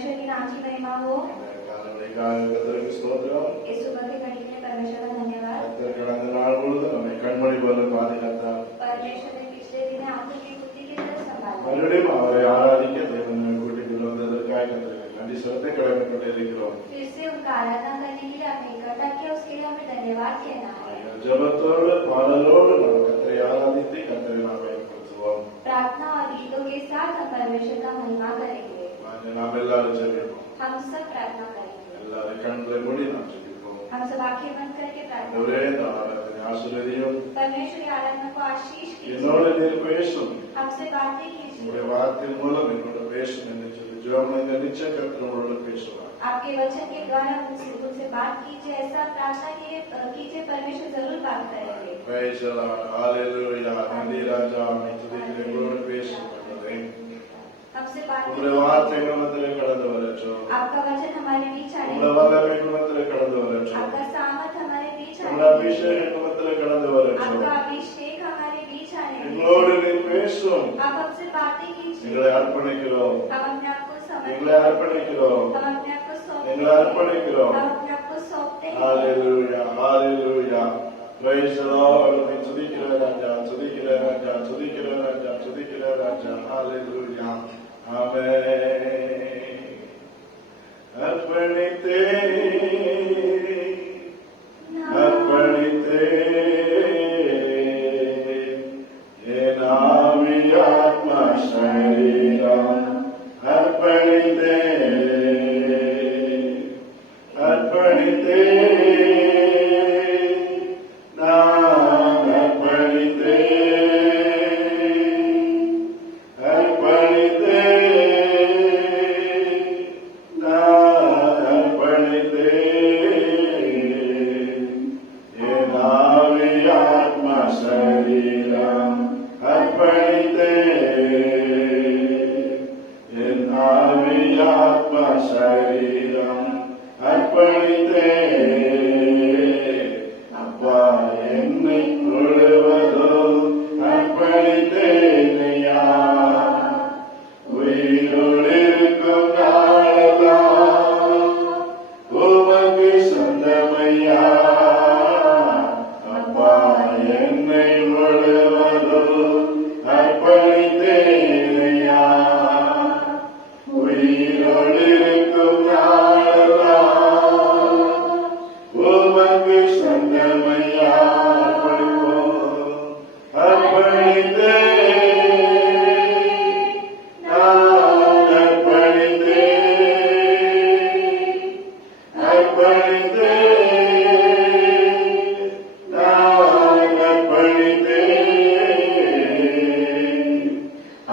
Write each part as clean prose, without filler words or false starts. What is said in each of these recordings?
परमेश्वर की नाम की महिमा हो। கர்த்தருக்கு ஸ்தோத்திரம். इस सुबह की घड़ी के लिए परमेश्वर का धन्यवाद। கர்த்தர் கடந்த நாள் முழுவதும் நம்மை கண்மணி போல பாதுகாத்தார். परमेश्वर ने पिछले दिन आंखों की पुतली की तरह संभाला। மறுபடியும் அவரை ஆராதிக்க தேவன் கூட்டிட்டு வந்ததற்காக கர்த்தருக்கு நன்றி செலுத்த கடமைப்பட்டிருக்கிறோம். फिर से उनका आराधना करने के लिए आपने इकट्ठा किया, उसके लिए हमें धन्यवाद कहना है। ஜெபத்தோடு பாடலோடு நாம் கர்த்தரை ஆராதித்து கர்த்தரை நாம் பயன்படுத்துவோம். प्रार्थना और गीतों के साथ हम परमेश्वर का महिमा करेंगे। நாம் எல்லாரும் ஜெபிப்போம். हम सब प्रार्थना करेंगे। எல்லாரும் கண்களை மூடி நாம் ஜெபிப்போம். हम सब आंखें बंद करके प्रार्थना ஒரே ஆராதனை ஆசீர்வதியும். परमेश्वर की आराधना को आशीष என்னோட कीजिए, நீர் பேசும். हमसे बातें कीजिए। உங்களுடைய வார்த்தையின் மூலம் என்னோட பேசும் என்று சொல்லி ஜெபம் நிச்சயம் கர்த்தர் உங்களோட பேசுவார். आपके वचन के द्वारा उनसे बात कीजिए, ऐसा प्रार्थना कीजिए, परमेश्वर जरूर बात करेंगे। Praise the Lord. Hallelujah. நன்றி ராஜா, உம்மை துதிக்கிறேன். உங்களோட பேசும் ஆண்டவரே. हमसे बात உங்களுடைய வார்த்தை எங்கள் கடந்து வரட்டும். आपका वचन हमारे बीच आने, உங்களுடைய வல்லமை எங்கள் கடந்து வரட்டும். आपका सामर्थ हमारे बीच உங்களுடைய आने, அபிஷேகம் எங்கள் கடந்து வரட்டும். आपका अभिषेक हमारे बीच आने, எங்களோடு நீர் பேசும். आप हमसे बातें कीजिए। எங்களை அர்ப்பணிக்கிறோம். हम अपने आप को எங்களை समर्पित, அர்ப்பணிக்கிறோம். हम अपने आप को सौंपते எங்களை हैं, அர்ப்பணிக்கிறோம். हम अपने आप को सौंपते हैं। Hallelujah. Hallelujah. Praise the Lord. உம்மை துதிக்கிறேன் ராஜா, துதிக்கிறேன் ராஜா, துதிக்கிறேன் ராஜா, துதிக்கிறேன் ராஜா. Hallelujah. ஆமென். அர்ப்பணித்தேன், அர்ப்பணித்தேன் என் ஆவி ஆத்மா சரீரம் அர்ப்பணித்தேன், அர்ப்பணித்தேன் நான் அர்ப்பணித்தேன், அர்ப்பணித்தேன் நான் அர்ப்பணித்தேன் என் ஆவி ஆத்மா சரீரம் அர்ப்பணித்தேன், என் ஆவி ஆத்மா சரீரம் அர்ப்பணித்தேன். அப்பா என்னை முழுவதும் அர்ப்பணித்தேனையா, உயிரோடு இருக்கும் நாளெல்லாம் உமக்கு சொந்தமையா. அப்பா என்னை முழுவதும் அர்ப்பணித்தேனையா, உயிரோடு இருக்கும் நாளெல்லாம் உமக்கு சொந்தமையா. அர்ப்பணித்தேன், நான் அர்ப்பணித்தேன், அர்ப்பணித்தேன் நான் அர்ப்பணித்தேன்,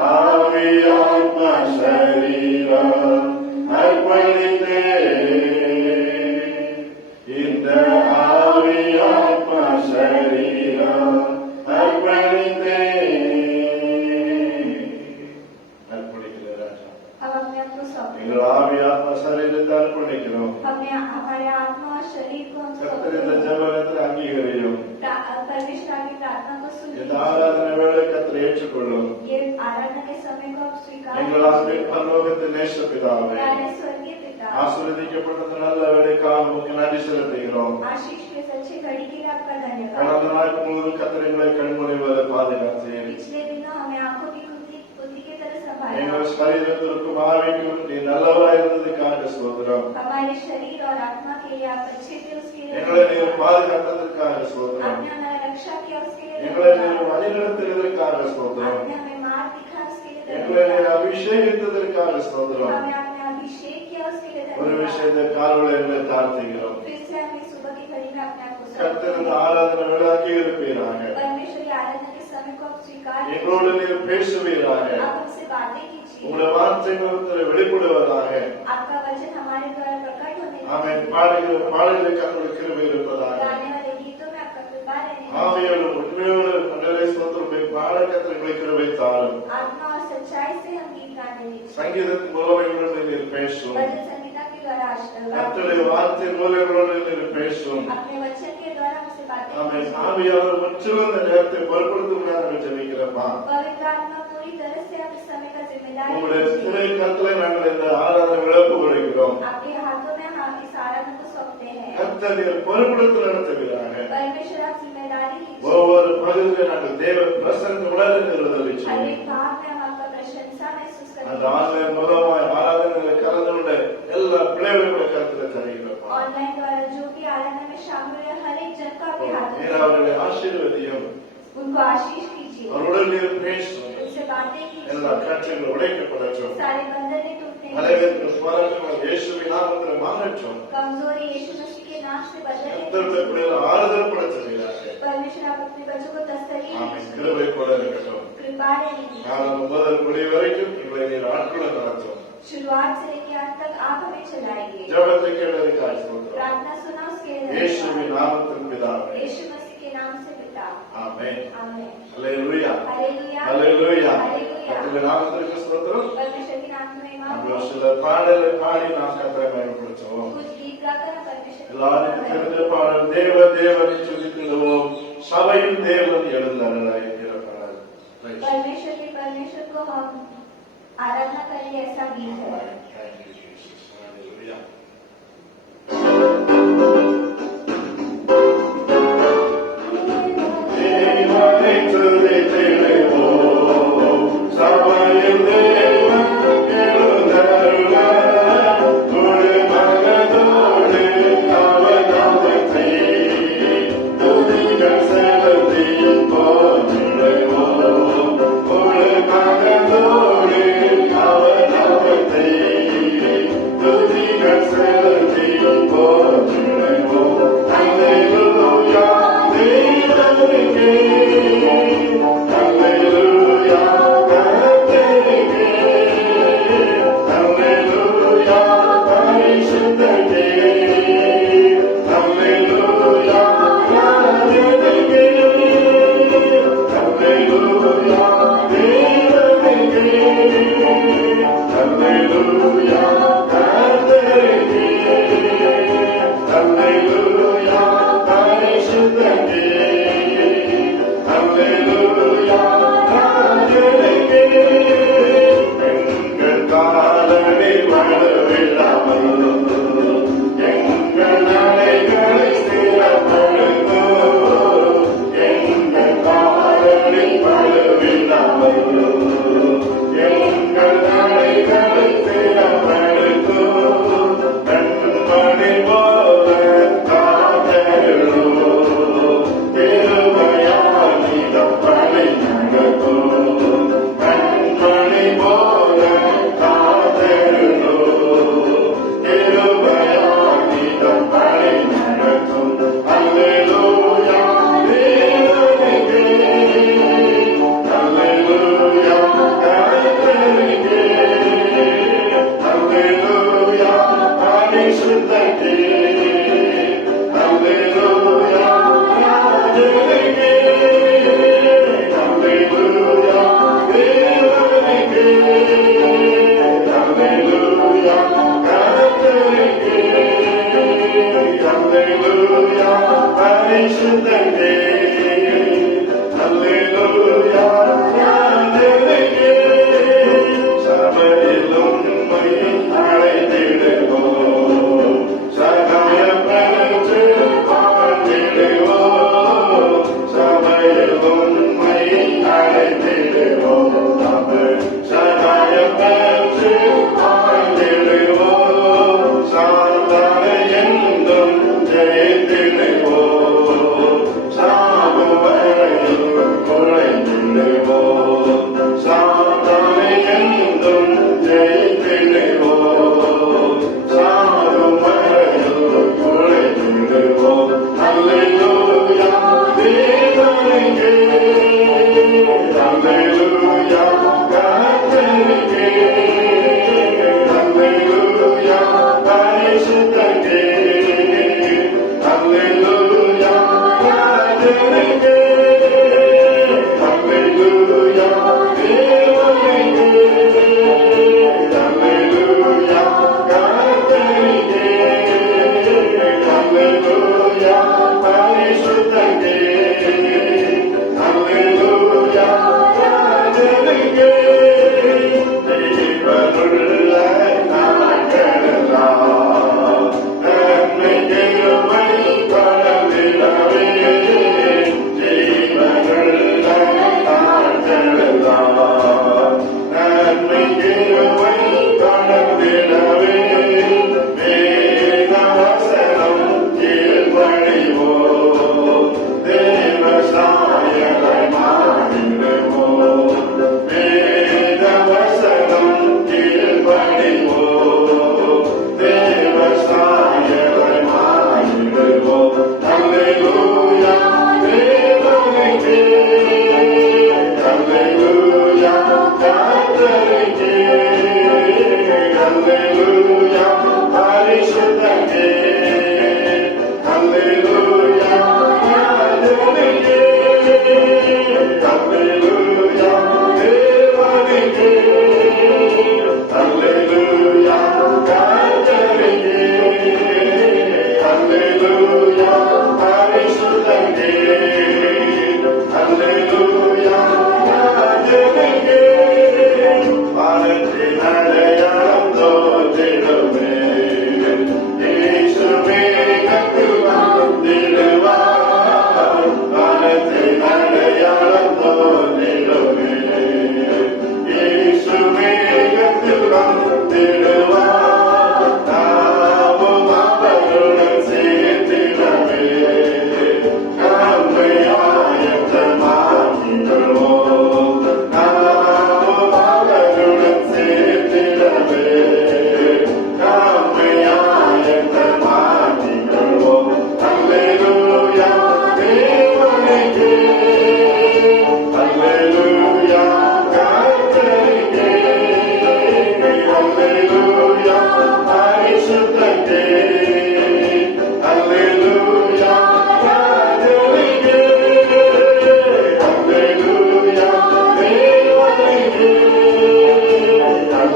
ஆவி ஆத்மா சரீரம் அர்ப்பணித்தேன், இந்த ஆவி ஆத்மா சரீரம் அர்ப்பணித்தேன். அர்ப்பணிக்கிற ராஜா, हम अपने आप को सौंपते எங்கள் ஆவி ஆத்மா சரீரத்தை அர்ப்பணிக்கிறோம். हैं, हमारे आत्मा और शरीर को हम கர்த்தர் सौंपते இந்த हैं। ஜெபத்தை அங்கீகரியும். परमेश्वर की प्रार्थना को இந்த सुनिए, ஆராதனை வேளை கர்த்தர் ஏற்றுக்கொள்ளும். ये आराधना के समय को आप स्वीकार எங்கள் ஆத்மிக பரலோகத்தின் நேசப்பிதாவே, प्यारे स्वर्गीय पिता, ஆசீர்வதிக்கப்பட்ட நல்ல வேளைக்காக உமக்கு நன்றி செலுத்துகிறோம். आशीष के सच्चे घड़ी के लिए आपका धन्यवाद। கடந்த நாள் முழுவதும் கர்த்தர் எங்களை கண்மொழிவதை பாதுகாத்தீர். पिछले दिनों हमें आंखों की पुतली की तरह संभाला, எங்கள் சரீரத்திற்கும் ஆவிக்கும் நீ நல்லவராயிருந்ததுக்காக ஸ்தோத்திரம். हमारे शरीर और आत्मा के लिए आप अच्छे थे, उसके लिए எங்களை நீர் பாதுகாத்ததற்காக ஸ்தோத்திரம். आपने हमारा रक्षा किया, उसके लिए எங்களை நீர் धन्यवाद। வழிநடத்துவதற்காக ஸ்தோத்திரம். आपने हमें मार्ग दिखा, उसके लिए எங்களை நீர் धन्यवाद। அபிஷேகித்ததற்காக ஸ்தோத்திரம். हमें आपने अभिषेक किया, उसके लिए ஒரு धन्यवाद। விஷயத்தை காலோடு எங்களை தாழ்த்துகிறோம். फिर से हमें सुबह की घड़ी में अपने आप को கர்த்தர் सौंपते இந்த हैं। ஆராதனை விழாக்கி இருப்பீராக. परमेश्वर की आराधना के समय को आप स्वीकार எங்களோடு कीजिए, நீர் பேசுவீராக. आप हमसे बातें कीजिए, உங்களுடைய வார்த்தைகள் வெளிப்படுவதாக. आपका वचन हमारे द्वारा प्रकट होने ஆமென். दीजिए। பாடுகிற பாடலுக்கு கர்த்தருடைய கிருபை இருப்பதாக. गाने वाले गीतों में आपका कृपा रहने दीजिए। ஆவியோடு உண்மையோடு நல்ல ஸ்தோத்திரத்தை பாட கர்த்தருடைய கிருபை தாரும். आत्मा और सच्चाई से हम गीत गाने दीजिए। சங்கீதத்தின் மூலமைகளோடு நீர் பேசும். भजन संगीता के द्वारा आशीर्वाद கர்த்தருடைய வார்த்தையின் மூலங்களோடு நீர் பேசும். अपने वचन के द्वारा हमसे बातें ஆமென். कीजिए। ஆவியானவர் முற்றிலும் இந்த நேரத்தை பொறுப்படுத்தும் நாங்கள் ஜெபிக்கிறோம். पवित्र आत्मा पूरी तरह से आप इस समय का जिम्मेदार உங்களுடைய लीजिए। துணை கர்த்தரை நாங்கள் இந்த ஆராதனை விழாவுக்கு கர்த்தர் பொறுப்படுத்தி நடத்துகிறாங்க. परमेश्वर आप जिम्मेदारी लीजिए। ஒவ்வொரு பகுதியிலும் நாங்கள் தேவ பிரசன்னத்தை உணர்கிறது हर एक भाग में हम आपका प्रशंसा महसूस அந்த करते हैं। ஆன்லைன் மூலமாய் ஆராதனைகளை கலந்து கொண்ட எல்லா பிள்ளைகளுடைய கருத்துல தருகிறோம். ऑनलाइन द्वारा जो भी आराधना में शामिल है हर एक जन को आपके हाथों நீர் में அவர்களை ஆசீர்வதியும், उनको आशीष कीजिए, அவருடன் பேசும், उनसे बातें எல்லா कीजिए, கட்டுகள் உடைக்கப்படட்டும், सारे बंधन टूटने பலவீனங்கள் போராட்டங்கள் இயேசுவின் நாமத்தில் மாறட்டும். कमजोरी यीशु मसीह के नाम से बदलने கர்த்தருடைய பிள்ளைகளை ஆறுதல் படுத்துகிறார்கள். परमेश्वर आप अपने बच्चों को तसल्ली ஆமென். दीजिए, கிருபை கூட இருக்கட்டும். कृपा देंगे। காலம் முதல் முடிவு வரைக்கும் இவரை நீர் ஆட்களை நடத்தும். शुरुआत से लेकर अंत तक आप हमें चलाएंगे। ஜெபத்தை கேட்டதற்காக ஸ்தோத்திரம். प्रार्थना सुना उसके இயேசுவின் நாமத்தில் பிதாவே. यीशु मसीह के नाम से पिता ஆமென். आमीन। அல்லேலூயா. हालेलुया அல்லேலூயா. हालेलूया। கர்த்தருடைய நாமத்திற்கு ஸ்தோத்திரம். परमेश्वर के नाम में महिमा நம்ம हो। சில பாடலை பாடி நாம் கர்த்தரை மகிமைப்படுத்துவோம். कुछ गीत गाकर हम परमेश्वर की எல்லாரும் महिमा தெரிந்த करें। பாடல் தேவனை துதித்திடுவோம், சபையில் தேவன் எழுந்தருளாய் என்கிற பாடல். Praise God. परमेश्वर को हम आराधना करेंगे, ऐसा गीत है। Thank you, Jesus. Hallelujah. தேவனை துதித்திடுவோம், சபையில் தேவன் எழுந்தருளாய், முழு மனதோடு அவர் நாமத்தை துதிகள் செலுத்தி போற்றிடுவோம், முழு மனதோடு அவர் நாமத்தை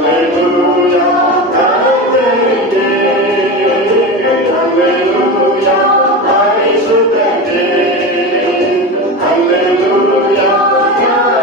Hallelujah, Hallelujah, Hallelujah, Parisuddhane. Hallelujah, Hallelujah.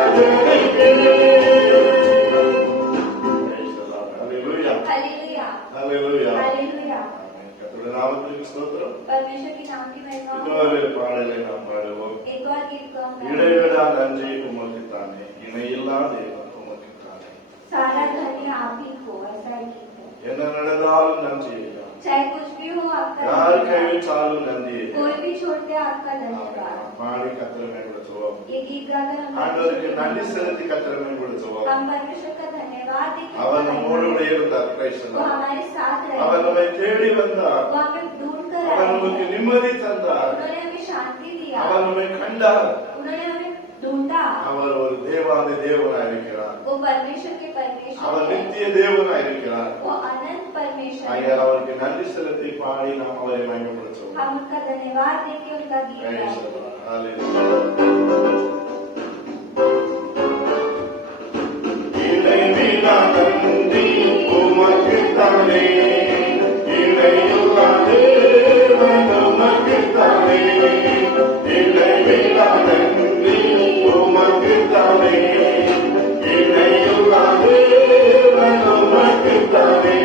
Praise the Lord. Hallelujah. Hallelujah Hallelujah. Hallelujah Amen. கர்த்தருடைய நாமத்துக்கு ஸ்தோத்திரம். परमेश्वर के नाम की महिमा हो। இன்னொரு பாடலை நாம் பாடுவோம். एक और गीत गाऊंगा। இடைவிடா நன்றி உமக்குத்தானே, இணையில்லா தேவன் உமக்குத்தானே. सारा धन्य आप ही को, ऐसा ही गीत है। என்ன நடந்தாலும் நன்றி ஐயா. चाहे कुछ भी हो आपका யார் धन्यवाद। கைவிட்டாலும் நன்றி ஐயா. कोई भी छोड़ दे आपका धन्यवाद। பாடி கர்த்தரை மேம்படுத்துவோம். ये गीत गाकर हम ஆண்டவருக்கு நன்றி செலுத்தி கர்த்தரை மேம்படுத்துவோம். हम परमेश्वर का धन्यवाद देते हैं। அவர் நம்மோடு கூட இருந்தார். Praise the वो Lord. हमारे साथ रहे, அவர் நம்மை தேடி வந்தார். वो हमें ढूंढ कर அவர் आए, நமக்கு நிம்மதி தந்தார். उन्होंने हमें शांति दिया, அவர் நம்மை கண்டார். उन्होंने हमें ढूंढा। அவர் ஒரு தேவாதி தேவனாய் இருக்கிறார். वो परमेश्वर के परमेश्वर அவர் है, நித்திய தேவனாய் இருக்கிறார். वो अनंत परमेश्वर ஐயா है। அவருக்கு நன்றி செலுத்தி பாடி நாம் அவரை மகிமைப்படுத்துவோம். हम उनका धन्यवाद देके उनका गीत Praise the गाएंगे। Lord. Hallelujah. இணைவிலா நன்றி உமக்குத்தானே, இணையில்லா தேவன் உமக்குத்தானே. இணைவிலா நன்றி உமக்குத்தானே, இணையில்லா தேவன் உமக்குத்தானே.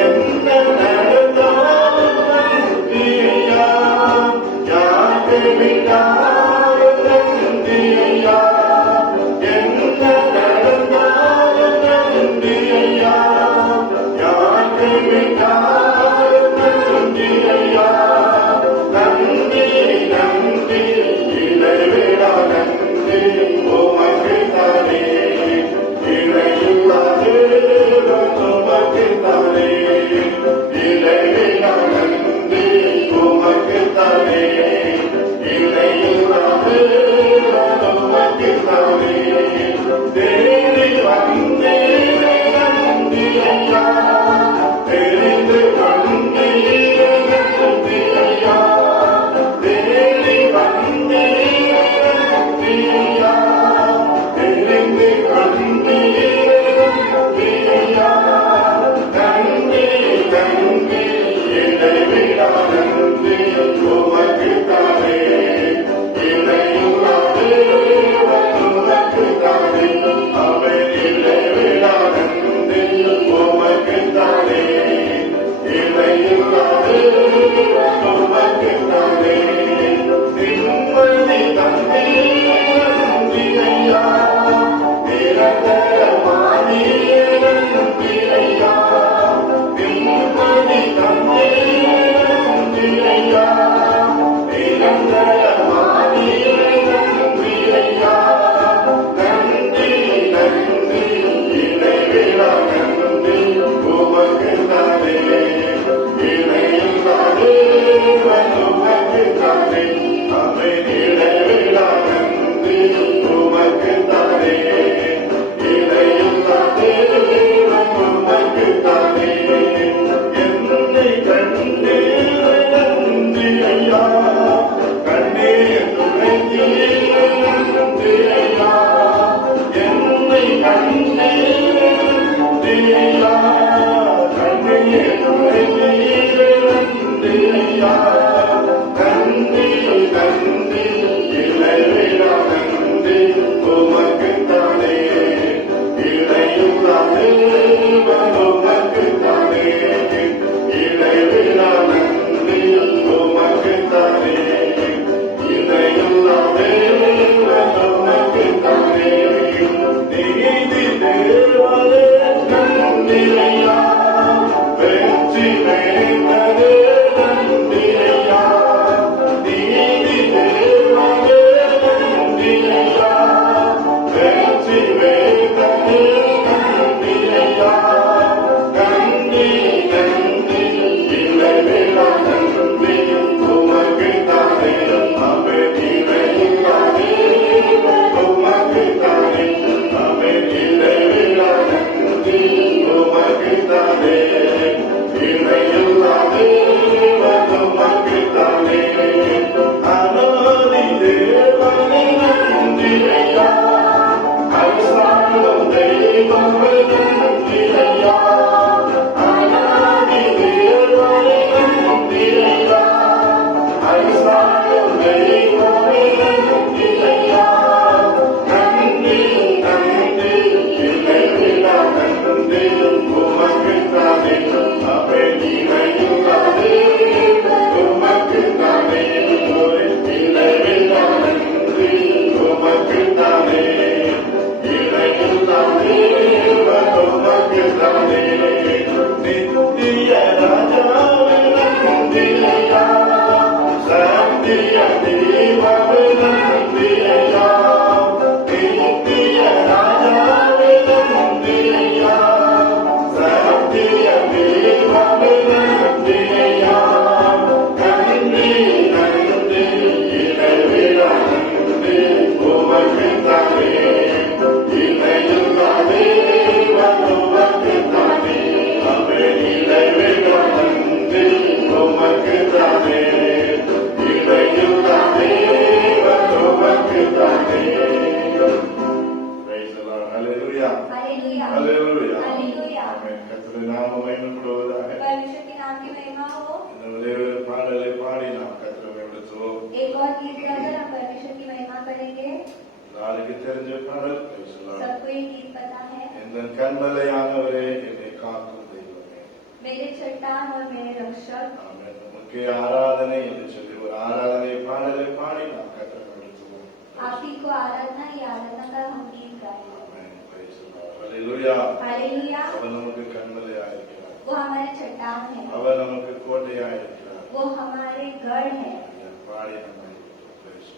என்ன நடந்தாலும் நன்றி ஐயா, யார் கைவிட்டாலும் की महिमा हो। ஒரே ஒரு பாடலை பாடி நாம் கர்த்தரை விடுத்துவோம். एक और गीत गाकर हम परमेश्वर की महिमा करेंगे। நாளைக்கு தெரிஞ்ச பாடல் பேசலாம். सबको ये गीत पता है। இந்த கண்மலையானவரே என்னை காக்கும் தெய்வமே, मेरे चट्टान और मेरे रक्षक। ஆமென். உமக்கு ஆராதனை என்று சொல்லி ஒரு ஆராதனை பாடலை பாடி நாம் கர்த்தரை விடுத்துவோம். आप ही को आराधना, ये आराधना का हम गीत गाएंगे। Amen. praise the Lord. Hallelujah. Hallelujah. அவர் நமக்கு கண்மலையாயிருக்கிறார். वो हमारे चट्टान है, அவர் நமக்கு கோட்டையாயிருக்கிறார். वो हमारे गढ़ है। பாடி நம்மை praise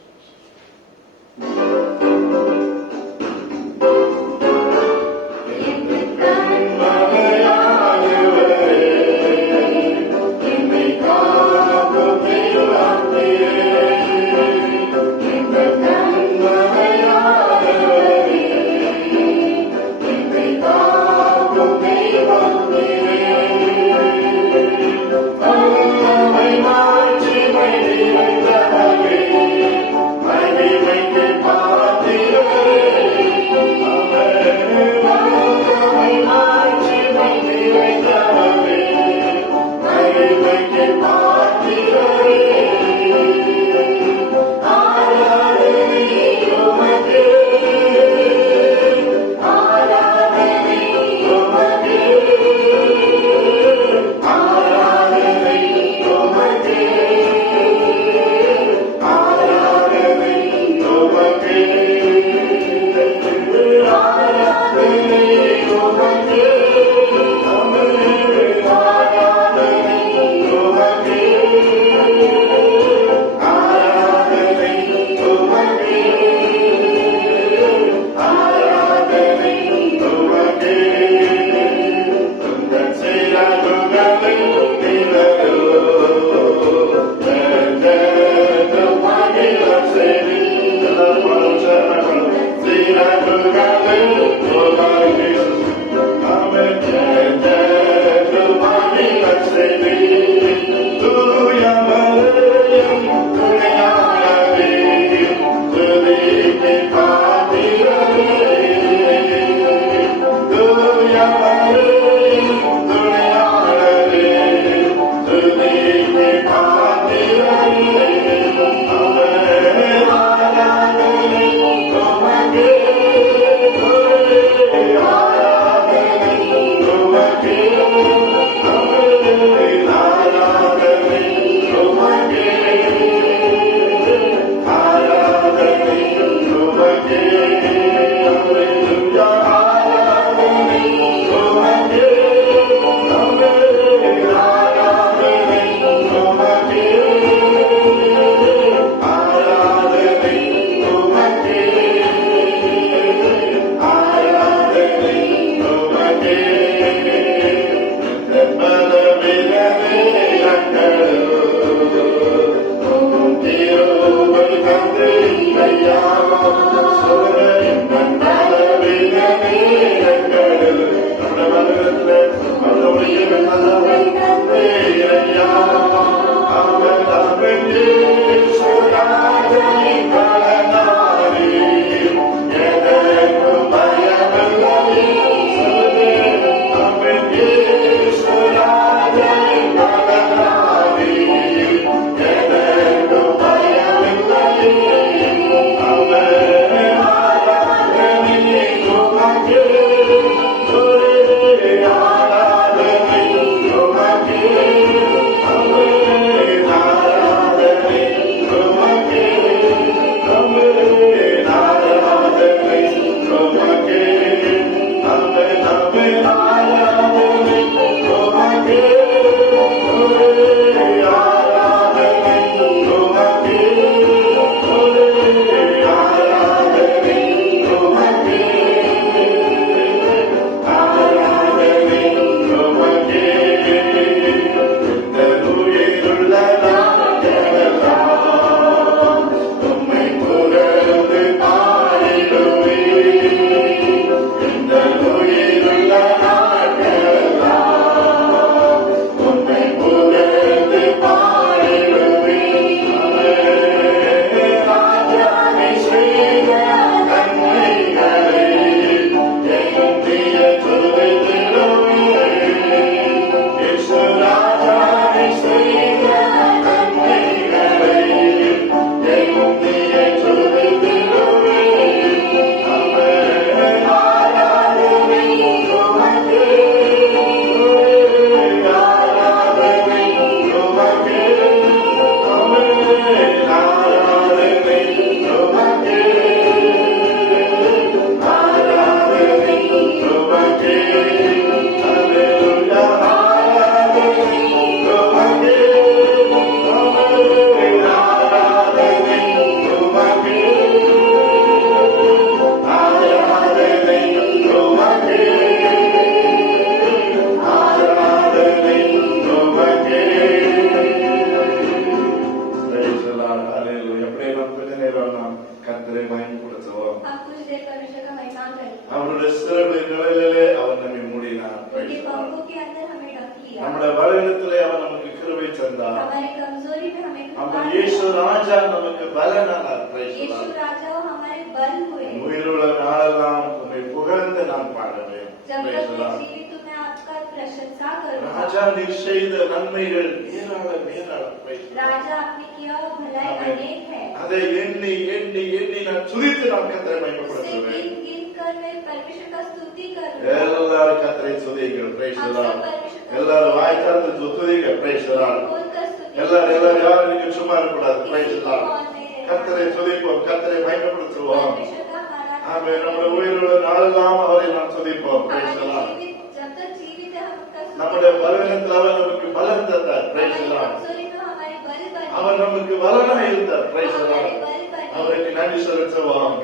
किया, நம்முடைய பலவீனத்திலே அவர் நமக்கு கிருபை தந்தார். हमारी कमजोरी में हमें कृपा நம்ம दी। இயேசு ராஜா நமக்கு பலனானார். Praise the Yeshu Lord. राजा वो हमारे बल हुए। உயிருள்ள நாளெல்லாம் உம்மை புகழ்ந்து நான் பாடுவேன். जब Praise तक the मैं Lord. जीवित हूँ मैं आपका प्रशंसा करूंगा। ராஜா நீர் செய்த நன்மைகள் ஏராளம். Praise the Lord. राजा आपने किया वो भलाई आमीन। अनेक है। அதை எண்ணி எண்ணி எண்ணி நான் துதித்து நான் கர்த்தரை उसे மகிமைப்படுத்துவேன். गिन गिन कर मैं परमेश्वर का स्तुति करूंगा। எல்லாரும் கர்த்தரை துதிங்கள். Praise the हम Lord. सब परमेश्वर का எல்லாரும் வாய் திறந்து துதிங்க. Praise the Lord. बोलकर स्तुति எல்லாரும் யாரும் நீங்க சும்மா இருக்கக்கூடாது. Praise the Lord. कौन नहीं रहना। கர்த்தரை துதிப்போம், கர்த்தரை மகிமைப்படுத்துவோம். परमेश्वर का आराधना ஆமென். நம்முடைய உயிருள்ள நாளெல்லாம் அவரை நாம் துதிப்போம். Praise the Lord. हमारे जीवित जब तक जीवित है हम उसका स्तुति நம்முடைய करेंगे। பலவீனத்தில் அவர் நமக்கு பலன் தந்தார். Praise the हमारी Lord. कमजोरी में हमारे बल बने। அவர் நமக்கு பலனாய் இருந்தார். Praise the हमारे Lord. बल बने। அவருக்கு நன்றி செலுத்துவோம்.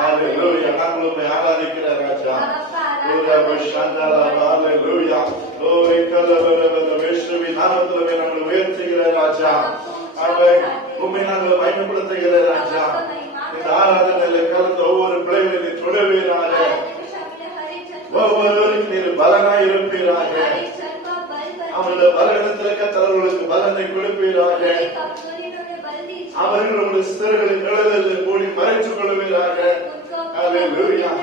Hallelujah. நாங்கள் உம்மை ஆராதிக்கிற ராஜா. Hallelujah. Glory கலவரவர இயேசுவின் நாமத்திலே நாங்கள் உயர்த்துகிற ராஜா. ஆமென். உம்மை நாங்கள் மகிமைப்படுத்துகிற ராஜா. இந்த ஆராதனையிலே கலந்த ஒவ்வொரு பிள்ளைகளையும் தொடுவீராக. ஒவ்வொருவருக்கும் நீர் பலனாய் இருப்பீராக. அவருடைய பலவீனத்தில் கர்த்தர்களுக்கு பலனை கொடுப்பீராக. அவர்கள் உங்களுடைய சிறகுகளின் நிழலில் மூடி மறைத்துக் கொள்வீராக. Hallelujah.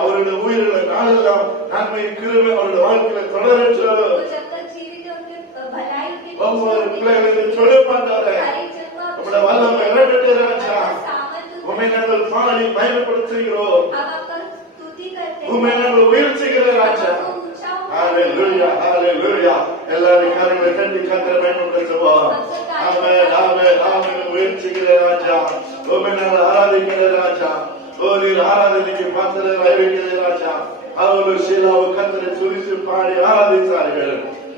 அவருடைய உயிருள்ள நாளெல்லாம் நன்மை கிருபை அவருடைய வாழ்க்கையில தொடரட்டும். ஒவ்வொரு பிள்ளைகளையும் சொல்ல மாட்டார உங்களுடைய வல்லமை இறங்கட்டு ராஜா. உம்மை நாங்கள் பாடி மகிமைப்படுத்துகிறோம். உம்மை நாங்கள் உயர்த்துகிற ராஜா. Hallelujah. Hallelujah. எல்லாரும் கரங்களை தட்டி கர்த்தரை மகிமைப்படுத்துவோம். ஆமென். ஆமென். ஆமென். உயர்த்துகிற ராஜா. உம்மை நாங்கள் ஆராதிக்கிற ராஜா. நீர் ஆராதனைக்கு பாத்திரராய் இருக்கிற ராஜா. அவர்கள் சீலாவை கர்த்தரை துதித்து பாடி ஆராதித்தார்கள்.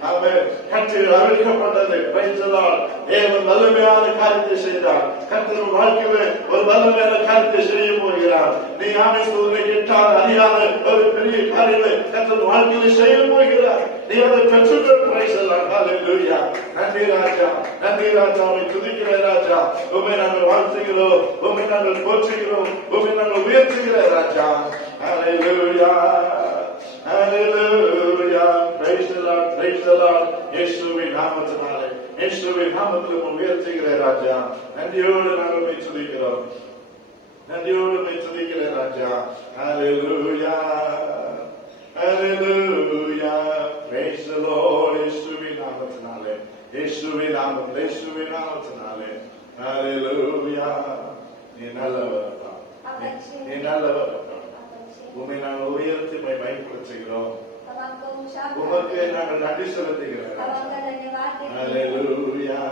ஆமென். கர்த்தர் அழைக்கப்பட்டது. Praise the Lord. தேவன் வல்லமையான காரியத்தை செய்தார். கர்த்தர் வாழ்க்கையிலே ஒரு வல்லமையான காரியத்தை செய்ய போகிறார். நீ ஆமென் சொல்வதை கேட்டால் அறியாத ஒரு பெரிய காரியத்தை கர்த்தர் வாழ்க்கையிலே செய்ய போகிறார். நீ அதை பெற்றுக்கொள். Praise the Lord. Hallelujah. நன்றி ராஜா. நன்றி ராஜா. உம்மை துதிக்கிற ராஜா. உம்மை நாங்கள் வாழ்த்துகிறோம். உம்மை நாங்கள் போற்றுகிறோம். உம்மை நாங்கள் உயர்த்துகிற ராஜா. Hallelujah. Hallelujah. Praise the Lord. Praise the Lord. இயேசுவின் நாமத்தினாலே இயேசுவின் நாமத்தில் உயர்த்துகிற ராஜா. நன்றியோடு நாங்கள் உம்மை துதிக்கிறோம். நன்றியோடு உம்மை துதிக்கிற ராஜா. Hallelujah. Hallelujah. Praise the Lord. இயேசுவின் நாமத்தினாலே இயேசுவின் நாமத்திலே இயேசுவின் நாமத்தினாலே Hallelujah. நீ நல்லவர். நீ நல்லவர். உம்மை நாங்கள் உயர்த்தி பயன்படுத்துகிறோம். உமக்கு நாங்கள் நன்றி செலுத்துகிறோம். Hallelujah.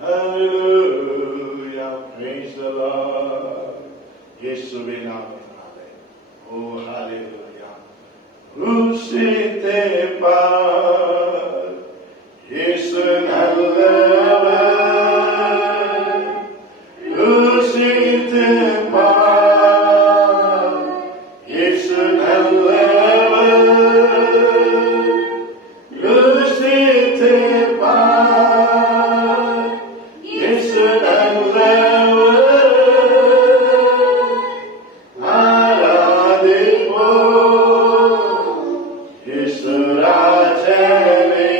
Hallelujah. Praise the Lord. இயேசுவின் நாமத்தினாலே. Oh hallelujah. ருசித்தே பார். இயேசு நல்லவர். ருசித்தே பார். இயேசு நல்லவர். ருசித்தே பார். இயேசு நல்லவர். ஆராதிப்போம் இயேசு ராஜனை.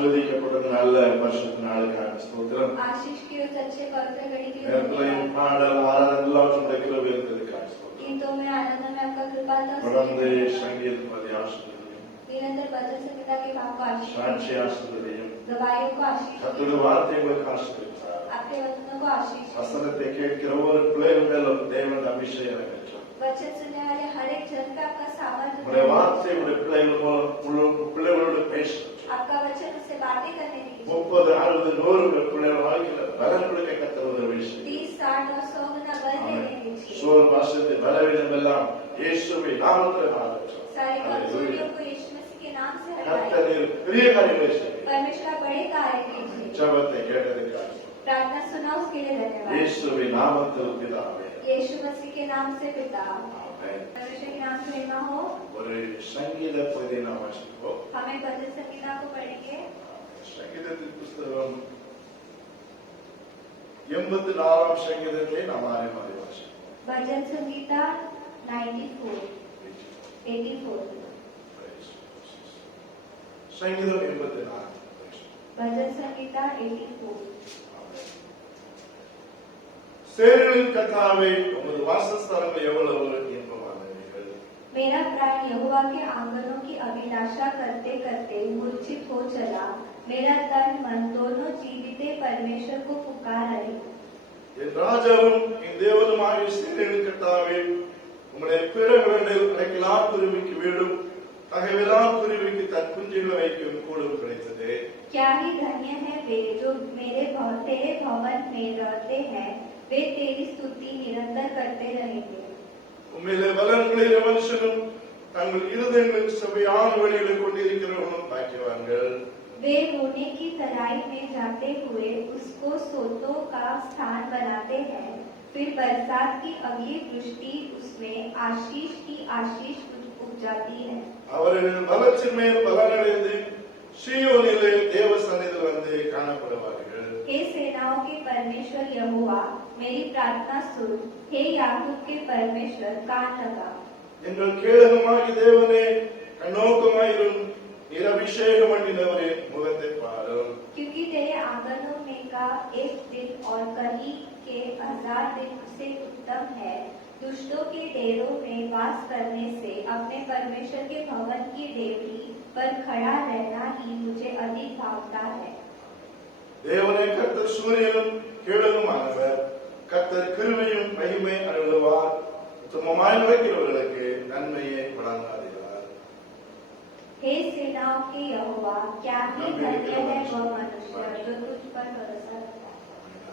ஆசீர்வதிக்கப்பட்ட நல்ல பரிசுத்த நாளுக்காக ஸ்தோத்திரம். आशीष की उस अच्छे पवित्र घड़ी के लिए நேரத்திலையும் பாடல் ஆராதனை எல்லாம் உம்முடைய கிருபை இருந்ததுக்காக ஸ்தோத்திரம். गीतों में आनंद में आपका कृपा था தொடர்ந்து சங்கீதம் பதி ஆசீர்வதியும், निरंतर भजन संहिता के भाव को आशीष சாட்சி ஆசீர்வதியும், गवाहियों को आशीष கர்த்தருடைய வார்த்தைகளுக்கு ஆசீர்வதித்தார். आपके वचनों को आशीष வசனத்தை கேட்கிற ஒவ்வொரு பிள்ளைகள் மேலும் தேவன் அபிஷேகம் பெற்றார். वचन सुनने वाले हर एक जन पे आपका सामर्थ्य உங்களுடைய வார்த்தை உடைய பிள்ளைகள் மூலம் பிள்ளைகளோடு பேசும். आपका वचन उससे बातें करने दीजिए 30, 60, 100 பிள்ளைகள் வாழ்க்கையில் பலன் கொடுக்க கர்த்தர் உதவி செய்யும். 30, 60 और 100 गुना बल देने दीजिए சோர் வாசத்தை பலவீனம் எல்லாம் இயேசுவின் நாமத்தில் மாற்றட்டும். सारी कमजोरियों को यीशु मसीह के नाम से हटाइए கர்த்தர் பெரிய காரியங்களை செய்யும். परमेश्वर बड़े कार्य कीजिए ஜெபத்தை கேட்டதற்காக प्रार्थना सुना उसके लिए धन्यवाद இயேசுவின் நாமத்தில் பிதாவே. यीशु मसीह के नाम से पिता ஆமென். परमेश्वर के नाम से महिमा हो ஒரு சங்கீத பகுதியை நாம் வாசிப்போம். हमें भजन संहिता को पढ़ेंगे சங்கீதத்தின் புஸ்தகம் 84 சங்கீதத்தை நாம் ஆரம்பமாக வாசிப்போம். भजन संहिता 84 சங்கீதம் 84. भजन संहिता 84 சேனைகளின் கர்த்தாவே, உமது வாசஸ்தலங்கள் எவ்வளவு இன்பமானவைகள். मेरा प्राण यहोवा के आंगनों की अभिलाषा करते करते मूर्छित हो चला मेरा तन मन दोनों जीविते परमेश्वर को पुकार रहे என் ராஜாவும் என் தேவனுமாகிய சேனைகளின் கர்த்தாவே, உம்முடைய பிறகுகளில் எனக்கெல்லாம் குருவிக்கு வீடும் தகவெல்லாம் குருவிக்கு தன் குஞ்சுகளை வைக்கும் கூடும் கிடைத்தது. क्या ही धन्य है वे जो तेरे भवन में रहते हैं वे तेरी स्तुति निरंतर करते रहेंगे உம்மிலே பலன்களில் மனுஷனும் தங்கள் இருதயங்களில் சபையான வழிகளை கொண்டிருக்கிறவர்களும் பாக்கியவான்கள். वे रोने की तराई में जाते हुए उसको सोतों का स्थान बनाते हैं फिर बरसात की अगली वृष्टि उसमें आशीष की आशीष उपजाती है அவர்கள் பலத்தின் மேல் பலனடைந்து சீயோனிலே தேவ சந்நிதியில் வந்து காணப்படுவார்கள். हे सेनाओं के परमेश्वर यहोवा मेरी प्रार्थना सुन हे याकूब के परमेश्वर कान लगा எங்கள் கேடகமாகி தேவனே கண்ணோக்கமாயிரும் நீர் அபிஷேகம் பண்ணினவரே முகத்தை பாரும். क्योंकि तेरे आंगनों में का एक दिन और कहीं के 1000 दिन से उत्तम है दुष्टों के डेरों में वास करने से अपने परमेश्वर के भवन की डेवरी पर खड़ा रहना ही मुझे अधिक भावता है தேவனே கர்த்தர் சூரியனும் கேடகமானவர். கர்த்தர் கிருபையும் மகிமை அருளுவார். உத்தமமாய் நடக்கிறவர்களுக்கு நன்மையை வழங்காதீர்கள். हे सेनाओं के यहोवा क्या ही धन्य है वह मनुष्य जो तुझ पर भरोसा रखता है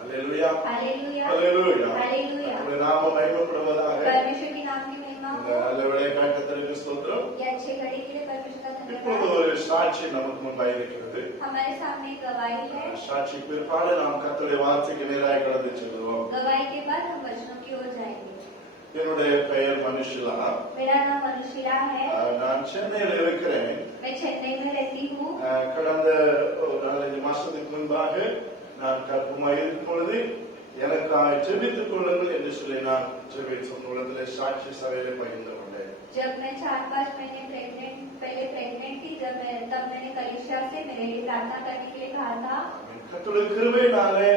அல்லேலூயா हालेलुया அல்லேலூயா. हालेलुया உம்முடைய நாமம் மகிமைப்படுவதாக. परमेश्वर के नाम की महिमा இந்த हो நல்ல விளையாட்டு கர்த்தருக்கு ஸ்தோத்திரம். ये अच्छे घड़ी के लिए परमेश्वर का இப்போது धन्यवाद ஒரு சாட்சி நமக்கு முன்பாக இருக்கிறது. हमारे सामने एक गवाही है சாட்சி பிற்பாடு நாம் கர்த்தருடைய வார்த்தைக்கு நேராக கடந்து செல்வோம். गवाही के बाद हम वचनों की ओर जाएंगे என்னுடைய பெயர் மனுஷிலா. मेरा नाम अनुशिला है நான் சென்னையில் இருக்கிறேன். मैं चेन्नई में रहती हूँ கடந்த ஒரு 4-5 மாசத்துக்கு முன்பாக நான் கர்ப்பமாக இருக்கும் பொழுது எனக்காக ஜெபித்துக் கொள்ளுங்கள் என்று சொல்லி நான் ஜெபித்து உள்ளதிலே சாட்சி சபையிலே பகிர்ந்து கொண்டேன். जब मैं 4-5 महीने पहले प्रेग्नेंट थी तब मैंने कलीसिया से मेरे लिए प्रार्थना करने के लिए कहा था கர்த்தருடைய கிருபையினாலே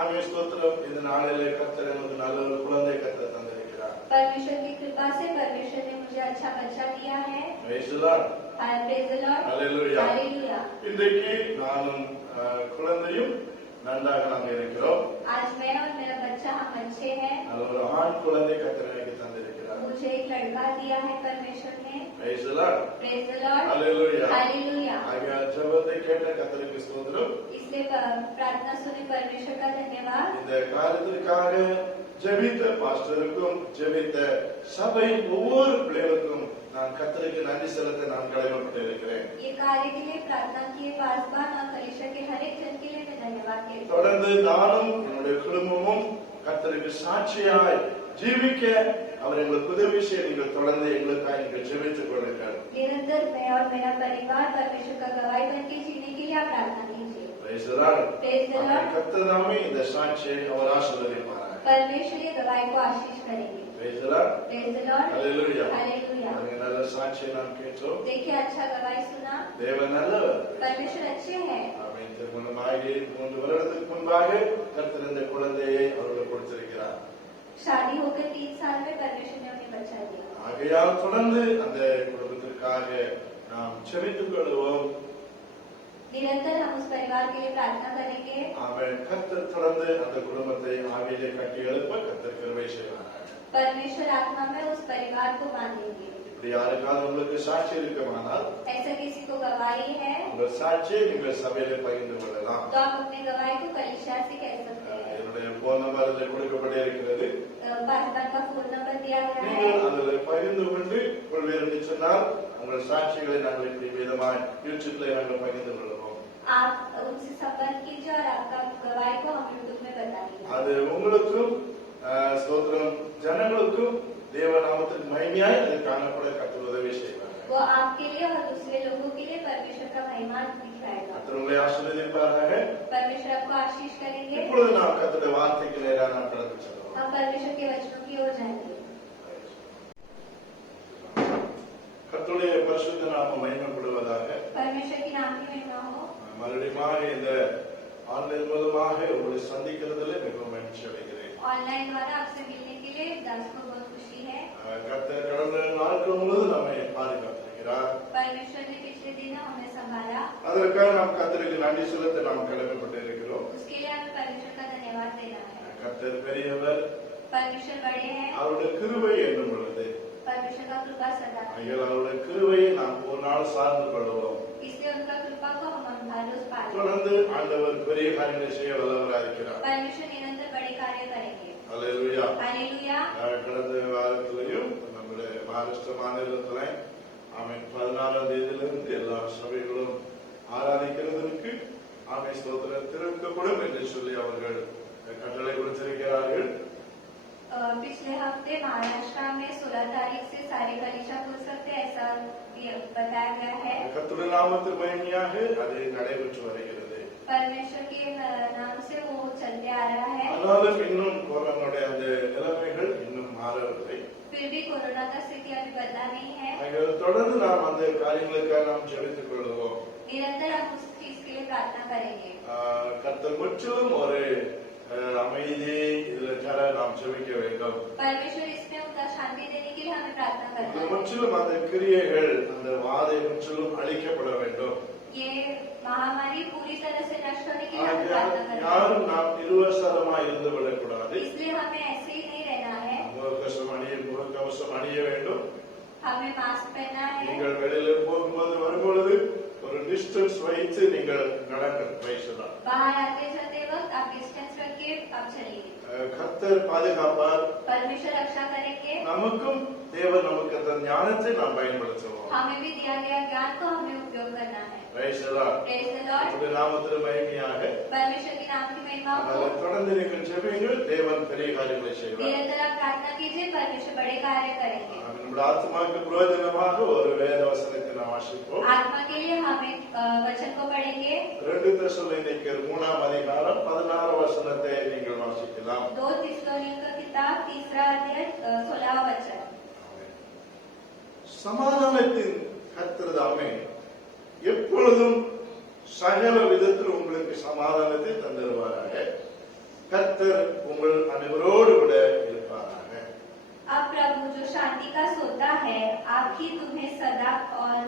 ஆமென் ஸ்தோத்திரம். இந்த நாளிலே கர்த்தர் எனக்கு நல்ல ஒரு குழந்தை கர்த்தர் தந்திருக்கிறார். परमेश्वर की कृपा से परमेश्वर ने मुझे अच्छा बच्चा दिया है Praise the Lord. Praise the Lord. Hallelujah. Hallelujah. இன்றைக்கு நானும் குழந்தையும் நன்றாக நாங்கள் இருக்கிறோம். आज मैं और मेरा बच्चा हम अच्छे हैं நல்ல ஒரு ஆண் குழந்தை கர்த்தர் எனக்கு தந்திருக்கிறார். मुझे एक लड़का दिया है परमेश्वर ने Praise the Lord. Praise the Lord. Hallelujah. Hallelujah. ஆகையால் ஜெபத்தை கேட்ட கர்த்தருக்கு ஸ்தோத்திரம். इसलिए प्रार्थना सुने परमेश्वर का धन्यवाद இந்த காரியத்திற்காக ஜெபித்த பாஸ்டருக்கும் ஜெபித்த சபையின் ஒவ்வொரு பிள்ளைகளுக்கும் நான் கர்த்தருக்கு நன்றி செலுத்த நான் கடமைப்பட்டு இருக்கிறேன். ये कार्य के लिए प्रार्थना किए पासवान और कलीसिया के हर एक जन के लिए मैं धन्यवाद कहती हूँ தொடர்ந்து நானும் என்னுடைய குடும்பமும் கர்த்தருக்கு சாட்சியாய் ஜீவிக்க அவர் எங்களுக்கு உதவி செய்ய நீங்கள் தொடர்ந்து எங்களுக்காக நீங்கள் ஜெபித்துக் கொள்ளுங்கள். निरंतर मैं और मेरा परिवार परमेश्वर का गवाही बन के जीने के लिए आप प्रार्थना कीजिए Praise the Lord. Praise the Lord. கர்த்தர் தாமே இந்த சாட்சியை அவர் ஆசீர்வதிப்பாராக. परमेश्वर ये गवाही को आशीष करेंगे Praise the Lord. Praise the Lord. Hallelujah. Hallelujah. நல்ல சாட்சியை நாம் கேட்டோம். देखिए अच्छा गवाही सुना. தேவன் நல்லவர். परमेश्वर अच्छे हैं. ஆமென். திருமணமாகி 3 வருடத்துக்கு முன்பாக கர்த்தர் இந்த குழந்தையை அவர்களுக்கு கொடுத்திருக்கிறார். शादी होकर 3 साल में परमेश्वर ने उन्हें बचा दिया. ஆகையால் தொடர்ந்து அந்த குடும்பத்திற்காக நாம் ஜெபித்துக் கொள்வோம். निरंतर हम उस परिवार के लिए प्रार्थना करेंगे. ஆமென். கர்த்தர் தொடர்ந்து அந்த குடும்பத்தை ஆவியிலே கட்டி எழுப்ப கர்த்தர் கிருபை செய்வார். परमेश्वर आत्मा में उस परिवार को बांधेंगे. இப்படி யாருக்காவது உங்களுக்கு சாட்சி இருக்குமானால் ऐसा किसी को गवाही है உங்கள் சாட்சியை நீங்கள் சபையிலே பகிர்ந்து கொள்ளலாம். तो आप अपने गवाही को कलीसिया से कह सकते हैं. என்னுடைய போன் நம்பர் அதில் கொடுக்கப்பட்டிருக்கிறது. पासवान का फोन नंबर दिया गया है. நீங்கள் அதில் பகிர்ந்து கொண்டு கொள்வீர் என்று சொன்னால் உங்கள் சாட்சிகளை நாங்கள் இப்படி விதமாய் யூடியூப்ல நாங்கள் பகிர்ந்து கொள்வோம். आप उनसे संपर्क कीजिए और आपका गवाही को हम यूट्यूब में बताएंगे. அது உங்களுக்கும் ஸ்தோத்திரம் ஜனங்களுக்கும் தேவ நாமத்துக்கு மகிமையாய் அது காணப்பட கர்த்தர் உதவி செய்வார். वो आपके लिए और दूसरे लोगों के लिए परमेश्वर का महिमा दिखाएगा. கர்த்தர் உங்களை ஆசீர்வதிப்பாராக. परमेश्वर आपको आशीष करेंगे. இப்பொழுது நாம் கர்த்தருடைய வார்த்தைக்கு நேராக நாம் கடந்து செல்வோம். हम परमेश्वर के वचनों की ओर जाएंगे. கர்த்தருடைய பரிசுத்த நாமம் மகிமைப்படுவதாக. परमेश्वर की नाम की महिमा हो. மறுபடியும் இந்த ஆன்லைன் மூலமாக உங்களை சந்திக்கிறதுல மிகவும் மகிழ்ச்சி அடைகிறேன். ऑनलाइन द्वारा आपसे मिलने के लिए दास को बहुत खुशी है. கர்த்தர் கடந்த நாட்கள் முழுவதும் நம்மை பாதுகாத்திருக்கிறார். परमेश्वर ने पिछले दिन हमें संभाला. அதற்காக நாம் கர்த்தருக்கு நன்றி செலுத்த நாம் கடமைப்பட்டிருக்கிறோம். उसके लिए हमें परमेश्वर का धन्यवाद देना है. கர்த்தர் பெரியவர். परमेश्वर बड़े हैं. அவருடைய கிருபை என்றும் உள்ளது. परमेश्वर का कृपा सदा है. அவருடைய கிருபையை நாம் ஒரு நாள் சார்ந்து கொள்வோம். इसलिए उनका कृपा को हम हर रोज पालें. தொடர்ந்து ஆண்டவர் பெரிய காரியங்களை செய்ய வல்லவராக இருக்கிறார். परमेश्वर निरंतर बड़े कार्य करेंगे. அல்லேலூயா. हालेलुया. கடந்த வாரத்திலையும் நம்முடைய மகாராஷ்டிர மாநிலத்துல ஆமென் 14ஆம் தேதியிலிருந்து எல்லா சபைகளும் ஆராதிக்கிறதற்கு ஆமென் ஸ்தோத்திரம் திறக்கப்படும் என்று சொல்லி அவர்கள் கட்டளை கொடுத்திருக்கிறார்கள். पिछले हफ्ते महाराष्ट्र में 16 तारीख से सारे कलीसिया खुल सकते हैं ऐसा बताया गया है. கர்த்தருடைய நாமத்துக்கு மகிமையாக அது நடைபெற்று வருகிறது. परमेश्वर के नाम से वो चलते आ रहा है. ஆனாலும் இன்னும் கொரோனாவுடைய அந்த நிலைமைகள் இன்னும் மாறவில்லை. फिर भी कोरोना का स्थिति अभी बदला नहीं है. தொடர்ந்து நாம் அந்த காரியங்களுக்காக நாம் ஜெபித்துக் கொள்வோம். निरंतर हम उस चीज के लिए प्रार्थना करेंगे. கர்த்தர் முற்றிலும் ஒரு அமைதி இதுல தர நாம் ஜெபிக்க வேண்டும். परमेश्वर इसमें उनका शांति देने के लिए हमें प्रार्थना करना है. முற்றிலும் அந்த கிரியைகள் அந்த வாதை முற்றிலும் அழிக்கப்பட வேண்டும். ये महामारी पूरी तरह से नष्ट होने के लिए हमें प्रार्थना करना है. யாரும் நாம் இருவசரமாய் இருந்து விடக்கூடாது. इसलिए हमें ऐसे ही नहीं रहना है. முகக்கவசம் அணிய வேண்டும். हमें मास्क पहनना है. நீங்கள் வெளியில போகும்போது வரும்பொழுது ஒரு டிஸ்டன்ஸ் வைத்து நீங்கள் நடங்கள். பேசலாம். बाहर आते जाते वक्त आप डिस्टेंस रख के आप चलिए. கர்த்தர் பாதுகாப்பார். परमेश्वर रक्षा करेंगे. நமக்கும் தேவன் நமக்கு அந்த ஞானத்தை நாம் பயன்படுத்துவோம். हमें भी दिया गया ज्ञान को हमें उपयोग करना है. Praise the Lord. Praise the Lord. அவருடைய நாமத்தில் மகிமையாக परमेश्वर के नाम की महिमा हो. தொடர்ந்து நீங்கள் ஜெபியுங்கள். தேவன் பெரிய காரியங்களை செய்வார். निरंतर आप प्रार्थना कीजिए. परमेश्वर बड़े कार्य करेंगे. நம்முடைய ஆத்மாவுக்கு பிரயோஜனமாக ஒரு வேத வசனத்தை நாம் வாசிப்போம். आत्मा के लिए हम एक वचन को पढ़ेंगे. 2 தெசலோனிக்கர் 3ஆம் அதிகாரம் 16 வசனத்தை நீங்கள் வாசிக்கலாம். 2 थिस्सलुनीक का किताब 3रा अध्याय 16वां वचन. சமாதானத்தின் கர்த்தர் தாமே எப்பொழுதும் சகல விதத்தில் உங்களுக்கு சமாதானத்தை தந்தருவாராக. கர்த்தர் உங்கள் அனைவரோடு கூட இருப்பாராக. अब प्रभु जो शांति का सोता है आप ही तुम्हें सदा और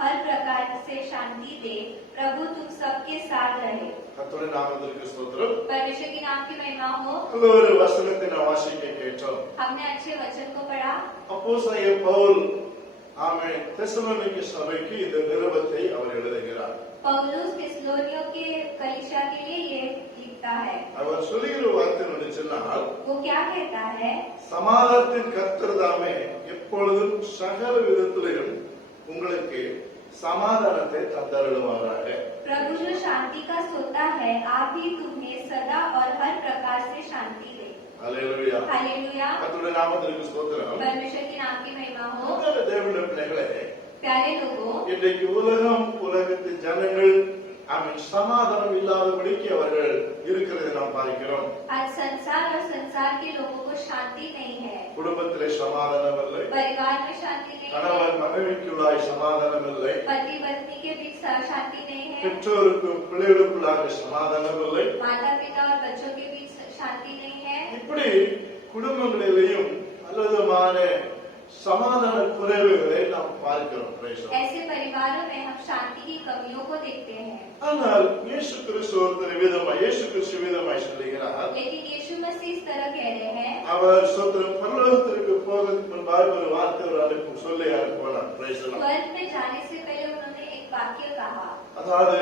हर प्रकार से शांति दे. प्रभु तुम सबके साथ रहे. கர்த்தருடைய நாமத்திற்கு ஸ்தோத்திரம். परमेश्वर के नाम की महिमा हो. ஒரு வசனத்தை நாம் வாசிக்க கேட்டோம். हमने अच्छे वचन को पढ़ा. அப்போஸ்தலனாகிய பவுல் ஆமென் தெசலோனிக்க சபைக்கு இந்த நிருபத்தை அவர் எழுதுகிறார். पौलुस थिस्सलुनियों के कलीसिया के लिए ये लिखता है. அவர் சொல்லுகிற வார்த்தை என்ன சொன்னால் वो क्या कहता है? சமாதானத்தின் கர்த்தர் தாமே எப்பொழுதும் சகல விதத்திலும் உங்களுக்கு சமாதானத்தை தந்தருளுவாராக. प्रभु जो शांति का सोता है आप ही तुम्हें सदा और हर प्रकार से शांति दे. அல்லேலூயா. हालेलुया. கர்த்தருடைய நாமத்திற்கு ஸ்தோத்திரம். परमेश्वर के नाम की महिमा हो. தேவனுடைய பிள்ளைகளே, प्यारे लोगों, இன்றைக்கு உலகத்தின் ஜனங்கள் ஆமென், சமாதானம் இல்லாதபடிக்கு அவர்கள் இருக்கிறதை நாம் பார்க்கிறோம். आज संसार और संसार के लोगों को शांति नहीं है, குடும்பத்திலே சமாதானம் இல்லை, परिवार में शांति नहीं है, கணவன் மனைவிக்குள்ளாய் சமாதானம் இல்லை, पति पत्नी के बीच शांति नहीं है, பெற்றோருக்கும் பிள்ளைகளுக்குள்ளாக சமாதானம் இல்லை. माता पिता और बच्चों के बीच शांति नहीं है। இப்படி குடும்பங்களிலேயும் பலவிதமான சமாதான குறைவுகளை நாம் பார்க்கிறோம். Praise the Lord. ऐसे परिवारों में हम शांति की कमियों को देखते हैं, ஆனால் இயேசு கிறிஸ்து ஒரு விதமாய் இயேசு கிறிஸ்து விதமாய் சொல்லுகிறார், लेकिन यीशु मसीह इस तरह कह रहे हैं, அவர் சொந்தம் பரலோகத்திற்கு போவதற்கு முன்பாக ஒரு வார்த்தை ஒரு அனுப்பு சொல்லி அனுப்பினார். Praise the Lord. स्वर्ग में जाने से पहले उन्होंने एक वाक्य कहा, அதாவது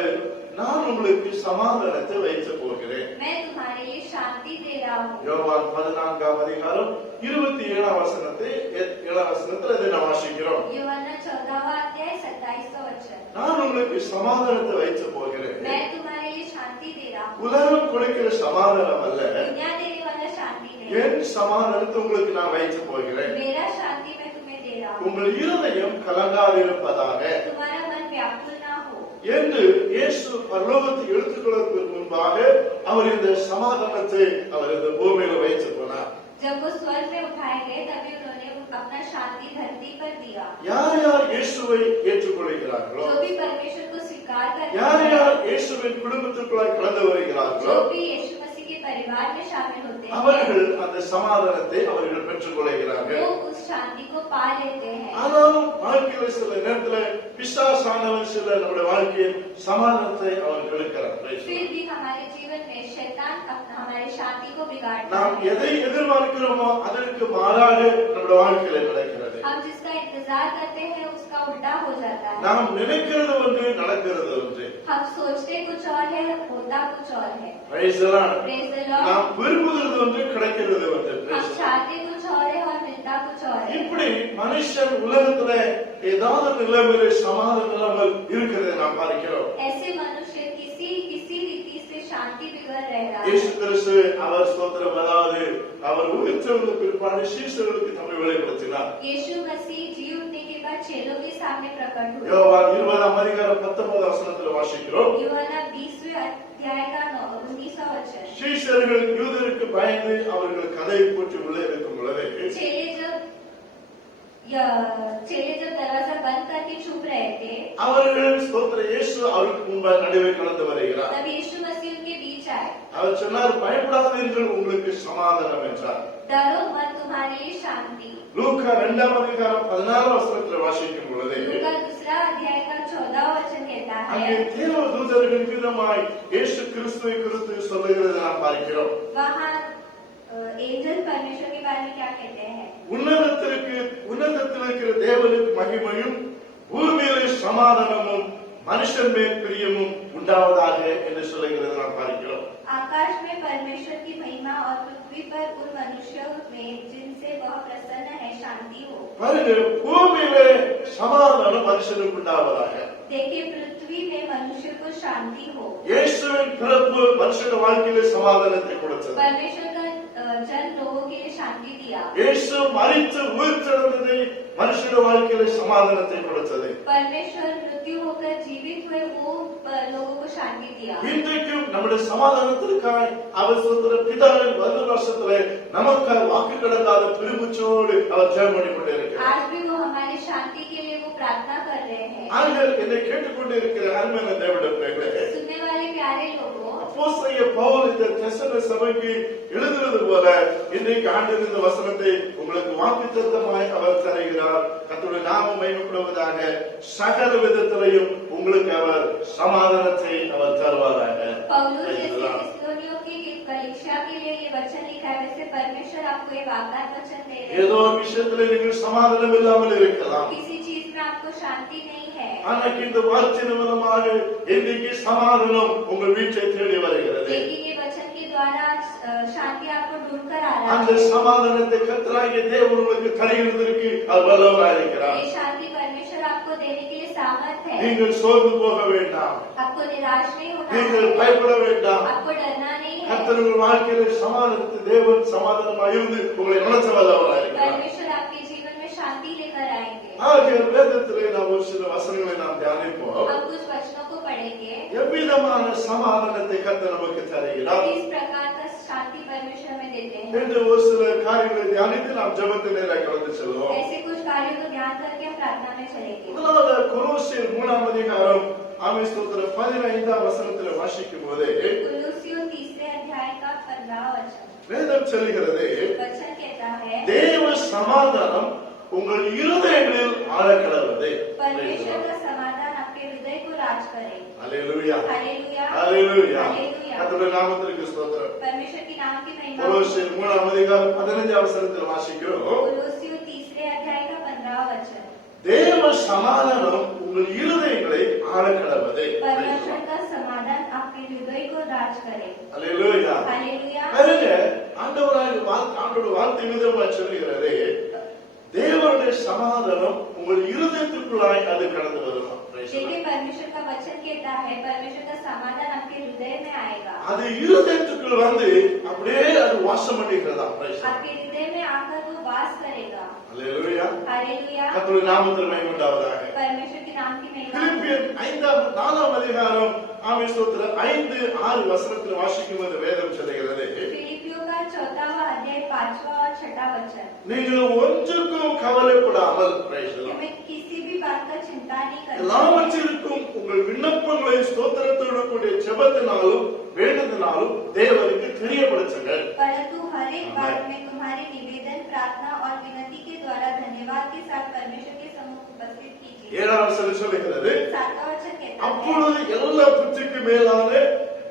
நான் உங்களுக்கு சமாதானத்தை வைத்து போகிறேன். मैं तुम्हारे लिए शांति दे रहा हूँ। யோவான் 14ஆம் அதிகாரம் 27ஆம் வசனத்தில் இதை நாம் வாசிக்கிறோம். यूहन्ना 14वां अध्याय 27वां वचन, நான் உங்களுக்கு சமாதானத்தை வைத்து போகிறேன். मैं तुम्हारे लिए शांति दे रहा हूँ। உலகம் கொடுக்கிற சமாதானம் அல்ல, दुनिया देने वाला शांति नहीं, என் சமாதானத்தை உங்களுக்கு நான் வைத்து போகிறேன். मेरा शांति मैं तुम्हें दे रहा हूँ। உங்கள் இருதயம் கலங்காதிருப்பதாக तुम्हारा मन व्याकुल ना हो। என்று இயேசு பரலோகத்துக்கு எடுத்துக்கொள்வதற்கு முன்பாக அவர் இந்த சமாதானத்தை அவர் இந்த பூமியில வைத்து போனார். जब वो स्वर्ग में उठाए गए तभी उन्होंने अपना शांति धरती पर दिया। யார் யார் இயேசுவை ஏற்றுக்கொள்கிறார்களோ, जो भी परमेश्वर को स्वीकार करते யார் हैं, யார் இயேசுவின் குடும்பத்துக்குள்ளாய் கடந்து வருகிறார்களோ, जो भी यीशु मसीह के परिवार में शामिल होते हैं, அவர்கள் அந்த சமாதானத்தை அவர்கள் பெற்றுக் கொள்கிறார்கள். वो उस शांति को पा लेते हैं। ஆனாலும் வாழ்க்கையில சில நேரத்துல பிசாசானவன் சில நம்முடைய வாழ்க்கையில் சமாதானத்தை அவன் கெடுக்கிறான். फिर भी हमारे जीवन में शैतान हमारी शांति को बिगाड़ता நாம் है। எதை எதிர்பார்க்கிறோமோ அதற்கு மாறாக நம்முடைய வாழ்க்கையில நடக்கிறது. हम जिसका इंतजार करते हैं उसका उल्टा हो जाता है। நாம் நினைக்கிறது ஒன்று, நடக்கிறது ஒன்று. हम सोचते कुछ और है, होता कुछ और है। Praise the Lord. Praise the Lord। நாம் விரும்புகிறது ஒன்று, கிடைக்கிறது ஒன்று. हम Praise the Lord. चाहते कुछ और है और मिलता कुछ और है। இப்படி மனுஷன் உலகத்துல ஏதாவது நிலைமையில சமாதானம் இல்லாமல் இருக்கிறதை நாம் பார்க்கிறோம். ऐसे मनुष्य किसी किसी रीति से शांति बिगड़ रहा இயேசு है। கிறிஸ்து அவர் ஸ்தோத்திரம், அதாவது அவர் உயிர்த்தெழுந்த பிற்பாடு சீஷர்களுக்கு தம்மை வெளிப்படுத்தினார். यीशु मसीह जी उठने के बाद चेलों के सामने प्रकट हुए। யோவான் 20ஆம் அதிகாரம் 19ஆம் வசனத்தில் வாசிக்கிறோம். यूहन्ना 20वें अध्याय का 19वां वचन, சீஷர்கள் யூதருக்கு பயந்து அவர்கள் கதையை போட்டு உள்ளே இருக்கும் பொழுது चेले जब दरवाजा बंद करके चुप रहे थे, அவர்கள் ஸ்தோத்திர இயேசு அவருக்கு முன்பாக நடுவே கடந்து வருகிறார். तब यीशु मसीह उनके बीच आए। அவர் சொன்னார், பயப்படாதீர்கள், உங்களுக்கு சமாதானம் என்றார். डरो मत, तुम्हारे लिए शांति। லூக்கா 2ஆம் அதிகாரம் 16ஆம் வசனத்தில் வாசிக்கும் பொழுது लूका 2 अध्याय का 14वां वचन कहता அங்கே है, தேவதூதர்கள் விதமாய் இயேசு கிறிஸ்துவை குறித்து சொல்லுகிறதை நாம் பார்க்கிறோம். वहाँ एंजल परमेश्वर के बारे में क्या कहते हैं? உன்னதத்தில் இருக்கிற தேவனுக்கு மகிமையும் பூமியிலே சமாதானமும் மனுஷன் மேல் பிரியமும் உண்டாவதாக என்று சொல்லுகிறதை நாம் பார்க்கிறோம். आकाश में परमेश्वर की महिमा और पृथ्वी पर उन मनुष्यों में जिनसे वह प्रसन्न है शांति हो। பாருங்க, பூமியிலே சமாதானம் மனுஷனுக்கு உண்டாவதாக. देखिए, पृथ्वी में मनुष्य को शांति हो। இயேசுவின் பிறப்பு மனுஷன வாழ்க்கையிலே சமாதானத்தை கொடுத்தது. परमेश्वर का जन लोगों के लिए शांति दिया। இயேசு மரித்து உயிர்த்தெழுந்ததை மனுஷன வாழ்க்கையிலே சமாதானத்தை கொடுத்தது. परमेश्वर मृत्यु होकर जीवित हुए, वो लोगों को शांति दिया। இன்றைக்கும் நம்முடைய சமாதானத்திற்காய் அவர் சொல்கிற பிதாவின் வலது வருஷத்திலே நமக்காக வாக்கு கடந்தாத பெருமூச்சோடு அவர் ஜெபம் பண்ணி கொண்டிருக்கிறார். आज भी वो हमारी शांति के लिए वो प्रार्थना कर रहे हैं। ஆண்கள் என்னை கேட்டுக்கொண்டிருக்கிற அருமையான தேவனுடைய பிள்ளைகளே, सुनने वाले प्यारे लोगों, அப்போஸ்தலனாகிய பவுல் இந்த தெசலோனிக்கே சபைக்கு எழுதுவது போல இன்றைக்கு ஆண்டவர் இந்த வசனத்தை உங்களுக்கு வாக்குத்தத்தமாய் அவர் தருகிறார். கர்த்தருடைய நாமம் மகிமைப்படுவதாக. சகல விதத்திலையும் உங்களுக்கு அவர் சமாதானத்தை அவர் தருவாராக. पौलुस जैसे थिस्सलुनीकियों की कलीसिया के लिए ये वचन लिखा है, वैसे परमेश्वर आपको ये वाग्दान वचन दे रहे ஏதோ हैं। விஷயத்திலே நீங்கள் சமாதானம் இல்லாமல் இருக்கலாம். किसी चीज में आपको शांति नहीं है, ஆனால் இந்த வார்த்தை மூலமாக இன்றைக்கு சமாதானம் உங்கள் வீட்டை தேடி வருகிறது. लेकिन ये वचन के द्वारा शांति आपको ढूंढ कर आ रहा அந்த है। சமாதானத்தை கர்த்தராகிய தேவன் உங்களுக்கு தருகிறதற்கு அவர் வல்லவராய் இருக்கிறார். ये शांति परमेश्वर आपको देने के लिए सामर्थ है। நீங்கள் சோர்ந்து போக வேண்டாம், आपको निराश नहीं होना நீங்கள் है, பயப்பட வேண்டாம். आपको डरना नहीं है। கர்த்தர் உங்கள் வாழ்க்கையில சமாதானத்தை தேவன் சமாதானமாக இருந்து உங்களை நடத்த வல்லவராய் இருக்கிறார். परमेश्वर आपके जीवन में शांति लेकर आएंगे। ஆகிய வேதத்திலே நாம் ஒரு சில வசனங்களை நாம் தியானிப்போம். हम कुछ वचनों को पढ़ेंगे எவ்விதமான சமாதானத்தை கர்த்தர் நமக்கு தருகிறார் किस प्रकार का शांति परमेश्वर में देते हैं। என்று ஒரு சில காரியங்களை தியானித்து நாம் ஜெபத்திலே கடந்து செல்வோம். ऐसे कुछ कार्यों को ध्यान करके हम प्रार्थना में चलेंगे। முதலாவது கொலோசியர் 3ஆம் அதிகாரம் ஆமென் ஸ்தோத்திரம் 15ஆம் வசனத்திலே வாசிக்கும் போது कुलुस्सियों 3 अध्याय का 15 वचन வேதம் சொல்கிறது, वचन कहता है தேவ சமாதானம் உங்கள் இருதயங்களில் ஆழக்கடவது. परमेश्वर का समाधान आपके हृदय को राज करे। அல்லேலூயா हालेलुया அல்லேலூயா. हालेलुया। கர்த்தருடைய நாமத்திற்கு ஸ்தோத்திரம். परमेश्वर के नाम की महिमा। கொலோசியர் 3ஆம் அதிகாரம் 15ஆம் வசனத்தில் வாசிக்கிறோம், कुलुस्सियों 3 अध्याय का 15 वचन தேவ சமாதானம் உங்கள் இருதயங்களை ஆழக்கடவது. परमेश्वर का समाधान आपके हृदय को राज करे। அல்லேலூயா. हालेलुया। பாருங்க, ஆண்டவருடைய வார்த்தை விதமா சொல்லுகிறது, தேவனுடைய சமாதானம் உங்கள் இருதயத்துக்குள்ளாய் அது கடந்து வருமா. देखिए परमेश्वर का वचन कहता है परमेश्वर का समाधान आपके हृदय में आएगा। அது இருதயத்துக்குள் வந்து அப்படியே அது வாசம் பண்ணுகிறதா. आपके हृदय में आकर वो वास करेगा। அல்லேலூயா. हालेलुया। கர்த்தருடைய நாமத்தில் மகிமை உண்டாவதாக. परमेश्वर के नाम की महिमा। பிலிப்பியர் 4ஆம் அதிகாரம் ஆமென் ஸ்தோத்திரம் 5-6 வசனத்தில் வாசிக்கும் போது வேதம் சொல்லுகிறது, फिलिपियों का 4वां अध्याय 5वां और 6वां वचन நீங்கள் ஒன்றுக்கும் கவலைப்படாமல் हमें किसी भी बात का चिंता नहीं करना। எல்லாவற்றிற்கும் உங்கள் விண்ணப்பங்களை ஸ்தோத்திரத்தோடு கூடிய ஜெபத்தினாலும் வேண்டுதலினாலும் தேவனுக்கு தெரியப்படுத்துங்கள். परंतु हर एक बात में तुम्हारे निवेदन प्रार्थना और विनती के द्वारा धन्यवाद के साथ परमेश्वर के सम्मुख उपस्थित कीजिए। 7ஆம் வசனம் சொல்லுகிறது, 7वां वचन कहता है அப்பொழுது எல்லா புத்திக்கு மேலான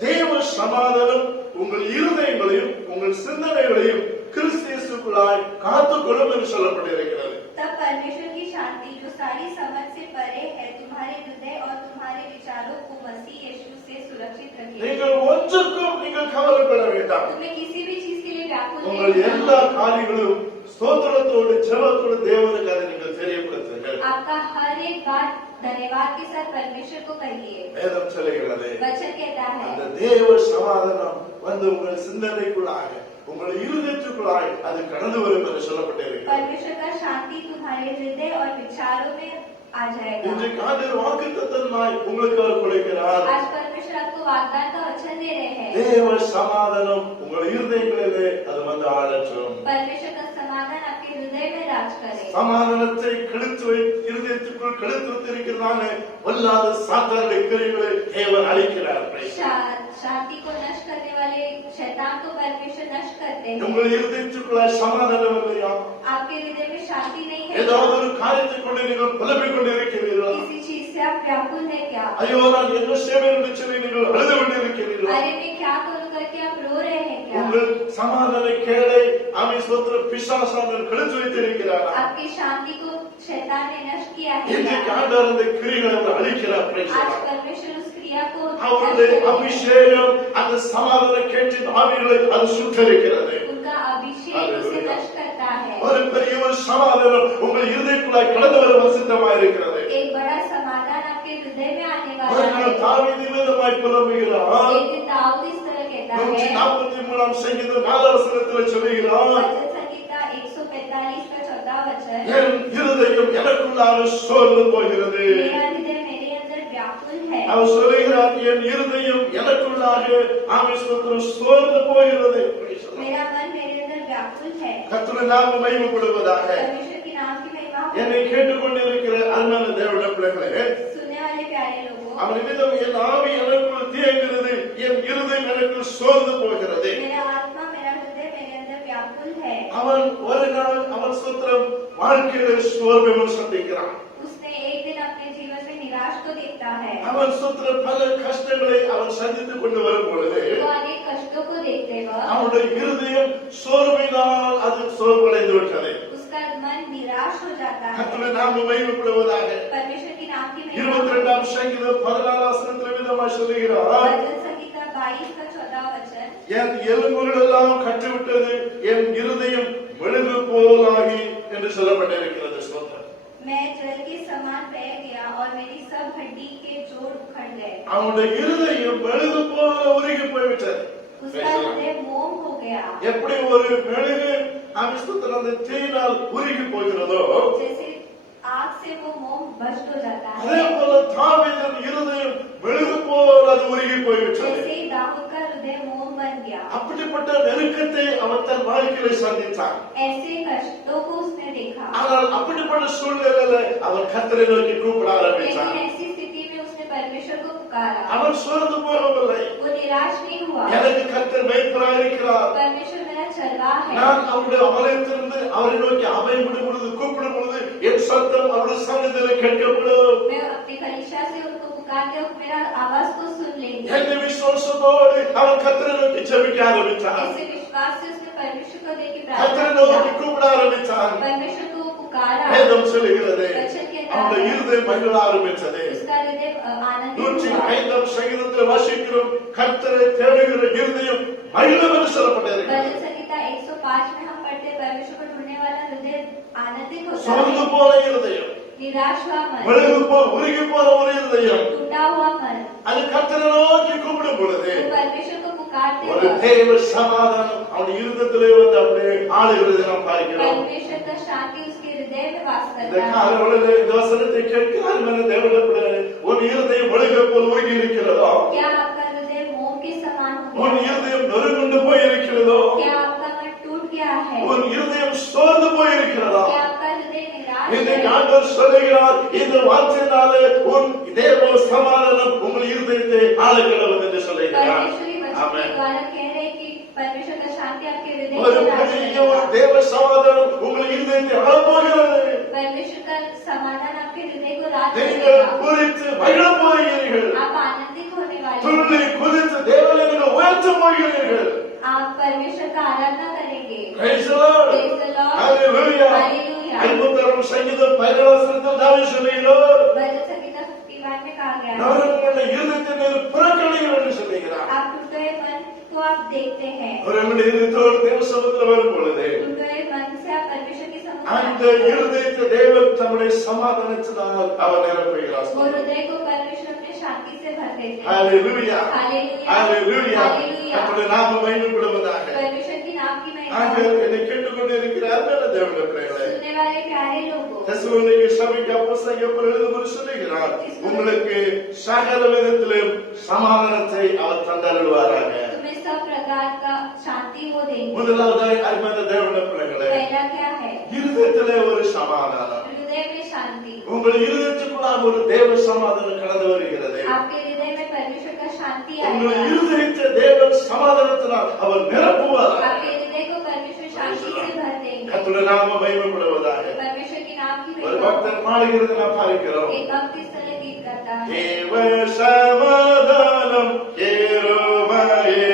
தேவ சமாதானம் உங்கள் இருதயங்களையும் உங்கள் சிந்தனைகளையும் கிறிஸ்து இயேசுக்குள்ளாய் காத்துக்கொள்ளும் என்று சொல்லப்பட்டிருக்கிறது. तब परमेश्वर की शांति जो सारी समझ से परे है तुम्हारे हृदय और तुम्हारे विचारों को मसीह यीशु से सुरक्षित रखेगी। நீங்கள் ஒன்றுக்கும் நீங்கள் கவலைப்பட வேண்டாம். तुम्हें किसी भी चीज के लिए व्याकुल உங்கள் नहीं எல்லா होना। காரியங்களும் ஸ்தோத்திரத்தோடு ஜெபத்தோடு தேவனுக்கு அதை நீங்கள் தெரியப்படுத்துங்கள். आपका हर एक बात धन्यवाद के साथ परमेश्वर को कहिए। வேதம் சொல்லுகிறது, वचन कहता அந்த है தேவ சமாதானம் வந்து உங்கள் சிந்தனைக்குள்ளாக உங்கள் இருதயத்துக்குள்ளாய் அது கடந்து வரும் என்று சொல்லப்பட்டிருக்கிறது. परमेश्वर का शांति तुम्हारे हृदय और विचारों में आ जाएगा। இன்றைக்கு ஆண்டவர் வாக்குத்தத்தமாய் உங்களுக்கு அவர் கொடுக்கிறார். आज परमेश्वर आपको वाग्दान का वचन दे रहे हैं। தேவ சமாதானம் உங்கள் இருதயங்களிலே அது வந்து ஆழற்றும். परमेश्वर का समाधान आपके हृदय में राज करे। சமாதானத்தை கெடுத்து இருதயத்துக்குள் கெடுத்து வைத்திருக்கிறதான வல்லாத சாத்தானுடைய கிரியைகளை தேவன் அழிக்கிறார். शांति को नष्ट करने वाले शैतान को परमेश्वर नष्ट करते हैं। உங்கள் இருதயத்துக்குள்ளாய் சமாதானம் இல்லையா? आपके हृदय में शांति नहीं है। ஏதாவது ஒரு காரியத்தை கொண்டு நீங்கள் புலம்பிக் கொண்டு இருக்கிறீர்களா? किसी चीज से आप व्याकुल है क्या? ஐயோ நான் என்ன செய்வேன் என்று சொல்லி நீங்கள் அழுது கொண்டு இருக்கிறீர்களா? अरे मैं क्या करूं करके आप रो रहे हैं क्या? உங்கள் சமாதான கேடை ஆமென் ஸ்தோத்திரம் பிசாசானவன் கெடுத்து வைத்திருக்கிறாரா? आपकी शांति को शैतान ने नष्ट किया है இன்றைக்கு क्या? ஆண்டவர் அந்த கிரியைகளை அவர் அழிக்கிறார். Praise the आज Lord. परमेश्वर उस क्रिया को அவருடைய नष्ट करेगा। அபிஷேகம் அந்த சமாதான கேட்டின் ஆவிகளை அது சுட்டரிக்கிறது. उनका अभिषेक उसे नष्ट करता है। ஒரு பெரிய ஒரு சமாதானம் உங்கள் இருதயக்குள்ளாய் கடந்து வர வசந்தமாய் இருக்கிறது. एक बड़ा समाधान आपके हृदय में आने ஒரு वाला है। நாள் தாவீது விதமாய் புலம்புகிறார். एक दिन दाऊद इस तरह कहता है। 143ஆம் சங்கீதம் 4ஆம் வசனத்தில் சொல்லுகிறார், वचन संहिता 145 का 14 वचन। என் இருதயம் எனக்குள்ளாக சோர்ந்து போகிறது. मेरा हृदय मेरे अंदर व्याकुल है। அவர் சொல்லுகிறார், என் இருதயம் எனக்குள்ளாக ஆமென் ஸ்தோத்திரம் சோர்ந்து போகிறது. मेरा मन मेरे अंदर व्याकुल है। கர்த்தருடைய நாமம் மகிமைப்படுவதாக. परमेश्वर के नाम की महिमा हो। என்னை கேட்டுக்கொண்டிருக்கிற அருமையான தேவனுடைய பிள்ளைகளே, सुनने वाले प्यारे लोगों, அவன் நிமித்தம் என் ஆவி எனக்குள் தேங்குகிறது, என் இருதயம் எனக்குள் சோர்ந்து போகிறது. मेरा आत्मा मेरा हृदय मेरे अंदर व्याकुल है। அவன் ஒரு நாள் அவன் ஸ்தோத்திரம் வாழ்க்கையில சோர்வை சந்திக்கிறான். उसने एक दिन अपने जीवन में निराश को देखता है। அவன் ஸ்தோத்திரம் பல கஷ்டங்களை அவன் சந்தித்துக் கொண்டு வரும் பொழுது वो अनेक कष्टों को देखते वक्त அவனுடைய இருதயம் சோர்வினால் அது சோர்வடைந்து விட்டது. उसका मन निराश हो जाता है। கர்த்தருடைய நாமம் மகிமைப்படுவதாக. परमेश्वर के नाम की महिमा। 22ஆம் சங்கீதம் 14ஆம் வசனத்தில் விதமாய் சொல்லுகிறார், वचन संहिता 22 का 14 वचन। என் எலும்புகள் எல்லாம் கட்டுவிட்டது, என் இருதயம் மெழுகு போலாகி என்று சொல்லப்பட்டிருக்கிறது. ஸ்தோத்திரம். मैं जल के समान बह गया और मेरी सब हड्डी के जोड़ उखड़ गए। அவனுடைய இருதயம் மெழுகு போல உருகி போய்விட்டது. उसका हृदय मोम हो गया। எப்படி ஒரு மெழுகு ஆமென் அந்த தீயினால் உருகி போகிறதோ जैसे आग से वो मोम भस्म हो जाता அதே है। போல தாவீதின் இருதயம் மெழுகு போல் அது உருகி போய்விட்டது. जैसे दाऊद का हृदय मोम बन गया। அப்படிப்பட்ட நெருக்கத்தை அவன் தன் வாழ்க்கையில சந்தித்தான். ऐसे कष्टों को उसने देखा। ஆனால் அப்படிப்பட்ட சூழ்நிலையில அவன் கர்த்தரை நோக்கி கூப்பிட ஆரம்பித்தான். लेकिन ऐसी स्थिति में उसने परमेश्वर को पुकारा। அவன் சோர்ந்து போகவில்லை. वो निराश नहीं हुआ। எனக்கு கர்த்தர் மேய்ப்பராய் இருக்கிறார். परमेश्वर मेरा चरवाहा है। நான் அவருடைய ஆலயத்திலிருந்து அவரை நோக்கி அபயமிடும் பொழுது கூப்பிடும் பொழுது என் சத்தம் அவருடைய சன்னதியில் கேட்கப்படும். मैं अपनी कलीसिया से उनको पुकारते हुए मेरा आवाज को सुन लेंगे। என்ற விசுவாசத்தோடு அவன் கர்த்தரை நோக்கி ஜெபிக்க ஆரம்பித்தான். ऐसे विश्वास से उसने परमेश्वर को देखी கர்த்தரை प्रार्थना நோக்கி किया। கூப்பிட ஆரம்பித்தான். परमेश्वर को पुकारा। வேதம் சொல்லுகிறது वचन के அவனுடைய द्वारा இருதயம் மகிழ ஆரம்பித்தது. उसका हृदय आनंदित 105 சங்கீதத்தில் வாசிக்கிறோம், கர்த்தரை தேடுகிற இருதயம் மகிழும் என்று சொல்லப்பட்டிருக்கிறது. भजन संहिता 105 में हम पढ़ते हैं, परमेश्वर को ढूंढने वाला हृदय आनंदित होता சோர்ந்து है। போன இருதயம், निराश हुआ मन, மெழுகு போல் உருகி போன ஒரு இருதயம், टूटा हुआ मन, அது கர்த்தரை நோக்கி கூப்பிடும் பொழுது वो परमेश्वर को पुकारते ஒரு वक्त தேவ சமாதானம் அவன் இருதயத்திலே வந்து அப்படியே ஆளுகிறதை நாம் பார்க்கிறோம். परमेश्वर का शांति उसके हृदय में वास இந்த करता है। காலவெளியிலே இந்த வசனத்தை கேட்கிறார் என தேவனே, உன் இருதயம் மெழுகு போல் உருகி இருக்கிறதோ? क्या आपका हृदय मोम के समान हो உன் गया? இருதயம் நொறுங்குண்டு போய் இருக்கிறதோ? क्या आपका मन टूट गया है? உன் இருதயம் சோர்ந்து போய் இருக்கிறதா? क्या आपका हृदय निराश இன்னைக்கு है? ஆண்டவர் சொல்லுகிறார், இந்த வார்த்தையினாலே உன் தேவ சமாதானம் உங்கள் இருதயத்தை ஆளுகிறது என்று சொல்லுகிறார். परमेश्वरी वचन के ஆமென். द्वारा कह रहे हैं कि परमेश्वर का शांति आपके हृदय ஒரு में राज பெரிய करेगा। ஒரு தேவ சமாதானம் உங்கள் இருதயத்தை ஆளப்போகிறது. परमेश्वर का समाधान आपके हृदय को राज நீங்கள் करेगा। குறித்து மகிழப் போகிறீர்கள். आप आनंदित होने वाले துள்ளி हैं। குதித்து தேவனை நீங்கள் உயர்த்தப் போகிறீர்கள். आप परमेश्वर का आराधना करेंगे। Praise the Lord. Praise the Lord. Hallelujah. Hallelujah. 50 சங்கீதம் 17 தாவீது சொல்லுகிறார், भजन संहिता 51 में कहा गया है, நான் உங்களுடைய இருதயத்தை நீங்கள் புறக்கணிங்கள் என்று சொல்லுகிறார். आप टूटे हुए मन को आप देखते हैं। அவருடைய இருதயத்தோடு தேவ சமூகத்தில் வரும் பொழுது टूटे हुए मन से आप परमेश्वर के सम्मुख அந்த आते हैं। இருதயத்தை தேவன் தம்முடைய சமாதானத்தினால் அவர் நிரப்புகிறார். वो हृदय को परमेश्वर अपने शांति से भर देते हैं। Hallelujah. हालेलुया। Hallelujah. हालेलुया। நம்முடைய நாமம் மகிமைப்படுவதாக. परमेश्वर की नाम की महिमा ஆக हो। என்னை கேட்டுக்கொண்டு இருக்கிற அருமையான தேவனுடைய பிள்ளைகளே, सुनने वाले प्यारे लोगों, தெசலோனிக்கே சபைக்கு அப்போஸ்தலன் பவுல் எழுதும்போது சொல்லுகிறார், உங்களுக்கு சகல விதத்திலும் சமாதானத்தை அவர் தந்தருள்வாராக. तुम्हें सब प्रकार का शांति वो देंगे। முதலாவதாய் அருமையான தேவனுடைய பிள்ளைகளே, पहला क्या है? இருதயத்திலே ஒரு சமாதானம். हृदय में शांति। உங்கள் இருதயத்துக்குள்ளாக ஒரு தேவ சமாதானம் கடந்து வருகிறது. आपके हृदय में परमेश्वर का शांति உங்கள் आएगा। இருதயத்தை தேவ சமாதானத்தினால் அவர் நிரப்புவார். आपके हृदय को परमेश्वर शांति से भर देंगे। கர்த்தருடைய நாமம் மகிமைப்படுவதாக. परमेश्वर के नाम की ஒரு महिमा। பக்தர் பாடுகிறது நாம் பார்க்கிறோம். एक भक्त इस तरह गीत गाता है, தேவ சமாதானம் ஏறுமையே,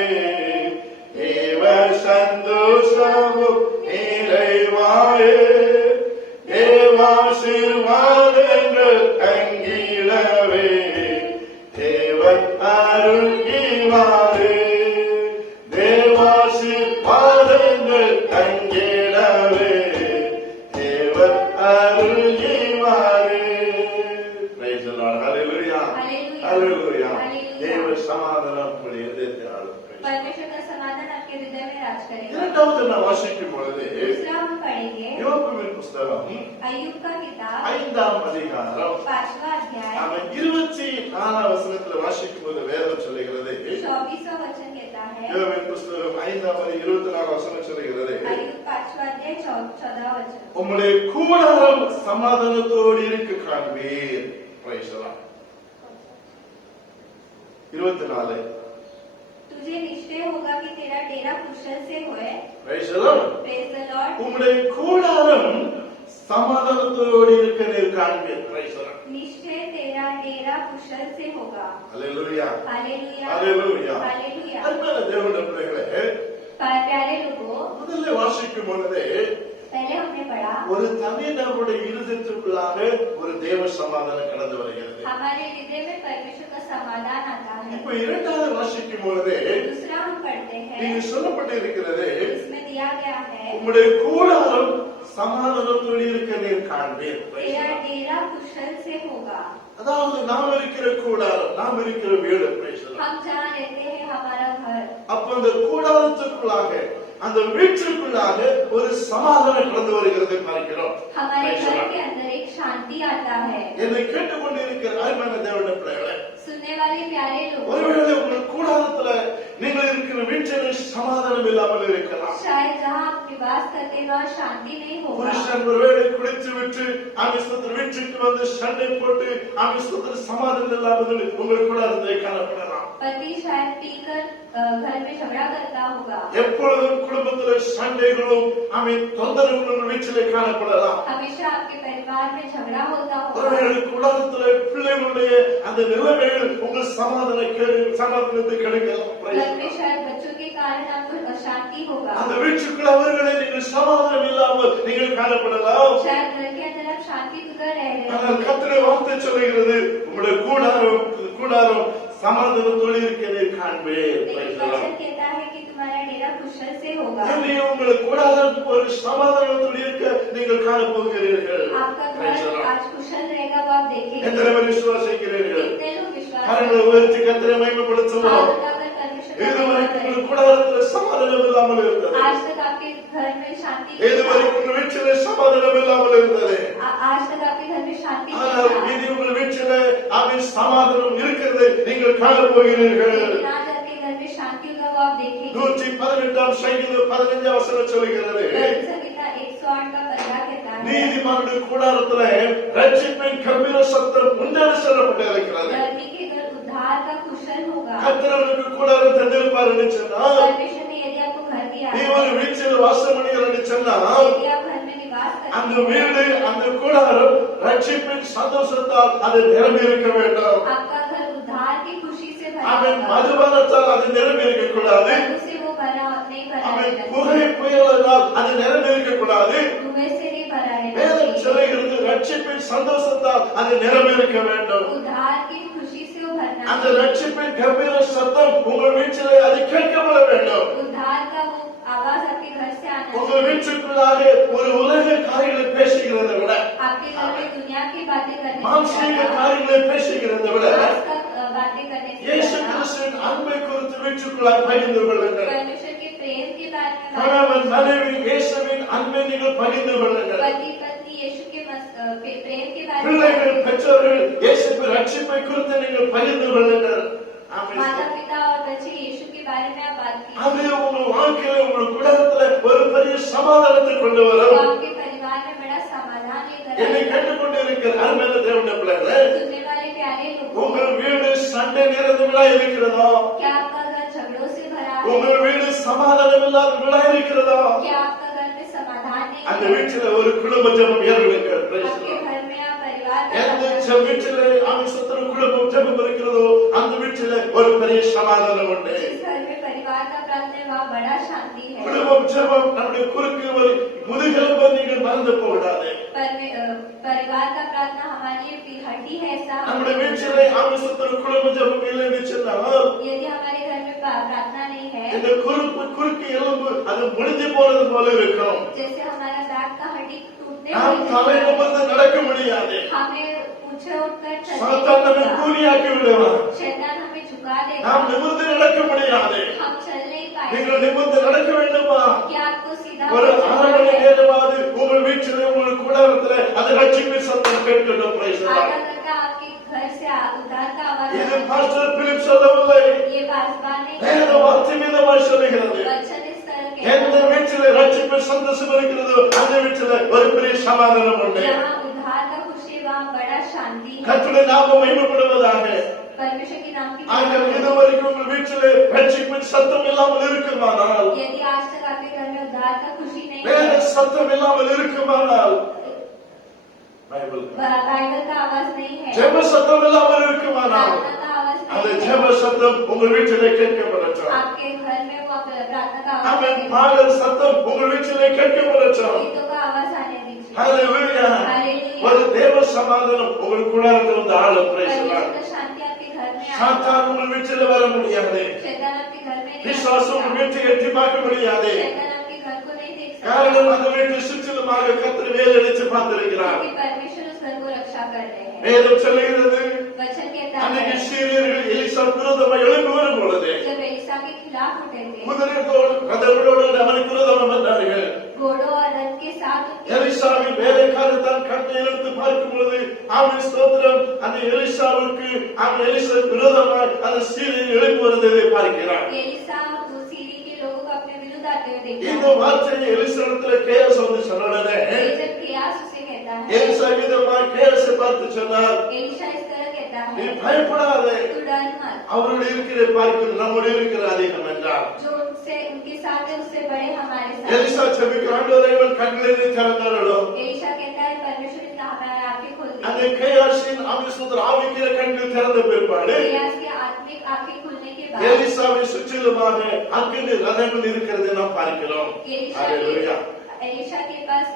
தேவ சந்தோஷமும் நிறைவாயே, தேவாசீர்வாதங்கள் தங்கிடவே, தேவன் அருள்வாரே, தேவாசீர்வாதங்கள் தங்கிடவே, தேவன் அருள்வாரே. Praise the Lord. Hallelujah. Hallelujah. Hallelujah. Hallelujah. தேவ சமாதானம் உங்களுடைய இருதயத்தை ஆளும். परमेश्वर का समाधान आपके हृदय में राज करेगा। இரண்டாவது நான் வாசிக்கும் பொழுது दूसरा हम पढ़ेंगे யோபுவின் புஸ்தகம் अय्यूब का किताब 5ஆம் அதிகாரம் 5वां अध्याय அவன் 24ஆம் வசனத்தில் வாசிக்கும் போது வேதம் சொல்லுகிறது, 24वां वचन कहता है, யோபுவின் புஸ்தகம் 5ஆம் அதிகாரம் 24ஆம் வசனம் சொல்லுகிறது, अय्यूब 5वां अध्याय 14वां वचन, உம்முடைய கூடாரம் சமாதானத்தோடு இருக்க காண்பீர். Praise the Lord. 24 तुझे निश्चय होगा कि तेरा डेरा कुशल से होए। Praise the Lord. Praise the Lord. உம்முடைய கூடாரம் சமாதானத்தோடு இருக்க நீர் காண்பீர். Praise the Lord. निश्चय तेरा डेरा कुशल से होगा। Hallelujah. हालेलुया। Hallelujah. हालेलुया। அன்பான தேவனுடைய பிள்ளைகளே, प्यारे लोगों, முதல்ல வாசிக்கும் பொழுது पहले हमने पढ़ा ஒரு தனிநபருடைய இருதயத்துக்குள்ளாக ஒரு தேவ சமாதானம் கடந்து வருகிறது. हमारे हृदय में परमेश्वर का समाधान आता है। இப்ப இரண்டாவது வாசிக்கும் பொழுது दूसरा हम पढ़ते हैं, நீங்க சொல்லப்பட்டிருக்கிறது, इसमें दिया गया है, உம்முடைய கூடாரம் சமாதானத்தோடு இருக்க நீர் காண்பீர். तेरा डेरा कुशल से होगा। அதாவது நாம் இருக்கிற கூடாரம், நாம் இருக்கிற வீடு. Praise the Lord. हम जहाँ रहते हैं हमारा घर, அப்ப அந்த கூடாரத்துக்குள்ளாக அந்த வீட்டுக்குள்ளாக ஒரு சமாதானம் கடந்து வருகிறதை பார்க்கிறோம். हमारे घर के अंदर एक शांति आता है. என்னை கேட்டுக்கொண்டிருக்கிற அருமையான தேவனுடைய பிள்ளைகளே, सुनने वाले प्यारे लोग, ஒருவேளை உங்கள் கூடாரத்துல நீங்கள் இருக்கிற வீட்டிலே சமாதானம் இல்லாமல் இருக்கலாம். शायद जहाँ आप निवास करते हैं वहाँ शांति नहीं होगा. புருஷன் ஒருவேளை குடித்து விட்டு ஆமிஸ்தத்தில் வீட்டுக்கு வந்து சண்டை போட்டு ஆமிஸ்தத்தில் சமாதானம் இல்லாமல் உங்கள் கூடாரத்தை காணப்படலாம். पति शायद पीकर घर में झगड़ा करता होगा. எப்பொழுதும் குடும்பத்தில் சண்டைகளும் தொந்தரவுகளும் வீட்டிலே காணப்படலாம். हमेशा आपके परिवार में झगड़ा होता होगा. ஒருவேளை கூடாரத்தில் பிள்ளைகளுடைய அந்த நிலைமையில் உங்கள் சமாதானத்தை கெடுக்கலாம். घर में शायद बच्चों के कारण आपको अशांति होगा. அந்த வீட்டுக்குள் அவர்களை நீங்கள் சமாதானம் இல்லாமல் நீங்கள் காணப்படலாம். शायद घर के अंदर आप शांति बगैर रह रहे ஆனால் हैं. கர்த்தருடைய வார்த்தை சொல்லுகிறது, உங்களுடைய கூடாரம் சமாதானத்தோடு இருக்கிறதை காண்பேன். लेकिन वचन कहता है कि तुम्हारा डेरा कुशल से होगा. உங்கள் கூடாரம் ஒரு சமாதானத்தோடு இருக்க நீங்கள் காணப்போகிறீர்கள். आपका घर आज कुशल रहेगा वो आप देखेंगे. எத்தனை பேர் விசுவாசிக்கிறீர்கள்? कितने लोग विश्वास கரங்களை உயர்த்தி கர்த்தரை மகிமைப்படுத்துவோம். இதுவரைக்கும் உங்கள் கூடாரத்தில் சமாதானம் இல்லாமல் இருந்தது. आज तक आपके घर में शांति இதுவரைக்கும் உங்கள் வீட்டிலே சமாதானம் இல்லாமல் இருந்தது. आज तक आपके घर में शांति ஆனால் இனி உங்கள் வீட்டிலே சமாதானம் இருக்கிறதை நீங்கள் காணப்போகிறீர்கள். लेकिन आज आपके घर में शांति होगा वो आप देखेंगे. 118 சங்கீதம் 15 வசனம் சொல்கிறது, संगीता 108 का 15 कहता है, நீதிமானுடைய கூடாரத்திலே ரட்சிப்பின் கம்பீர சத்தம் முன்னேறி செல்லப்பட்டிருக்கிறது. धर्मी के घर उद्धार का कुशल होगा. கர்த்தருக்கு கூடாரம் தந்திருப்பார் என்று சொன்னால், परमेश्वर ने यदि आपको घर दिया நீ है, ஒரு வீட்டில் வாசம் பண்ணுகிற என்று சொன்னால், यदि आप घर में निवास அந்த करते हैं, வீடு அந்த கூடாரம் ரட்சிப்பின் சந்தோஷத்தால் அது நிரம்பி இருக்க வேண்டும். आपका घर उद्धार की खुशी से भरा அவன் होगा. மதுபானத்தால் அது நிரம்பி இருக்க கூடாது. उसे वो भरा नहीं भरा அவன் रहना புகை चाहिए. புயலினால் அது நிரம்பி இருக்க கூடாது. धुएं से नहीं भरा रहना வேதம் चाहिए. சொல்லுகிறது, ரட்சிப்பின் சந்தோஷத்தால் அது நிரம்பி இருக்க வேண்டும். उद्धार की खुशी से वो भरना அந்த चाहिए. ரட்சிப்பின் கம்பீர சத்தம் உங்கள் வீட்டிலே அது கேட்கப்பட வேண்டும். उद्धार का वो आवाज आपके घर से आना உங்கள் चाहिए. வீட்டுக்குள்ளாக ஒரு உலக காரியங்களை பேசுகிறதை விட, आपके घर में दुनिया की बातें करने மாம்சீக காரியங்களை பேசுகிறதை விட, आज तक बातें करने से இயேசு ज्यादा கிறிஸ்துவின் அன்பை குறித்து வீட்டுக்குள்ளாக பகிர்ந்து கொள்ளுங்கள். परमेश्वर के प्रेम के बारे में கணவன் மனைவி இயேசுவின் அன்பை நீங்கள் பகிர்ந்து கொள்ளுங்கள். पति पत्नी यीशु के प्रेम के बारे में பிள்ளைகள் பெற்றோர்கள் இயேசுவின் ரட்சிப்பை குறித்து நீங்கள் பகிர்ந்து கொள்ளுங்கள். ஆமென். माता पिता और बच्चे यीशु के बारे में आप बात कीजिए. அது உங்கள் வாழ்க்கையில உங்கள் குடும்பத்துல ஒரு பெரிய சமாதானத்தை கொண்டு तो வரும். आपके परिवार में बड़ा समाधान लेकर என்னை आएगा. கேட்டுக்கொண்டிருக்கிற அருமையான தேவனுடைய பிள்ளைகளே, सुनने वाले प्यारे लोग, உங்கள் வீடு சண்டை நிறைந்தவளா இருக்கிறதோ? क्या आपका घर झगड़ों से भरा है? உங்கள் வீடு சமாதானம் இல்லாத வீடா இருக்கிறதோ? क्या आपका घर में समाधान नहीं அந்த है? வீட்டில ஒரு குடும்ப ஜெபம் ஏற்படுங்கள். Praise the आपके Lord. घर में आप परिवार का எந்த समाधान- வீட்டிலே ஆமிசத்திர குடும்பம் ஜெபம் இருக்கிறதோ அந்த வீட்டில ஒரு பெரிய சமாதானம் உண்டு. जिस घर में परिवार का प्रार्थना है वहाँ बड़ा शांति है. குடும்பம் ஜெபம் நம்முடைய குறுக்கு வழி முதுகெலும்பை நீங்கள் மறந்து போகக்கூடாது. परिवार का प्रार्थना हमारी हड्डी है ऐसा. நம்முடைய வீட்டிலே ஆமிசத்திர குடும்ப ஜெபம் இல்லைன்னு சொன்னால் यदि हमारे घर में प्रार्थना नहीं है, இந்த குறுக்கு எலும்பு அது முடிஞ்சு போனது போல இருக்கும். जैसे हमारा बैक का हड्डी टूटने நாம் தலை நிமிர்ந்து நடக்க முடியாது. हमें ऊंचे उठकर சாத்தான் நம்மை चलने கூலியாக்கி விடுவான். शैतान हमें झुका देगा. நாம் நிமிர்ந்து நடக்க முடியாது. हम चल नहीं पाएंगे. நீங்கள் நிமிர்ந்து நடக்க வேண்டுமா? क्या आपको सीधा ஒரு चलना அரை மணி है? நேரமாவது உங்கள் வீட்டிலே உங்கள் கூடாரத்திலே அது ரட்சிப்பின் சத்தம் கேட்கட்டும். Praise the Lord. आधा घंटा आपके घर से उद्धार का आवाज இது आना பாஸ்டர் பிலிப் சொல்லவில்லை. चाहिए. ये बासबान नहीं வேத வார்த்தை மீதமாய் சொல்லுகிறது. वचन इस तरह के எந்த வீட்டிலே ரட்சிப்பின் சந்தோஷம் இருக்கிறதோ அந்த வீட்டிலே ஒரு பெரிய சமாதானம் உண்டு. जहाँ उद्धार का खुशी वहाँ बड़ा शांति है. கர்த்தருடைய நாமம் மகிமைப்படுவதாக. परमेश्वर के नाम की ஆகிய இதுவரைக்கும் உங்கள் வீட்டிலே ரட்சிப்பின் சத்தம் இல்லாமல் இருக்குமானால், यदि आज तक आपके घर में उद्धार का खुशी नहीं வேத है, சத்தம் இல்லாமல் இருக்குமானால், பைபிள் बाइबल का आवाज नहीं है, ஜெப சத்தம் இல்லாமல் இருக்குமானால், प्रार्थना का आवाज அந்த नहीं ஜெப है, சத்தம் உங்கள் வீட்டிலே கேட்கப்படட்டும். आपके घर में वो प्रार्थना का आवाज அவன் नहीं है, பாடல் சத்தம் உங்கள் வீட்டிலே கேட்கப்படட்டும். गीतों का आवाज आने दीजिए. ஹalleluya. ஒரு தேவ சமாதானம் உங்கள் கூடாரத்தில் வந்து ஆளும். Praise the Lord. परमेश्वर का शांति आपके घर में आए. சாத்தான் உங்கள் வீட்டில் வர முடியாது. शैतान आपके घर में नहीं பிசாசு உங்கள் आएगा. வீட்டை எட்டி பார்க்க முடியாது. शैतान आपके घर को नहीं देख सकता. காரணம் அந்த வீட்டை சுற்றிலுமாக கர்த்தர் வேலை அடித்து பார்த்திருக்கிறார். क्योंकि परमेश्वर उस घर को रक्षा कर रहे हैं. வேதம் சொல்லுகிறது, वचन कहता அன்னைக்கு है சீரியர்கள் எலிசா விரோதமாக எழும்பி வரும் பொழுது जब एलिशा के खिलाफ उठे थे குதிரைகளோடு ரதங்களோடு அவனுக்கு விரோதமாக வந்தார்கள். घोड़ों और रथ के साथ उनके எலிசாவின் வேலைக்காரர் தான் கட்டை எடுத்து பார்க்கும் பொழுது அவன் ஸ்தோத்திரம் அந்த எலிசாவுக்கு அவன் எலிசா விரோதமாக அந்த சீரியல் எழும்பி வருவதை பார்க்கிறான். एलिशा वो सीरी के लोगों को अपने विरुद्ध आते हुए இந்த देखा வார்த்தையை எலிசாவிடத்தில் கேஸ் வந்து சொன்னோடனே ये जब कियास उसे कहता है எலிசா விதமாக கேஸ் பார்த்து சொன்னார், एलिशा इस तरह कहता நீ है பயப்படாதே, तू डर मत அவரோடு இருக்கிற பார்க்க நம்மோடு இருக்கிற அதிகம் என்றார். जो उनसे उनके साथ है उससे बड़े हमारे साथ எலிசா செபிக்கிற ஆண்டவரே இவன் கண்களை திறந்தாரோ. एलिशा कहता है परमेश्वर ने हमारे आंखें खोल दी அந்த கேயாசின் ஆவிசுத்தர் ஆவிக்கிற கண்கள் திறந்த பிற்பாடு कियास के आत्मिक आंखें खुलने के बाद எலிசாவை சுற்றிலுமாக அக்கினி ரதங்கள் இருக்கிறதை நாம் பார்க்கிறோம். ஹalleluya. एलिशा के पास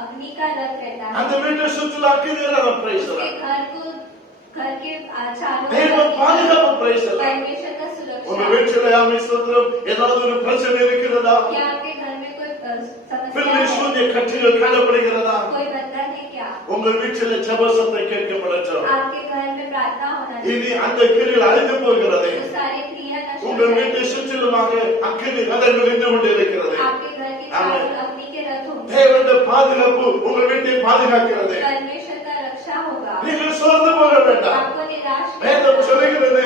अग्नि का रथ रहता है அந்த வீட்டை சுற்றிலும் அக்கினி ரதம் பிரைஸ் उसके घर के चारों தேவன் பாதுகாப்பு பிரைஸ் परमेश्वर का உங்க सुरक्षा வீட்டிலே ஆவிசுத்தரம் ஏதாவது ஒரு பிரச்சனை இருக்கிறதா? क्या आपके घर में कोई समस्या பிள்ளை है சூழ்நிலை கட்டிகள் காணப்படுகிறதா? कोई बंधन है क्या உங்கள் வீட்டிலே ஜெபசத்தை கேட்கப்படட்டும். आपके घर में प्रार्थना होना இனி चाहिए அந்த கிரியில் அழிந்து போகிறது. वो सारे क्रिया नष्ट हो உங்கள் जाएंगे। வீட்டை சுற்றிலுமாக அக்கினி ரதங்கள் நின்று கொண்டிருக்கிறது. आपके घर के चारों अग्नि के रथ होंगे தேவனுடைய பாதுகாப்பு உங்கள் வீட்டை பாதுகாக்கிறது. परमेश्वर का रक्षा होगा நீங்கள் சோர்ந்து போக வேண்டாம். आपको निराश नहीं வேதம் होना। சொல்லுகிறது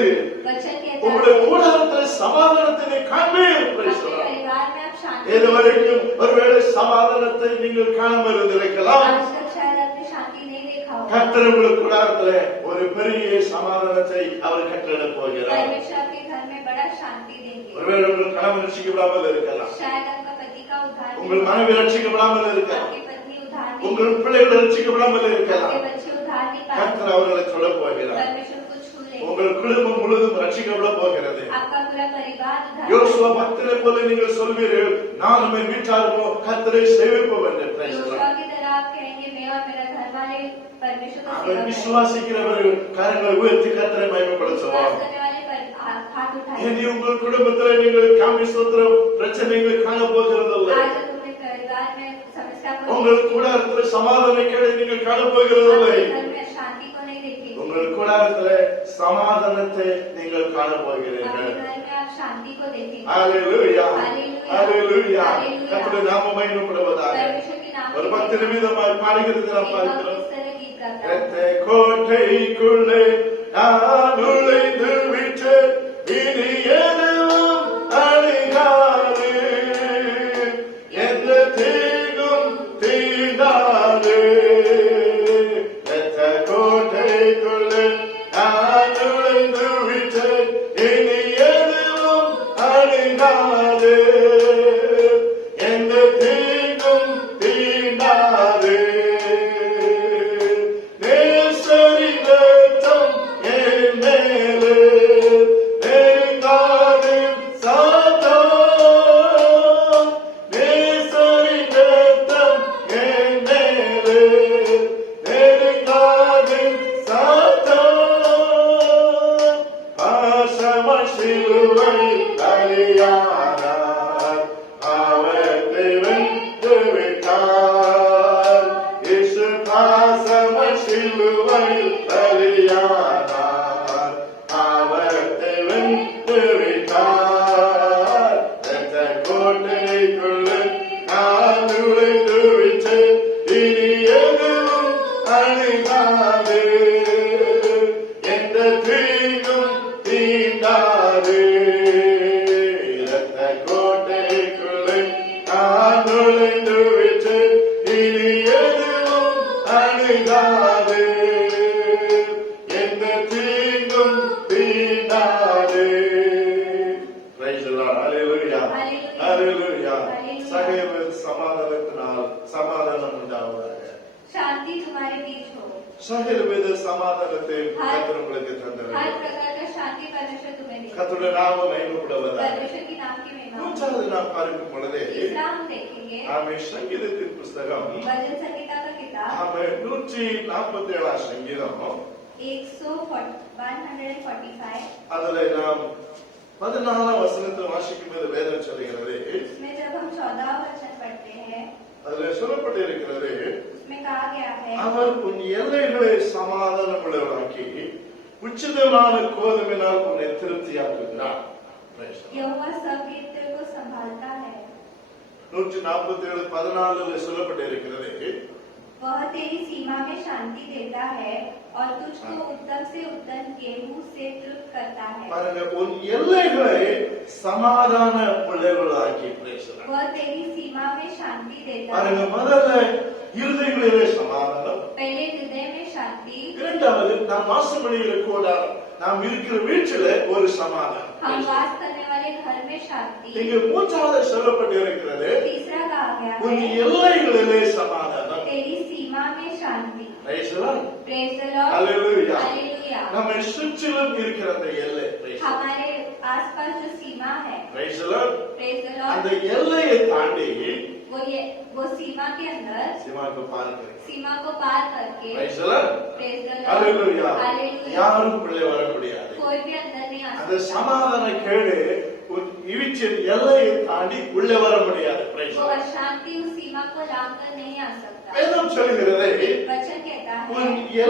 वचन कहता உங்களுடைய है ஊடகத்தில் சமாதானத்தினை காண்பீர். Praise the अपने Lord. परिवार में आप शांति இதுவரைக்கும் ஒருவேளை சமாதானத்தை நீங்கள் காணாமல் இருந்திருக்கலாம். आज तक शायद आपने शांति नहीं देखा होगा கர்த்தர் உங்களுக்கு கூடாரத்திலே ஒரு பெரிய சமாதானத்தை அவர் கட்டளையிட போகிறார். परमेश्वर आपके घर में बड़ा शांति देंगे ஒருவேளை உங்கள் கணவன் ரட்சிக்கப்படாமல் இருக்கலாம், शायद आपका पति का उद्धार नहीं உங்கள் होगा, மனைவி ரட்சிக்கப்படாமல் இருக்கலாம், आपकी पत्नी उद्धार नहीं உங்கள் होगी, பிள்ளைகள் ரட்சிக்கப்படாமல் आपके இருக்கலாம். बच्चे उद्धार नहीं पाएंगे கர்த்தர் அவர்களை தொட போகிறார். परमेश्वर को छू लेंगे உங்கள் குடும்பம் முழுவதும் ரட்சிக்கப்பட போகிறது. आपका पूरा परिवार उद्धार யோசுவா 10 போல நீங்கள் சொல்வீர்கள், நானும் என் வீட்டாருமோ கர்த்தரை சேவிப்போம் என்று. Praise the Lord. योशुआ की तरह आप कहेंगे मैं और मेरा घर वाले परमेश्वर का அவர் सेवा करेंगे விசுவாசிக்கிறவர்கள் கரங்களை உயர்த்தி கர்த்தரை மகிமைப்படுத்துவார். विश्वास करने वाले हाथ उठाएंगे இனி உங்கள் குடும்பத்தில் நீங்கள் காமி ஸ்தோத்திரம் பிரச்சனைகள் காண போகிறதில்லை. आज अपने परिवार में समस्या को உங்கள் கூடாரத்தில் சமாதான கேடை நீங்கள் காண போகிறதில்லை. अपने घर में शांति को नहीं देखेंगे உங்கள் கூடாரத்தில் சமாதானத்தை நீங்கள் காண अपने போகிறீர்கள். घर में आप शांति को देखेंगे ஹalleluya. Hallelujah. ஹalleluya. Hallelujah. கர்த்தருடைய நாமம் மகிமைப்படுவதாக. परमेश्वर के नाम ஒரு 10 நிமிடமாய் பாடுகிறது நாம் பார்க்கிறோம். इस तरह गीत गाता है இரத்த கோட்டைக்குள்ளே நான் நுழைந்து விட்டேன், இனி எதுவும் அழியாது, எந்த தீங்கும் தீண்டாது. இரத்த கோட்டைக்குள்ளே நான் நுழைந்து விட்டேன், இனி எதுவும் அழியாது, எந்த தீங்கும் தீண்டாது. நேசரின் ரத்தம் என் மேலே நெருங்காது சாத்தான். நேசரின் ரத்தம் என் மேலே நெருங்காது சாத்தான். பாசமாய் சிலுவையில் பலியானார், பாவத்தை வென்று விட்டார். இயேசு பாசமாய் சிலுவையில் பலியானார், பாவத்தை வென்று விட்டார். இரத்த கோட்டைக்குள்ளே நான் நுழைந்து விட்டேன், இனி எதுவும் அழியாது, எந்த தீங்கும் தீண்டாது. இரத்த கோட்டைக்குள்ளே நான் நுழைந்து விட்டேன், இனி எதுவும் அழியாது, எந்த தீங்கும் தீண்டாது. Praise the Lord. Hallelujah. Hallelujah. Hallelujah. Hallelujah. சகல சமாதானத்தினால் சமாதானம் உண்டாவதாக. शांति तुम्हारे बीच हो சகலவித சமாதானத்தை கர்த்தர் உங்களுக்கு हर தந்தவர். प्रकार का शांति परमेश्वर तुम्हें दे கர்த்தருடைய நாமம் மகிமைப்படுவதாக. परमेश्वर की नाम की महिमा हो। மூன்றாவது நாம் பார்க்கும் பொழுது तीसरा हम देखेंगे ஆமென் சங்கீதத்தின் புஸ்தகம் भजन संहिता का किताब ஆமென் 147 சங்கீதம் 145 அதுல நாம் 14 வசனத்தை வாசிக்கும் போது வேதம் சொல்லுகிறது, उसमें जब हम 14 वचन पढ़ते हैं அதுல சொல்லப்பட்டிருக்கிறது, उसमें कहा गया है அவர் உன் எல்லைகளை சமாதானம் உள்ளவராக்கி உச்சிதமான கோதுமையினால் உன்னை திருப்தியாக்குகிறார். Praise the Lord. यहोवा सब गिरते को संभालता है, 147:14 சொல்லப்பட்டிருக்கிறது. वह तेरी सीमा में शांति देता है और तुझको उत्तम से उत्तम गेहूं से तृप्त करता है। பாருங்க, உன் எல்லைகளை சமாதான பிள்ளைகளாக்கி. Praise the Lord. वह तेरी सीमा में शांति देता பாருங்க, है, முதல்ல இருதயங்களிலே சமாதானம், पहले हृदय में शांति, இரண்டாவது நாம் வாசம் பண்ணுகிற கூடாரம், நாம் இருக்கிற வீட்டில ஒரு சமாதானம். हम वास करने वाले घर में शांति, இங்க மூன்றாவது சொல்லப்பட்டிருக்கிறது, तीसरा कहा गया உன் है எல்லைகளிலே சமாதானம். तेरी सीमा में शांति। Praise the Lord. Praise the Lord, Hallelujah. Hallelujah. நம்மை சுற்றிலும் இருக்கிற அந்த எல்லை. Praise the Lord. हमारे आसपास जो सीमा है, Praise the Lord. Praise the அந்த लॉर्ड, எல்லையை தாண்டி वो सीमा के अंदर, சிமாக்கு பார்க்கிறேன். सीमा को पार करके, Praise the Lord. Praise the Lord, Hallelujah. Hallelujah, யாரும் உள்ளே வர முடியாது. कोई भी अंदर नहीं आ அந்த सकता। சமாதான கேடு உன் வீட்டின் எல்லையை தாண்டி உள்ளே வர முடியாது. Praise the वो Lord. अशांति उस सीमा को लांघकर नहीं आ सकता। வேதம் சொல்கிறது, वचन कहता உன் है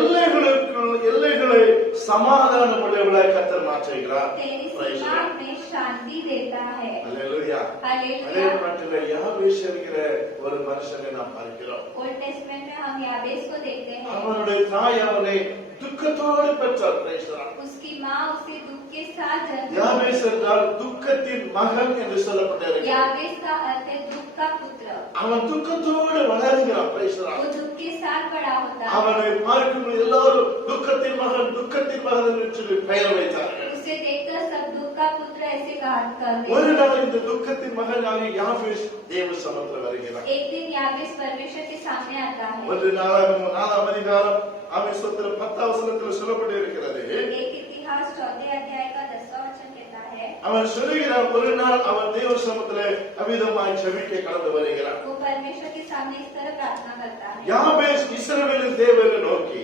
எல்லைகளை சமாதான பிள்ளைகளாய் கர்த்தர் மாற்றுகிறார். तेरी Praise the सीमा Lord. में शांति देता है। Hallelujah. அதே हालेलुया। நாட்டில் யாபேஸ் என்கிற ஒரு மனுஷனை நாம் பார்க்கிறோம். ओल्ड टेस्टमेंट में हम याबेस को देखते हैं, அவனுடைய தாய் அவனை துக்கத்தோடு பெற்றார். Praise the Lord. उसकी माँ उसे दुख के साथ जन्म दी। யாபேஸ் என்றால் துக்கத்தின் மகன் என்று சொல்லப்பட்டிருக்கிறது. याबेस का अर्थ है दुख का पुत्र। அவன் துக்கத்தோடு வளர்கிறான். Praise the Lord. वो दुख के साथ बड़ा होता है। அவனை பார்க்கும் எல்லாரும் துக்கத்தின் மகன் என்று சொல்லி பெயர் வைத்தார்கள். उसे देखकर सब दुख का पुत्र ऐसे कहते ஒரு हैं। நாள் இந்த துக்கத்தின் மகனாக யாபேஸ் தேவ சமூகத்தில் வருகிறான். एक दिन याबेस परमेश्वर के सामने आता है। ஒரு நாலாம் அதிகாரம் ஆமோஸ் 10 வசனத்தில் சொல்லப்பட்டிருக்கிறது. एक इतिहास 4 अध्याय का 10वां वचन कहता है, அவன் சொல்லுகிறான், ஒரு நாள் அவன் தேவ சமூகத்திலே அவிதமாய் ஜெபிக்க கடந்து வருகிறான். वो परमेश्वर के सामने इस तरह प्रार्थना करता है। யாபேஸ் இஸ்ரவேலின் தேவனை நோக்கி,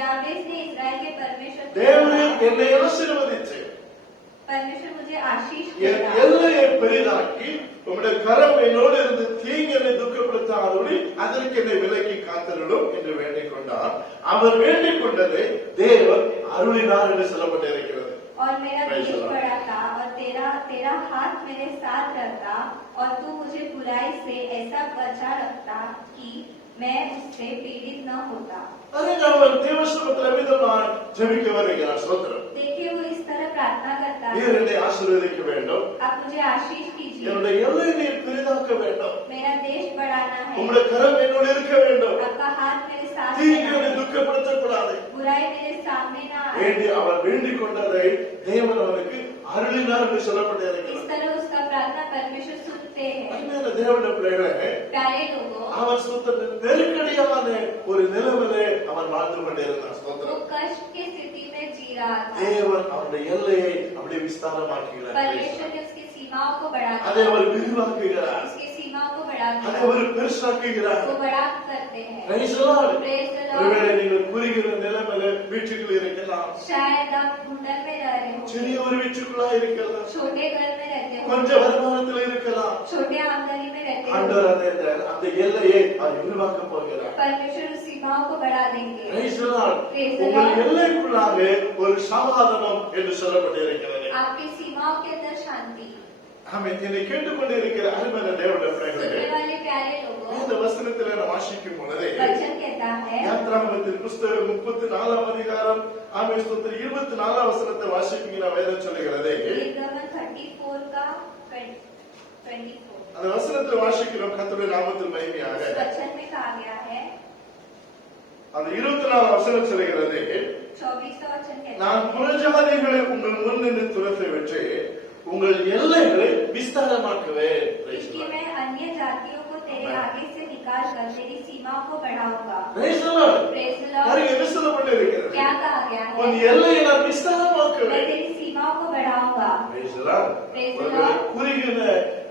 याबेस ने इस्राएल के परमेश्वर को தேவனே कहा, என்னை ஆசீர்வதித்து परमेश्वर मुझे आशीष என் देता। எல்லையை பெரிதாக்கி உம்முடைய கரம் என்னோடு இருந்து தீங்கு என்னை துக்கப்படுத்தாதபடி அதற்கு என்னை விலக்கி காத்தருளும் என்று வேண்டிக் கொண்டார். அவர் வேண்டிக் கொண்டதை தேவன் அருளினார் என்று சொல்லப்பட்டிருக்கிறது. और मेरा Praise देश the Lord. बड़ा था और तेरा हाथ मेरे साथ रहता और तू मुझे बुराई से ऐसा बचा रखता कि मैं उससे पीड़ित न होता। அதற்கு அவன் தேவ சமூகத்தில் அவிதமாய் ஜெபிக்க வருகிறார். ஸ்தோத்திரம். देखिए वो इस तरह प्रार्थना करता நீர் है, என்னை ஆசீர்வதிக்க வேண்டும், आप मुझे आशीष कीजिए, என்னுடைய எல்லையை நீர் பெரிதாக்க வேண்டும், मेरा देश बढ़ाना है, உம்முடைய கரம் என்னோடு இருக்க வேண்டும், आपका हाथ मेरे साथ தீங்கு रहना என்னை है, துக்கப்படுத்தக்கூடாது बुराई मेरे सामने ना आए। வேண்டி அவர் வேண்டிக் கொண்டதை தேவன் அவனுக்கு அருளினார் என்று சொல்லப்பட்டிருக்கிறது. इस तरह उसका प्रार्थना परमेश्वर सुनते हैं। அருமையான தேவனுடைய பிள்ளைகளே, प्यारे लोगों, அவன் நெருக்கடியான ஒரு நிலைமையிலே அவன் வாழ்ந்து கொண்டிருந்தான். वो ஸ்தோத்திரம். कष्ट की स्थिति में जी रहा था। தேவன் அவனுடைய எல்லையை அப்படியே விஸ்தாரமாக்குகிறார். परमेश्वर ने उसकी सीमाओं को बढ़ा அதை दिया, அவர் விரிவாக்குகிறார், उसकी सीमाओं को बढ़ा அதை दिया, அவர் பெருசாக்குகிறார். वो बड़ा करते हैं। Praise the Lord. Praise the ஒருவேளை Lord। நீங்கள் குறுகிற நிலைமையில வீட்டுக்குள்ள இருக்கலாம், शायद आप घुटन में रह रहे हो, சிறிய ஒரு வீட்டுக்குள்ளா இருக்கலாம், छोटे घर में रहते हो, கொஞ்சம் வருமானத்தில் இருக்கலாம். छोटे आमदनी में रहते हो, ஆண்டவர் அந்த எல்லையை அவர் விரிவாக்க போகிறார். परमेश्वर उस सीमाओं को बढ़ा देंगे। Praise the Lord. Praise the உங்கள் Lord। எல்லைக்குள்ளாக ஒரு சமாதானம் என்று சொல்லப்பட்டிருக்கிறது. आपकी सीमाओं के अंदर शांति। ஆமென். என்னை கேட்டுக்கொண்டிருக்கிற அருமையான தேவனுடைய பிள்ளைகளே, सुनने वाले प्यारे लोगों, இந்த வசனத்தில் நான் வாசிக்கும் பொழுதே वचन कहता है, யாத்ராகமத்தின் புஸ்தகம் 34 அதிகாரம் ஆமோஸ் 24 வசனத்தை வாசிப்பீங்க. வேதம் சொல்லுகிறது, निर्गमन 34 का 24 அந்த வசனத்தில் வாசிக்கிறோம். கர்த்தருடைய நாமத்தில் மகிமையாக वचन में कहा गया है, அந்த 24 வசனம் சொல்லுகிறது, 24वां वचन कहता நான் है, புறஜாதிகளை உங்கள் முன்னின்று துரத்தி விட்டு உங்கள் எல்லைகளை விஸ்தாரமாக்குவேன். Praise the कि Lord. मैं अन्य जातियों को तेरे आगे से निकाल कर तेरी सीमाओं को बढ़ाऊंगा। Praise the Lord. Praise the Lord। பாருங்க, என்ன சொல்லப்பட்டிருக்கிறது? क्या कहा गया உன் है? எல்லையை நான் मैं விஸ்தாரமாக்குவேன். तेरी सीमाओं को बढ़ाऊंगा। Praise the Lord. Praise the ஒருவேளை Lord। குறுகின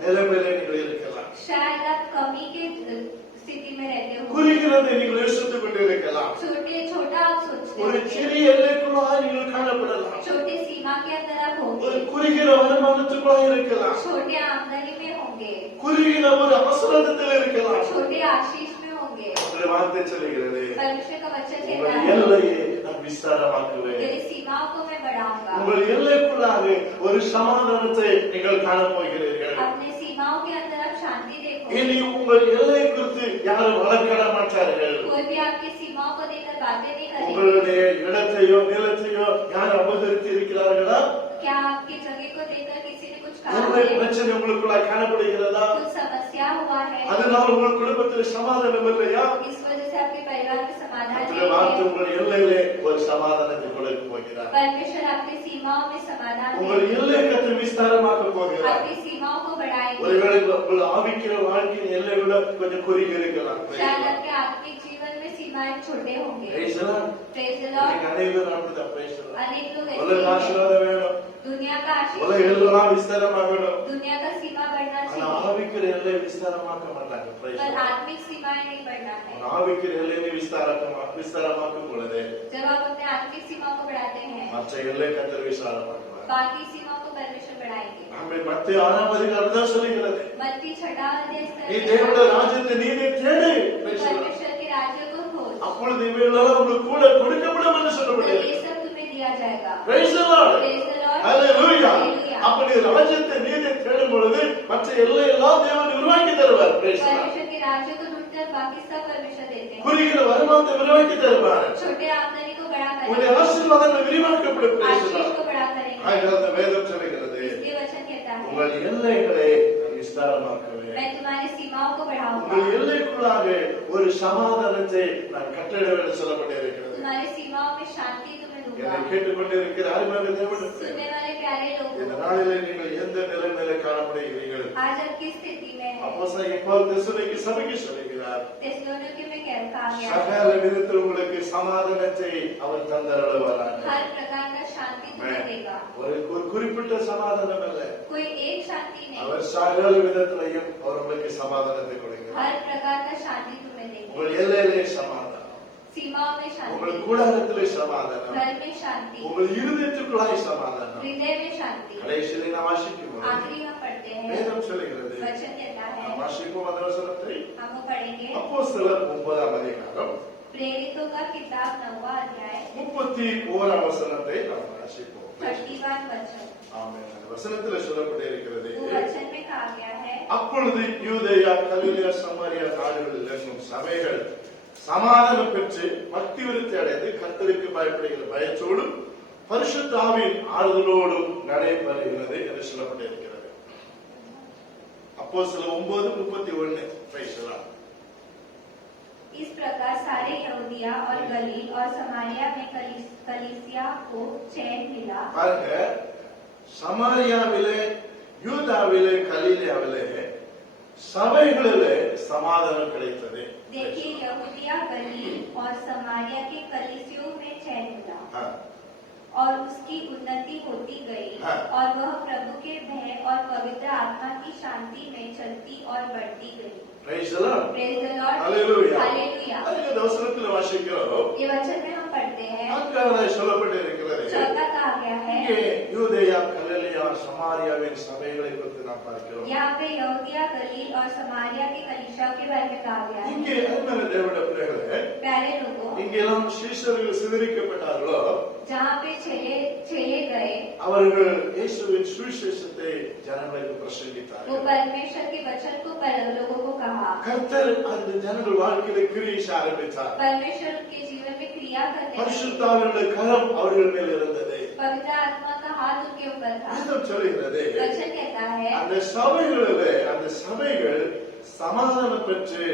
நிலைமையில நீங்கள் இருக்கலாம், शायद आप कमी के स्थिति में रहते हो, குறுகிறதை நீங்கள் யோசித்துக் கொண்டிருக்கலாம், छोटा आप सोचते ஒரு हो, சிறிய எல்லைக்குள்ளாக நீங்கள் காணப்படலாம், छोटी सीमा के अंदर आप ஒரு होंगे, குறுகிற வருமானத்துக்குள்ளாக இருக்கலாம், छोटे आमदनी में होंगे, குறுகின ஒரு ஆசீர்வாதத்தில் இருக்கலாம். छोटे आशीष में होंगे, होंगे। உங்களுடைய வார்த்தை சொல்லுகிறது परमेश्वर का वचन कहता உங்கள் है எல்லையை நான் விஸ்தாரமாக்குவேன். तेरी सीमाओं को मैं बढ़ाऊंगा। உங்கள் எல்லைக்குள்ளாக ஒரு சமாதானத்தை நீங்கள் காண போகிறீர்கள். अपने सीमाओं के अंदर आप शांति இனி देखोगे। உங்கள் எல்லை குறித்து யாரும் வழக்காட மாட்டார்கள். कोई भी आपकी सीमाओं को देखकर बातें नहीं करेगा। உங்களுடைய இடத்தையோ நிலத்தையோ யார் அபகரித்து இருக்கிறார்களா? क्या आपकी जगह को देखकर किसी ने कुछ कहा எந்த है? பிரச்சனை உங்களுக்குள்ளாக காணப்படுகிறதா? कुछ समस्या हुआ है? அதனால் உங்கள் குடும்பத்தில் சமாதானம் இல்லையா? इस वजह से आपके परिवार में समाधान கர்த்தருடைய नहीं வார்த்தை है। உங்கள் எல்லையிலே ஒரு சமாதானத்தை கொடுக்க போகிறார். परमेश्वर आपकी सीमाओं में समाधान உங்கள் देंगे। எல்லை கர்த்தர் விஸ்தாரமாக்க போகிறார். आपकी सीमाओं को बढ़ाएंगे। ஒருவேளை உங்கள் ஆவிக்கிற வாழ்க்கையின் எல்லை விட கொஞ்சம் குறுகி இருக்கலாம். शायद आपके आत्मिक जीवन में सीमाएं छोटे होंगे। Praise the Lord. Praise the Lord। இன்னைக்கு அனைவரும் அப்படிதான். Praise the Lord. अनेक लोग ऐसे உலக हैं। ஆசீர்வாதம் வேணும். दुनिया का உலக आशीष, எல்லாம் விஸ்தாரமாகணும். दुनिया का सीमा बढ़ना ஆனா चाहिए, ஆவிக்கிற எல்லை விஸ்தாரமாக்க மாட்டாங்க. Praise the पर Lord. आत्मिक सीमाएं नहीं बढ़ना है। ஆவிக்கிற எல்லையை விஸ்தாரமாக்கும் பொழுது जब आप अपने आत्मिक सीमा को बढ़ाते हैं, மற்ற எல்லை கர்த்தர் விசாலமாக்குவார். बाकी सीमाओं को परमेश्वर बढ़ाएंगे। நம்மை மத்திய 6ஆம் அதிகாரம் தான் சொல்லுகிறது. मत्ती 6 अध्याय நீ தேவனுடைய ராஜ்யத்தை நீதியை தேடு. Praise the Lord. परमेश्वर के राज्य को खोज, அப்பொழுது இவைகளெல்லாம் உங்களுக்கு கூட கொடுக்கப்படும் என்று तो சொல்லப்படுகிறது. ये सब तुम्हें दिया जाएगा। Praise the Lord. Praise the Lord. Hallelujah. Hallelujah. அப்படி ராஜ்யத்தை நீதியை தேடும் பொழுது மற்ற எல்லை எல்லாம் தேவன் உருவாக்கி தருவார். Praise the Lord. परमेश्वर के राज्य को ढूंढकर बाकी सब परमेश्वर देते हैं। குறுகிற வருமானத்தை விரிவாக்கி தருவார். छोटे आमदनी को बड़ा உங்களுடைய करेंगे, ஆசீர்வாதங்கள் விரிவாக்கப்படும். Praise the Ashish Lord. को बड़ा करेंगे। ஆகையால் அந்த வேதம் சொல்லுகிறது इसलिए वचन कहता है, உங்கள் எல்லைகளை விஸ்தாரமாக்குவேன். मैं तुम्हारी सीमाओं को உங்கள் बढ़ाऊंगा। எல்லைக்குள்ளாக ஒரு சமாதானத்தை நான் கட்டளையிட என்று சொல்லப்பட்டிருக்கிறது. तुम्हारी सीमाओं में शांति तुम्हें दूंगा। என்னை கேட்டுக்கொண்டிருக்கிற அருமையான தேவனுக்கு सुनने वाले प्यारे இந்த लोगों, நாளிலே நீங்கள் எந்த நிலைமையில காணப்படுகிறீர்கள்? आज आप किस स्थिति में हैं? அப்போஸ்தலன் பவுல் தெசலோனிக்கே சபைக்கு சொல்லுகிறார், थेसलोनिके में कहा गया है, சகல விதத்தில் உங்களுக்கு சமாதானத்தை அவர் தந்தருளுவார். हर प्रकार का शांति तुम्हें देगा। ஒரு குறிப்பிட்ட சமாதானம் அல்ல, कोई एक शांति नहीं, அவர் சகல விதத்திலையும் அவர் உங்களுக்கு சமாதானத்தை கொடுக்கிறார். हर प्रकार का शांति तुम्हें देंगे। உங்கள் எல்லையிலே சமாதானம், सीमाओं में உங்கள் शांति, கூடாரத்திலே சமாதானம், घर में शांति, உங்கள் இருதயத்துக்குள்ளாய் சமாதானம். हृदय में शांति। கடைசியிலே நாம் வாசிக்கும் आखिरी हम पढ़ते हैं, வேதம் சொல்லுகிறது, वचन कहता है, நாம் வாசிப்போம் அந்த வசனத்தை. हम वो पढ़ेंगे। அப்போஸ்தலர் 9ஆம் அதிகாரம் प्रेरितों का किताब 9वां अध्याय 31ஆம் வசனத்தை நாம் வாசிப்போம். 31 वचन। ஆமென். அந்த வசனத்தில் சொல்லப்பட்டிருக்கிறது, वो वचन में कहा गया है, அப்பொழுது யூதேயா கலிலேயா சமாரியா நாடுகளில் இருக்கும் சபைகள் சமாதானம் பெற்று பக்தி விருத்தி அடைந்து கர்த்தருக்கு பயப்படுகிற பயத்தோடும் பரிசுத்த ஆவியின் ஆறுதலோடும் நடைபெறுகிறது என்று சொல்லப்பட்டிருக்கிறது. அப்போஸ்தலர் 9:31. Praise the Lord. इस प्रकार सारे यहूदिया और गलील और समारिया में कलीसिया को चैन मिला। பாருங்க, சமாரியாவிலே யூதாவிலே கலிலேயாவிலே சபைகளிலே சமாதானம் கிடைத்தது. देखिए, यहूदिया गलील और समारिया के कलीसियों में चैन मिला हाँ। और उसकी उन्नति होती गई, हाँ। और वह प्रभु के भय और पवित्र आत्मा की शांति में चलती और बढ़ती गई। Praise the Lord. Praise the Lord. Hallelujah. Hallelujah. அதுக்கு இந்த வசனத்தில் வாசிக்கிறோம், ये वचन में हम पढ़ते हैं, அங்கே சொல்லப்பட்டிருக்கிறது, चौथा कहा गया है, இங்கே யூதேயா கலிலேயா சமாரியாவின் சபைகளை குறித்து நாம் பார்க்கிறோம். यहाँ पे यहूदिया गलील और समारिया के कलीसियाओं के बारे में कहा गया है। இங்கே அருமையான தேவனுடைய பிள்ளைகளே, प्यारे लोगों, இங்கெல்லாம் சீஷர்கள் சிதறிக்கப்பட்டார்களோ जहाँ पे छेले गए, அவர்கள் இயேசுவின் சுவிசேஷத்தை ஜனங்களுக்கு वो பிரசங்கித்தார்கள். परमेश्वर के वचन को लोगों को कहा। கர்த்தர் அந்த ஜனங்கள் வாழ்க்கையில கிரியை செய்ய ஆரம்பித்தார். परमेश्वर उनके जीवन में क्रिया करने लगे। பரிசுத்த ஆவியுடைய கரம் அவர்கள் மேல் இருந்தது. पवित्र आत्मा का हाथ उनके ऊपर था। வேதம் சொல்கிறது, वचन कहता है, அந்த சபைகளிலே அந்த சபைகள் சமாதானம் பெற்று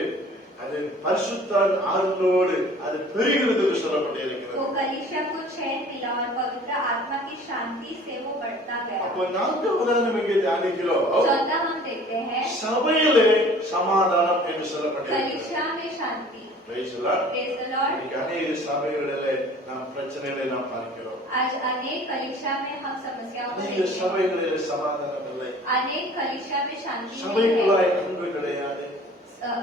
அது பரிசுத்தான் ஆறுதலோடு அது பெருகிறது என்று சொல்லப்பட்டிருக்கிறது. वो कलीसिया को चैन मिला और पवित्र आत्मा की शांति से वो बढ़ता गया। அப்போ நான்காவது நாம் இங்கே தியானிக்கிறோம், चौथा हम देखते हैं, சபையிலே சமாதானம் என்று சொல்லப்பட்டிருக்கிறது. कलीसिया में शांति। Praise the Lord. Praise the Lord. இன்னைக்கு அநேக சபைகளிலே நாம் பிரச்சனைகளை நாம் பார்க்கிறோம். आज अनेक कलीसिया में हम समस्याओं को அநேக देखते हैं। சபைகளிலே சமாதானம் இல்லை. अनेक कलीसिया में शांति नहीं है। சபைக்குள்ளாய் அன்பு கிடையாது.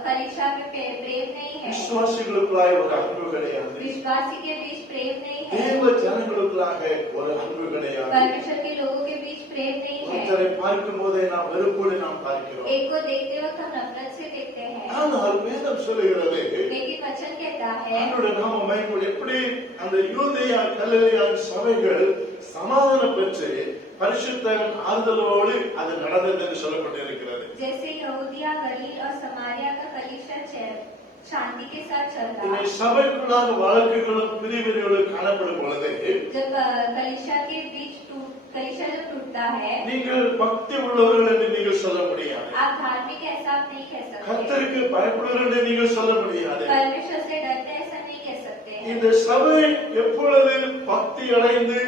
कलीसिया में प्रेम नहीं है। விசுவாசிகளுக்குள்ளாய் ஒரு அன்பு கிடையாது. विश्वासी के बीच प्रेम नहीं है। தேவ ஜனங்களுக்குள்ளாக ஒரு அன்பு கிடையாது. परमेश्वर के लोगों के बीच प्रेम नहीं है। ஒருத்தரை பார்க்கும் போதே நாம் வெறுப்போடு நாம் பார்க்கிறோம். एक को देखते वक्त हम नफरत से देखते हैं। ஆனால் வேதம் சொல்லுகிறது, वचन कहता है ஆண்டவருடைய நாமம் மகிமைப்படும். எப்படி அந்த யூதேயா கலிலேயா சபைகள் சமாதானம் பெற்று பரிசுத்த ஆறுதலோடு அது நடந்தது என்று சொல்லப்பட்டிருக்கிறது. जैसे यहूदिया गलील और समारिया का कलीसिया शांति के साथ चल रहा இந்த है। சபைக்குள்ளாக வழக்குகளும் பிரிவினைகளும் காணப்படும் பொழுது जब कलीसिया के बीच कलीसिया जब टूटता है நீங்கள் பக்தி உள்ளவர்கள் என்று நீங்கள் சொல்ல முடியாது. आप धार्मिक ऐसा आप नहीं कह सकते, கர்த்தருக்கு பயப்படுவர்கள் என்று நீங்கள் சொல்ல முடியாது. परमेश्वर से डरते ऐसा नहीं कह सकते। இந்த சபை எப்பொழுது பக்தி அடைந்து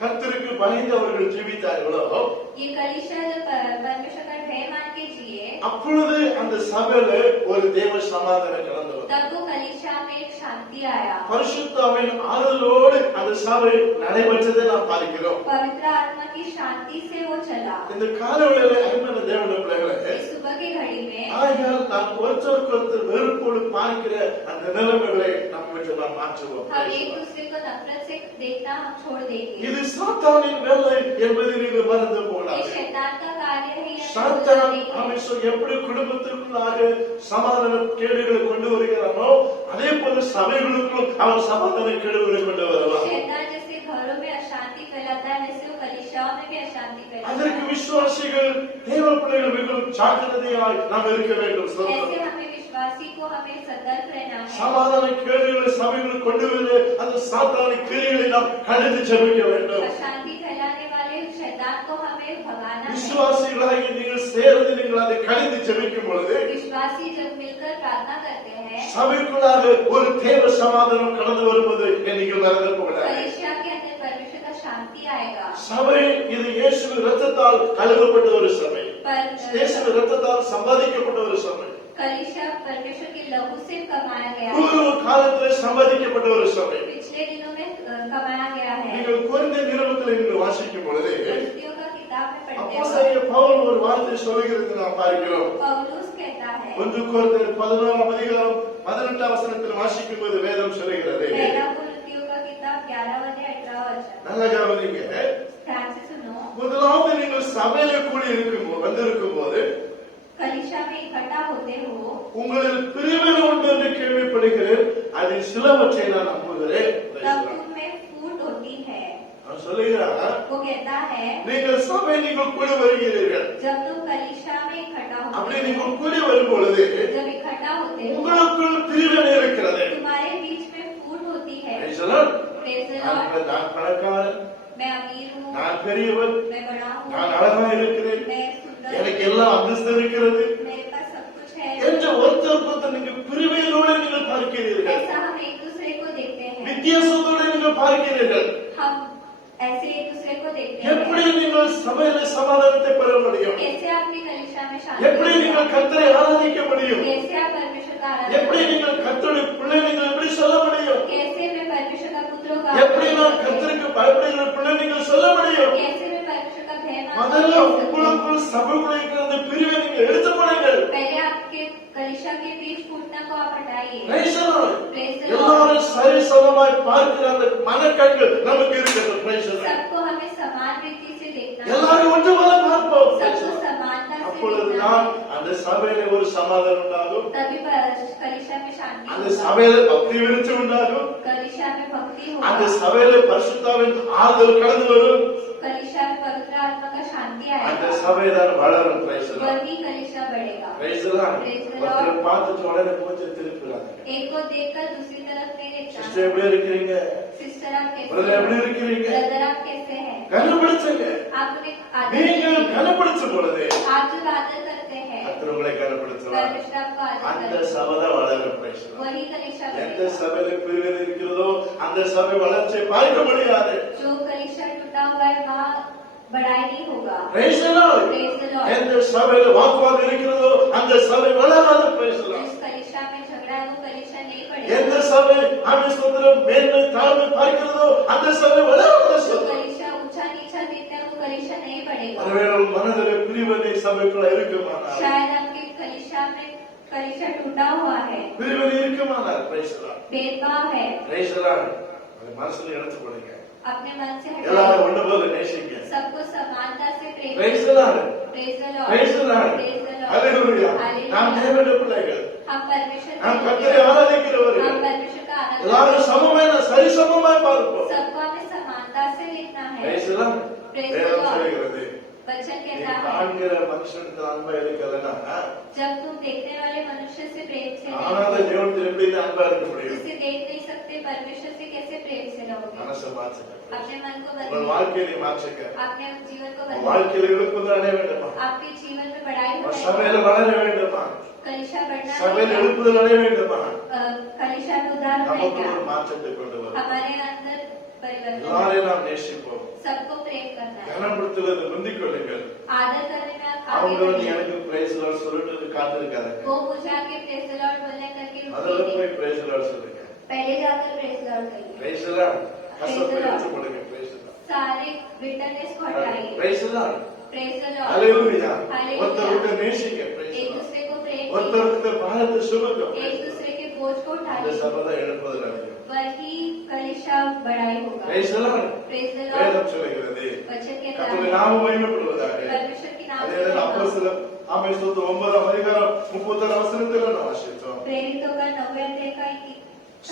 கர்த்தருக்கு பயந்தவர்கள் ஜீவித்தார்களோ ये कलीसिया जब परमेश्वर का भय मान के जिए அப்பொழுது அந்த சபையில ஒரு தேவ சமாதானம் கடந்து வந்தது. तब वो कलीसिया में एक शांति आया। பரிசுத்தாவின் ஆறுதலோடு அந்த சபை நடைபெற்றதை நாம் பார்க்கிறோம். पवित्र आत्मा की शांति से वो चला। இந்த காலவெளியில அருமையான தேவனுடைய பிள்ளைகளே, इस सुबह की घड़ी में ஆகையால் நாம் ஒருத்தருக்கு வெறுப்போடு பார்க்கிற அந்த நிலைமைகளை நம்ம நாம் மாற்றுவோம். हम एक दूसरे को नफरत से देखना हम छोड़ देंगे। இது சாத்தானின் வேலை என்பதை நீங்கள் மறந்து ये போகலாம். शैतान का कार्य है। या சாத்தான் எப்படி குடும்பத்திற்குள்ளாக சமாதான கேடுகளை கொண்டு வருகிறானோ அதே போல சபைகளுக்கும் அவன் சமாதான கேடுகளை கொண்டு வருவான். शैतान जैसे घरों में अशांति फैलाता है वैसे वो कलीसियाओं में भी अशांति फैलाता அதற்கு है। விசுவாசிகள் தேவ பிள்ளைகள் மிகவும் ஜாக்கிரதையாய் நாம் இருக்க வேண்டும். ऐसे हमें विश्वासी को हमें सतर्क रहना है। சமாதான கேடுகளை சபைகள் கொண்டு வர அந்த சாத்தான கிரியைகளை நாம் கடிந்து ஜெபிக்க வேண்டும். अशांति फैलाने वाले शैतान को हमें भगाना है। விசுவாசிகளாகி நீங்கள் சேர்ந்து நீங்கள் அதை கடிந்து ஜெபிக்கும் பொழுது विश्वासी जब मिलकर प्रार्थना करते हैं சபைக்குள்ளாக ஒரு தேவ சமாதானம் கடந்து வருவது நீங்கள் மறந்து போகலாம். कलीसिया के अंदर परमेश्वर का शांति आएगा। சபை இது இயேசுவின் இரத்தத்தால் கழுவப்பட்ட ஒரு சபை, पर இயேசுவின் இரத்தத்தால் சம்பாதிக்கப்பட்ட ஒரு சபை, कलीसिया परमेश्वर के लहू से कमाया गया है। பூர்வ காலத்திலே சம்பாதிக்கப்பட்ட ஒரு சபை. पिछले दिनों में कमाया गया है। நீங்கள் கொரிந்திய நிருபத்தில் நீங்கள் வாசிக்கும் பொழுது गलतियों का किताब में पढ़ते हो அப்போஸ்தலனாகிய பவுல் ஒரு வார்த்தை சொல்கிறது நாம் பார்க்கிறோம். पौलुस कहता है 1 கொரிந்தியர் 11ஆம் அதிகாரம் 18ஆம் வசனத்தில் வாசிக்கும் போது வேதம் சொல்கிறது, पहला कुरिन्थियों का किताब 11 अध्याय 18 वचन। நல்ல கவனிங்க. ध्यान से सुनो। முதலாவது நீங்கள் சபையில கூடி வந்திருக்கும் போது कलीसिया में इकट्ठा होते हो உங்களில் பிரிவினை உண்டு என்று கேள்விப்படுகிறேன். அதில் சிலவற்றை நான் நம்புகிறேன். तब तुम में फूट होती है। நான் சொல்லுகிறேன், वो कहता है நீங்கள் சபை நீங்கள் கூடி வருகிறீர்கள். जब तुम कलीसिया में इकट्ठा அப்படி होते हो, நீங்கள் கூடி வரும் பொழுது जब इकट्ठा होते हो உங்களுக்குள் பிரிவினை இருக்கிறது. तुम्हारे बीच में फूट होती है। Praise the Lord. Praise the Lord। நான் பணக்காரன், मैं अमीर हूँ, நான் பெரியவன், मैं बड़ा हूँ, நான் அழகா இருக்கிறேன், मैं सुंदर எனக்கு हूँ, எல்லாம் அந்தஸ்து இருக்கிறது मेरे पास सब कुछ है। என்று ஒருத்தருக்கு நீங்கள் பிரிவினோடு நீங்கள் பார்க்கிறீர்கள். ऐसा हम एक दूसरे को देखते हैं। வித்தியாசத்தோடு நீங்கள் பார்க்கிறீர்கள். हम ऐसे एक दूसरे को देखते हैं। எப்படி நீங்கள் சபையில சமாதானத்தை பெற முடியும்? कैसे आपकी कलीसिया में எப்படி शांति, நீங்கள் கர்த்தரை ஆராதிக்க முடியும்? कैसे आप परमेश्वर का எப்படி आराधना, நீங்கள் கர்த்தருடைய பிள்ளை நீங்கள் எப்படி சொல்ல முடியும்? कैसे मैं परमेश्वर का पुत्रों का எப்படி आराधना நான் करती हूँ, கர்த்தருக்கு பயப்படுகிற பிள்ளை நீங்கள் சொல்ல முடியும்? कैसे मैं परमेश्वर का भय முதல்ல मानती हूँ। உங்களுக்குள் சபைக்குள்ள இருக்கிற அந்த பிரிவை நீங்க எடுத்து போடுங்கள். पहले आपके कलीसिया के बीच फूटना को आप हटाइए। Praise the Lord. Praise the Lord। எல்லாரும் சரிசமமாய் பார்க்கிற அந்த மனக்கண்கள் நமக்கு இருக்கிறது. Praise the Lord. सबको हमें समान रीति से देखना है। எல்லாரும் ஒன்று போல பார்ப்போம். सबको समानता से देखना அப்பொழுதுதான் है। அந்த சபையில ஒரு சமாதானம் உண்டாகும். तभी कलीसिया में शांति அந்த होगा। சபையில பக்தி விருத்தி உண்டாகும். कलीसिया में भक्ति அந்த होगा। சபையில பரிசுத்தாவின் ஆறுதல் கடந்து வரும். कलीसिया में पवित्र आत्मा का शांति அந்த आएगा। சபைதான் வளரும். Praise the Lord. वही कलीसिया बढ़ेगा। Praise the Lord. Praise the ஒருத்தரை Lord। பார்த்துட்டு உடனே மூஞ்ச திருப்பிடாதீங்க. एक को देखकर दूसरी तरफ नहीं சிஸ்டர் देखना। எப்படி இருக்கிறீங்க? सिस्टर आप कैसे பிரதர் எப்படி हैं? இருக்கிறீங்க? ब्रदर आप कैसे हैं? கனப்படுத்துங்க. आप उन्हें आदर நீங்கள் कीजिए। கனப்படுத்தும் பொழுது आप जब आदर करते हैं கர்த்தர் உங்களை கனப்படுத்துவார். परमेश्वर आपको आदर அந்த करेगा। சபை வளரும். Praise the Lord. वही कलीसिया எந்த बढ़ेगा। சபையில பிரிவினை இருக்கிறதோ அந்த சபை வளர்ச்சியை பார்க்க முடியாது. जो कलीसिया टूटा हुआ है वहाँ बढ़ाई नहीं होगा। Praise the Lord. Praise the Lord। எந்த சபையில வாக்குவாதம் இருக்கிறதோ அந்த சபை வளராது. Praise the Lord. जिस कलीसिया में झगड़ा है वो कलीसिया नहीं எந்த बढ़ेगा। சபை ஆவிஸ்தோத்திரம் மேன்மை தாழ்மை பார்க்கிறதோ அந்த சபை வளராது. जो कलीसिया ऊंचा नीचा देखता है वो कलीसिया नहीं बढ़ेगा। ஒருவேளை மனதில் பிரிவினை சபைக்குள்ள இருக்குமானால் शायद आपके कलीसिया टूटा हुआ है, பிரிவினை இருக்குமானால் Praise the Lord. भेदभाव है, Praise the Lord. அது மனசுல எடுத்து போடுங்க. अपने मन से எல்லாரும் हटाइए। ஒன்று போல நேசிங்க. सबको समानता से प्रेम Praise करें। the Lord. Praise the Lord। Praise the Lord. Praise the Lord। Hallelujah. Hallelujah। நாம் தேவனுடைய பிள்ளைகள். हम परमेश्वर நாம் கர்த்தரை ஆராதிக்கிறவர்கள். हम परमेश्वर का आराधना எல்லாரும் சமமான சரிசமமாய் பார்ப்போம். सबको हमें समानता से लिखना है। Praise the Lord. வேதம் சொல்கிறது वचन நீ कहता है காண்கிற மனுஷனுக்கு அன்பா இருக்கலனா जब तुम देखने वाले मनुष्य से प्रेम से नहीं ஆனாத रहोगे, தேவனுக்கு எப்படி அன்பா இருக்க முடியும்? जिसे देख नहीं सकते परमेश्वर से कैसे प्रेम से रहोगे? மனசை மாற்றுங்க. अपने मन को உங்கள் बदलिए, வாழ்க்கையை மாற்றுங்க. अपने जीवन को உங்கள் बदलिए, வாழ்க்கையில எழுப்புதல் அடைய வேண்டுமா? आपके जीवन में बढ़ाई हो உங்கள் சபையில வளர வேண்டுமா? कलिशा बढ़ना சபையில रहेगा, எழுப்புதல் அடைய வேண்டுமா? कलिशा में उदार நமக்கு रहेगा, ஒரு மாற்றத்தை கொண்டு வரும். हमारे अंदर परिवर्तन, எல்லாரையும் நாம் நேசிப்போம். सबको प्रेम करना है, கனப்படுத்துறது முந்திக் கொள்ளுங்கள். आदर करने में आप அவங்க आगे வந்து बढ़िए। எனக்கு பிரைஸ் லார்ட் சொல்லிட்டு காத்திருக்காங்க. वो मुझे आके प्रेज द लॉर्ड बोलने करके முதல்ல रुकिए போய் பிரைஸ் லார்ட் சொல்லுங்க. पहले जाकर प्रेज द लॉर्ड कहिए, பிரைஸ் லார்ட் கசப்பை எடுத்து போடுங்க. பிரைஸ் லார்ட் सारे बिटरनेस को हटाइए, praise lord praise the lord, ஹalleluya. हालेलुया। ஒருத்தருக்கு நேசிங்க. பிரைஸ் एक லார்ட் दूसरे को प्रेम कीजिए, ஒருத்தருக்கு பாரத்தை சுமங்க. एक दूसरे के बोझ को இந்த उठाइए, சபையை எழுப்புதல் அடையும். वही कलिशा बढ़ाई होगा। Praise lord praise the lord, வேதம் சொல்கிறது वचन कहता கர்த்தருடைய है நாமம் மகிமைப்படுவதாக. परमेश्वर के नाम அதே से தான் அப்போஸ்தலர் ஆபேசத்து 9ஆம் அதிகாரம் 30ஆம் வசனத்தில் நாம் வாசித்தோம். प्रेरितों का 90 अध्याय का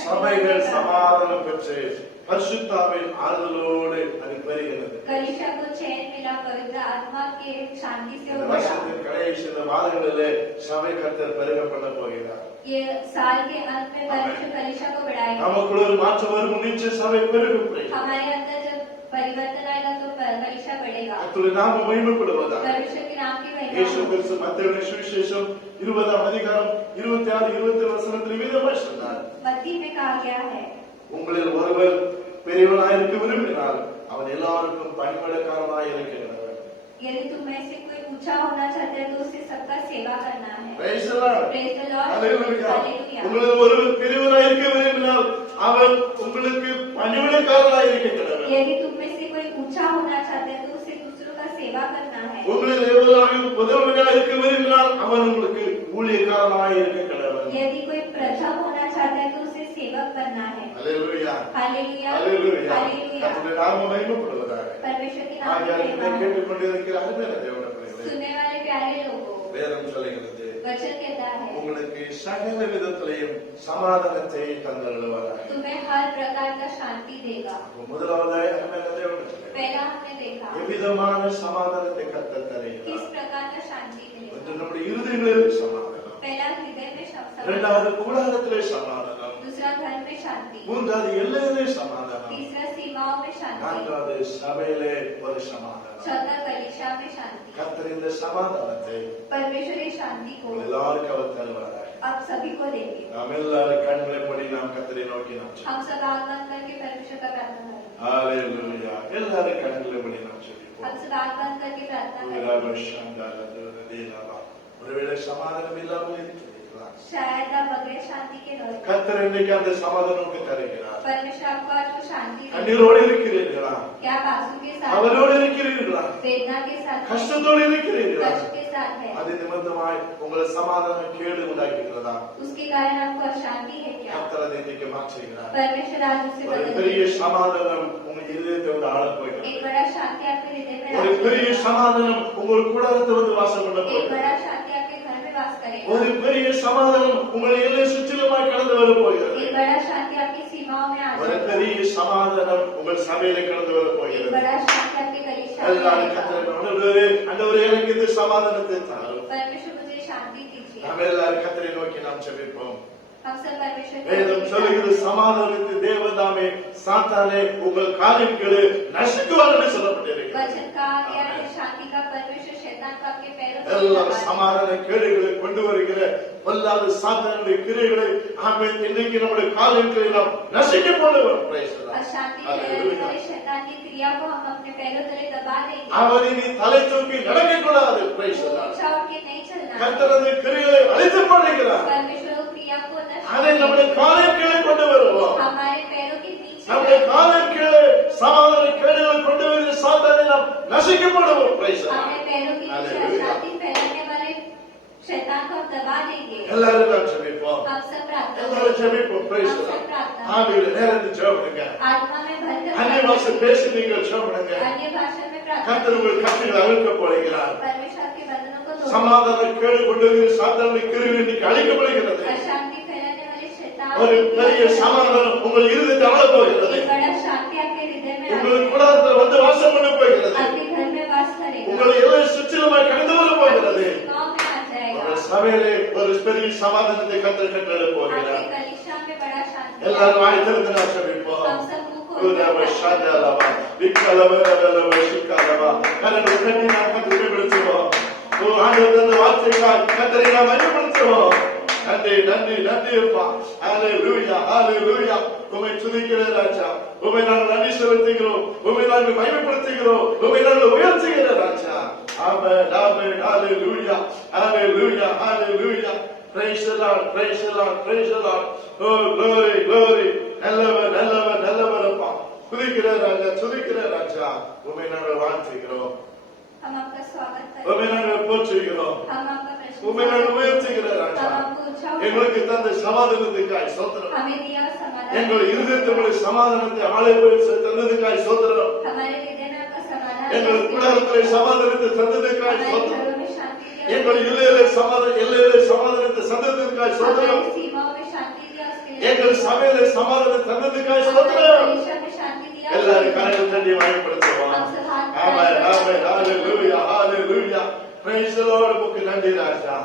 சபைகள் சமாதானம் பெற்று பரிசுத்தாவின் ஆறுதலோடு அது பெறுகிறது. कलिशा को चैन मिला, पवित्र आत्मा के शांति से இந்த वो बढ़ा। வருஷத்தின் கடைசி இந்த மாதங்களிலே சபை கர்த்தர் பெருக பண்ண போகிறார். ये साल के अंत में परमेश्वर कलिशा को बढ़ाएगा। நமக்குள்ள ஒரு மாற்றம் வரும், நிச்சயம் சபை பெருகும். हमारे अंदर जब परिवर्तन आएगा तो कलिशा बढ़ेगा, கர்த்தருடைய நாமம் மகிமைப்படுவதாக. परमेश्वर के नाम की இயேசு महिमा। கிறிஸ்து மத்தேயு சுவிசேஷம் 20ஆம் அதிகாரம் 26 27 வசனத்தில் விதமாய் சொன்னார். मत्ती में कहा गया है, உங்களில் ஒருவர் பெரியவனாய் இருக்க விரும்பினால் அவன் எல்லாருக்கும் பணிவிடைக்காரனாய் இருக்க வேண்டும். यदि तुम में से कोई ऊंचा होना चाहते हैं तो उसे सबका सेवा करना है। Praise the Lord. Praise the Lord. Hallelujah. Hallelujah. உங்களில் ஒருவர் பெரியவனாய் இருக்க விரும்பினால் அவன் உங்களுக்கு பணிவிடைக்காரனாய் இருக்க வேண்டும். यदि तुम में से कोई ऊंचा होना चाहते हैं तो उसे दूसरों का सेवा करना है। உங்களில் எவராயும் முதல்வனாய் இருக்க விரும்பினால் அவன் உங்களுக்கு ஊழியக்காரனாய் இருக்க வேண்டும். यदि कोई प्रथम होना चाहता है तो उसे सेवक बनना है। Hallelujah. Hallelujah, Hallelujah. हालेलुया। கர்த்தருடைய நாமம் மகிமைப்படுவதாக. परमेश्वर के नाम ஆகையால் की இதை महिमा। கேட்டுக்கொண்டிருக்கிற அருமையான தேவனுடைய பிள்ளைகளே, सुनने वाले प्यारे लोगों, வேதம் சொல்லுகிறது वचन कहता है உங்களுக்கு சகல விதத்திலையும் சமாதானத்தை தந்தருளுவாராக. तुम्हें हर प्रकार का शांति देगा। முதலாவதாய் அருமையான தேவனுடைய பிள்ளைகளே, पहला हमने देखा எவ்விதமான சமாதானத்தை கர்த்தர் தருகிறார். किस प्रकार का शांति मिलेगा। ஒன்று நம்முடைய இருதயங்களில் சமாதானம், पहला हृदय में समाधान, இரண்டாவது கூடாரத்திலே சமாதானம், दूसरा घर में शांति, மூன்றாவது எல்லையிலே சமாதானம், तीसरा सीमाओं में शांति, நான்காவது சபையிலே ஒரு சமாதானம். चौथा कलिशा में शांति। கர்த்தர் இந்த சமாதானத்தை परमेश्वर इस शांति को உங்கள் எல்லாருக்கும் அவர் தருவாராக. आप सभी को देंगे। நாம் எல்லாரும் கண்களை மூடி நாம் கர்த்தரை நோக்கி நாம் हम सब आंख बंद करके परमेश्वर का प्रार्थना करें। ஹalleluya. எல்லாரும் கண்களை மூடி நாம் हम ஜெபிப்போம். सब आंख बंद करके प्रार्थना करें। ஒருவேளை சமாதானம் இல்லாமல் இருக்கிறீர்களா? शायद आप बगैर शांति के रहो। கர்த்தர் இன்றைக்கு அந்த சமாதானத்தை தருகிறார். परमेश्वर आपको आज को शांति दे। கண்ணீரோடு இருக்கிறீர்களா? क्या आप आंसू के साथ, அவரோடு இருக்கிறீர்களா? वेदना के साथ, கஷ்டத்தோடு இருக்கிறீர்களா? कष्ट के साथ है, அது நிமித்தமாய் உங்கள் சமாதானம் கேடு உண்டாக்குகிறதா? उसके कारण आपको अशांति है क्या? கர்த்தர் அதை இன்றைக்கு மாற்றுகிறார். परमेश्वर आज उसे ஒரு बदल பெரிய देगा। சமாதானம் உங்கள் இதயத்தை வந்து ஆள போகிறது. एक बड़ा शांति आपके हृदय में ஒரு பெரிய राज करेगा। சமாதானம் உங்கள் கூடாரத்தை வந்து வாசம் பண்ண एक போகிறது. बड़ा शांति आपके घर में वास करेगा। ஒரு பெரிய சமாதானம் உங்கள் எல்லை சுற்றிலுமாய் கடந்து வர போகிறது. एक बड़ा शांति आपकी सीमाओं में आ ஒரு जाएगा। பெரிய சமாதானம் உங்கள் சபையில கடந்து வர एक போகிறது. बड़ा शांति आपके कलीसिया में எல்லாரும் आएगा। கர்த்தரை ஆண்டவரே எனக்கு இந்த சமாதானத்தை தாரும். परमेश्वर मुझे शांति दीजिए। நாம் எல்லாரும் கர்த்தரை நோக்கி நாம் ஜெபிப்போம். हम सब परमेश्वर के வேதம் लिए சொல்லுகிறது சமாதானத்தை தேவதாமே சாத்தானே உங்கள் காலின்களே நசுக்குவார் என்று சொல்லப்பட்டிருக்கிறது. वचन कहा गया है, शांति का परमेश्वर शैतान को आपके पैरों से எல்லாம் दबाएगा। சமாதான கேடுகளை கொண்டு வருகிற பொல்லாத சாத்தானுடைய கிரியைகளை ஆமென் இன்னைக்கு நம்முடைய காலின்களை நாம் நசுக்கி போடுவோம். Praise the Lord. अशांति Hallelujah. फैलाने वाले शैतान की क्रिया को हम अपने पैरों तले दबा देंगे। அவர் இனி தலை தூக்கி நடக்கக்கூடாது. Praise the Lord. ऊंचा उठ के नहीं चलना। கர்த்தர் அந்த கிரியைகளை அழித்து போடுகிறார். परमेश्वर वो क्रिया को नष्ट அதை நம்முடைய காலின் கீழே கொண்டு வருவோம். हमारे पैरों के नीचे நம்முடைய காலின் கீழே சமாதான கேடுகளை கொண்டு வருகிற சாத்தானை நாம் நசுக்கி போடுவோம். Praise the Lord. हमारे पैरों के नीचे Hallelujah. अशांति फैलाने वाले शैतान को हम दबा देंगे। எல்லாரும் நாம் ஜெபிப்போம். हम सब प्रार्थना எல்லாரும் ஜெபிப்போம். Praise the Lord. ஆவியில நேரத்தை ஜெபிடுங்க. आत्मा में भरकर அந்நிய பாஷை பேசி நீங்கள் ஜெபிடுங்க. अन्य भाषा में प्रार्थना கர்த்தர் உங்கள் கட்டுகளை அவிழ்க்க போகிறார். परमेश्वर के बंधनों को तोड़ சமாதான கேடு கொண்டு வருகிற சாத்தானுடைய கிரியைகள் இன்னைக்கு அழிக்கப்படுகிறது. ஒரு பெரிய சமாதானம் உங்கள் இருதயத்தை ஆள போகிறது. एक बड़ा शांति आपके हृदय में உங்கள் கூடாரத்தில் வந்து வாசம் பண்ண போகிறது. आपके घर में वास करेगा. உங்களை எல்லாம் சுற்றிலுமாய் கடந்து வர போகிறது. गांव में आ जाएगा. ஒரு சபையிலே ஒரு பெரிய சமாதானத்தை கர்த்தர் கட்டளை போகிறார். आपके कलीसिया में बड़ा शांति. எல்லாரும் வாய் திறந்து ஆசீர்வதிப்போம். हम सब मुख குலவ ஷாதலவா விக்கலவரவரவ சிக்கலவா கரங்களை தட்டி நாம் கர்த்தரை விடுவோம். ஓ ஆண்டவர் தந்த வார்த்தைக்காய் கர்த்தரை நாம் மகிமைப்படுத்துவோம். நன்றி நன்றி நன்றி அப்பா. ஹalleluya ஹalleluya. உம்மை துதிக்கிறேன் ராஜா. உம்மை நாங்கள் நன்றி செலுத்துகிறோம். உம்மை நாங்கள் மகிமைப்படுத்துகிறோம். உம்மை நாங்கள் உயர்த்துகிறோம் ராஜா. ஆமென் ஆமென் ஹalleluya ஹalleluya ஹalleluya. Praise the Lord, praise the Lord, praise the Lord. Oh glory glory. நல்லவர் நல்லவர் நல்லவர் அப்பா. துதிக்கிற ராஜா துதிக்கிற ராஜா. உம்மை நாங்கள் வாழ்த்துகிறோம். हम आपका स्वागत करते हैं. உம்மை நாங்கள் போற்றுகிறோம். हम आपका प्रशंसा உம்மை நாங்கள் உயர்த்துகிற ராஜா. हम आपको उच्चारण எங்களுக்கு தந்த சமாதானத்துக்காய் ஸ்தோத்திரம். हमें दिया समाधान. எங்கள் இருதயத்தினுடைய சமாதானத்தை ஆலயத்தில் தந்ததுக்காய் ஸ்தோத்திரம். हमारे हृदय में आपका समाधान. எங்கள் கூடாரத்திலே சமாதானத்தை தந்ததுக்காய் हमारे ஸ்தோத்திரம். घरों में शांति दिया. எங்கள் எல்லையிலே சமாதானத்தை தந்ததுக்காய் ஸ்தோத்திரம். हमारी सीमाओं में शांति दिया. उसके लिए எங்கள் சபையிலே சமாதானத்தை தந்ததுக்காய் हमारे ஸ்தோத்திரம். कलीसिया में शांति दिया. எல்லாரும் கரங்களை தட்டி மகிமைப்படுத்துவோம். ஆமென் ஆமென் ஹalleluya ஹalleluya. praise the Lord. உமக்கு நன்றி ராஜா.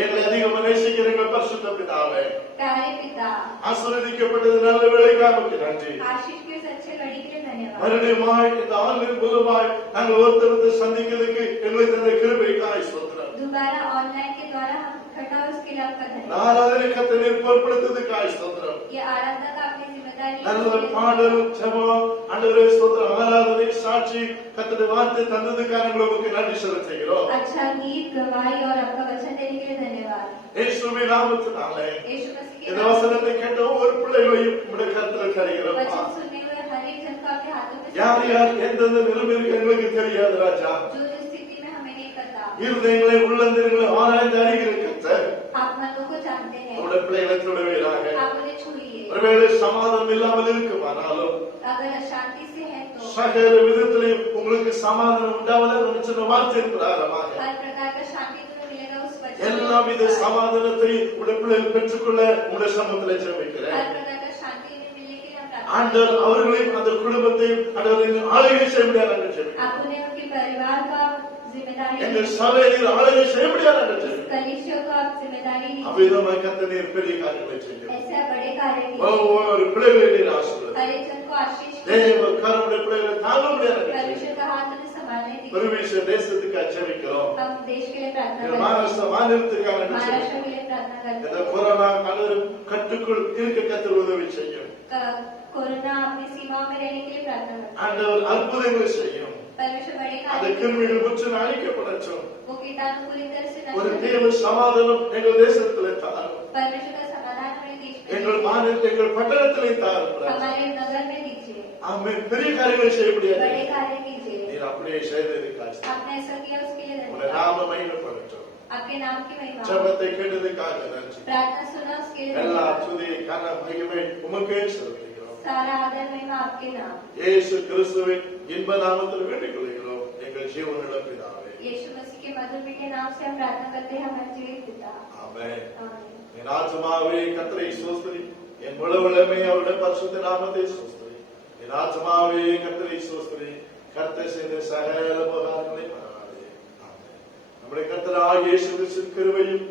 எங்களை அதிகமாக நேசிக்கிற எங்கள் பரிசுத்த பிதாவே, प्यारे पिता, ஆசீர்வதிக்கப்பட்டது நல்ல வேளைக்காக உமக்கு நன்றி. आशीष के सच्चे घड़ी के लिए धन्यवाद. மறுபடியுமாய் இந்த ஆன்லைன் மூலமாய் நாங்கள் ஒருத்தருக்கு சந்திக்கிறதுக்கு எங்களுக்கு தந்த கிருபைக்காய் ஸ்தோத்திரம். दोबारा ऑनलाइन के द्वारा हम इकट्ठा हुए उसके लिए आपका धन्यवाद. ஆராதனை கர்த்தரை பொறுப்படுத்துவதற்காய் ஸ்தோத்திரம். ये आराधना का आपने जिम्मेदारी நல்ல பாடல் ஜெபம் ஆண்டவரே ஸ்தோத்திரம். ஆராதனை சாட்சி கர்த்தருடைய வார்த்தை தந்ததுக்காக உங்களுக்கு நன்றி செலுத்துகிறோம். अच्छा गीत गवाही और आपका वचन देने के लिए धन्यवाद. இயேசுவின் நாமத்தினாலே यीशु मसीह के இந்த नाम வசனத்தை கேட்ட ஒவ்வொரு பிள்ளைகளையும் உம்முடைய கரத்தில் தருகிறோம். वचन सुनने हुए हर एक जन को आपके हाथों में யார் யார் எந்தெந்த நிலைமையில் எங்களுக்கு தெரியாது ராஜா. जो जो स्थिति में हमें नहीं पता, இருதயங்களை உள்ளந்தங்களை ஆராய்ந்து அறிகிற கர்த்தர் आप मनों को जानते हैं. உம்முடைய பிள்ளைகளை தொடுவீராக. आप उन्हें छूइए. ஒருவேளை சமாதானம் இல்லாமல் இருக்குமானாலும் अगर अशांति से है तो சகல விதத்திலே உங்களுக்கு சமாதானம் உண்டாவதாக ஒரு சின்ன வார்த்தை பிரகாரமாக हर प्रकार का शांति तुम्हें मिलेगा उस वचन எல்லா வித சமாதானத்தை உடைய பிள்ளைகள் பெற்றுக்கொள்ள உடைய சமூகத்திலே ஜெபிக்கிறேன். हर प्रकार का शांति उन्हें मिलने के लिए हम प्रार्थना ஆண்டவர் அவர்களையும் அந்த குடும்பத்தையும் ஆண்டவரின் ஆளுகை செய்ய முடியாது என்று ஜெபிக்கிறேன். आप उन्हें उनके परिवार का जिम्मेदारी எங்கள் சபையில் ஆளுகை செய்ய முடியாது என்று ஜெபிக்கிறேன். कलीसिया को आप जिम्मेदारी लीजिए. அவ்விதமாய் கர்த்தர் நீர் பெரிய காரியங்களை செய்யும். ऐसे आप बड़े कार्य कीजिए. ஒவ்வொரு பிள்ளைகளை நீர் ஆசீர்வதியும். हर एक जन को आशीष தேவ கருணை பிள்ளைகளை தாங்க முடியாது என்று परमेश्वर ஜெபிக்கிறேன். का हाथ उन्हें संभालने दीजिए. பெருவிஷ தேசத்துக்கு ஜெபிக்கிறோம். हम देश के लिए प्रार्थना இந்த करते हैं. மகாராஷ்டிரா மாநிலத்துக்காக ஜெபிக்கிறோம். महाराष्ट्र के लिए प्रार्थना करते இந்த हैं. கொரோனா காலம் கட்டுக்குள் இருக்க கர்த்தர் உதவி செய்யும். कोरोना अपनी सीमाओं में रहने के लिए प्रार्थना करते हैं. ஆண்டவர் அற்புதங்களை செய்யும். परमेश्वर बड़े அந்த कार्य கிருமிகள் முற்றிலும் அழிக்கப்படட்டும். वो कीटाणु पूरी तरह से ஒரு नष्ट தேவ சமாதானம் எங்கள் தேசத்திலே தாரும். परमेश्वर का समाधान हमारे देश में எங்கள் மாநிலத்தில் எங்கள் பட்டணத்திலே தாரும். हमारे नगर में दीजिए. ஆமென். பெரிய காரியங்களை செய்ய முடியாது. बड़े कार्य कीजिए. நீர் அப்படியே செய்ததற்காக आपने ऐसा किया उसके लिए உம்முடைய धन्यवाद. நாம மகிமைப்படட்டும். आपके नाम की महिमा. ஜெபத்தை கேட்டதற்காக நன்றி. प्रार्थना सुना उसके लिए எல்லா धन्यवाद. துதி கன மகிமை உமக்கே செலுத்துகிறோம். सारा आदर महिमा आपके नाम. இயேசு கிறிஸ்துவின் இன்ப நாமத்தில் வேண்டிக் கொள்கிறோம் எங்கள் ஜீவனுள்ள பிதாவே. यीशु मसीह के मधुर मीठे नाम से हम प्रार्थना करते हैं हमारे जीवित पिता. ஆமென். आमीन. என் ஆத்மாவே கர்த்தரை ஸ்தோத்திரி. என் முழுவதுமே அவருடைய பரிசுத்த நாமத்தை ஸ்தோத்திரி. என் ஆத்மாவே கர்த்தரை ஸ்தோத்திரி. கர்த்தர் செய்த சகல உபகாரங்களை மறவாதே. ஆமென். நம்முடைய கர்த்தராகிய இயேசு கிறிஸ்துவின் கிருபையும்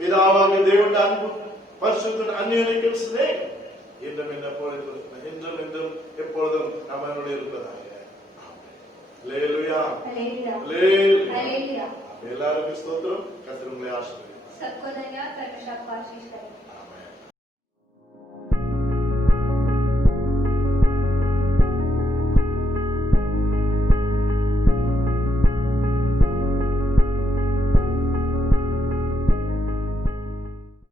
பிதாவாகிய தேவனுடைய அன்பும் பரிசுத்த அந்நியனிக்கும் சிநேகம் இன்றும் என்றும் எப்பொழுதும் நம்மளோடு இருப்பதாக. ஆமென். அல்லேலூயா. हालेलुया. அல்லேலூயா. हालेलुया. எல்லாருக்கும் ஸ்தோத்திரம். கர்த்தர் உங்களை ஆசீர்வதிப்பார். सबको धन्यवाद. परमेश्वर आपको आशीष करे.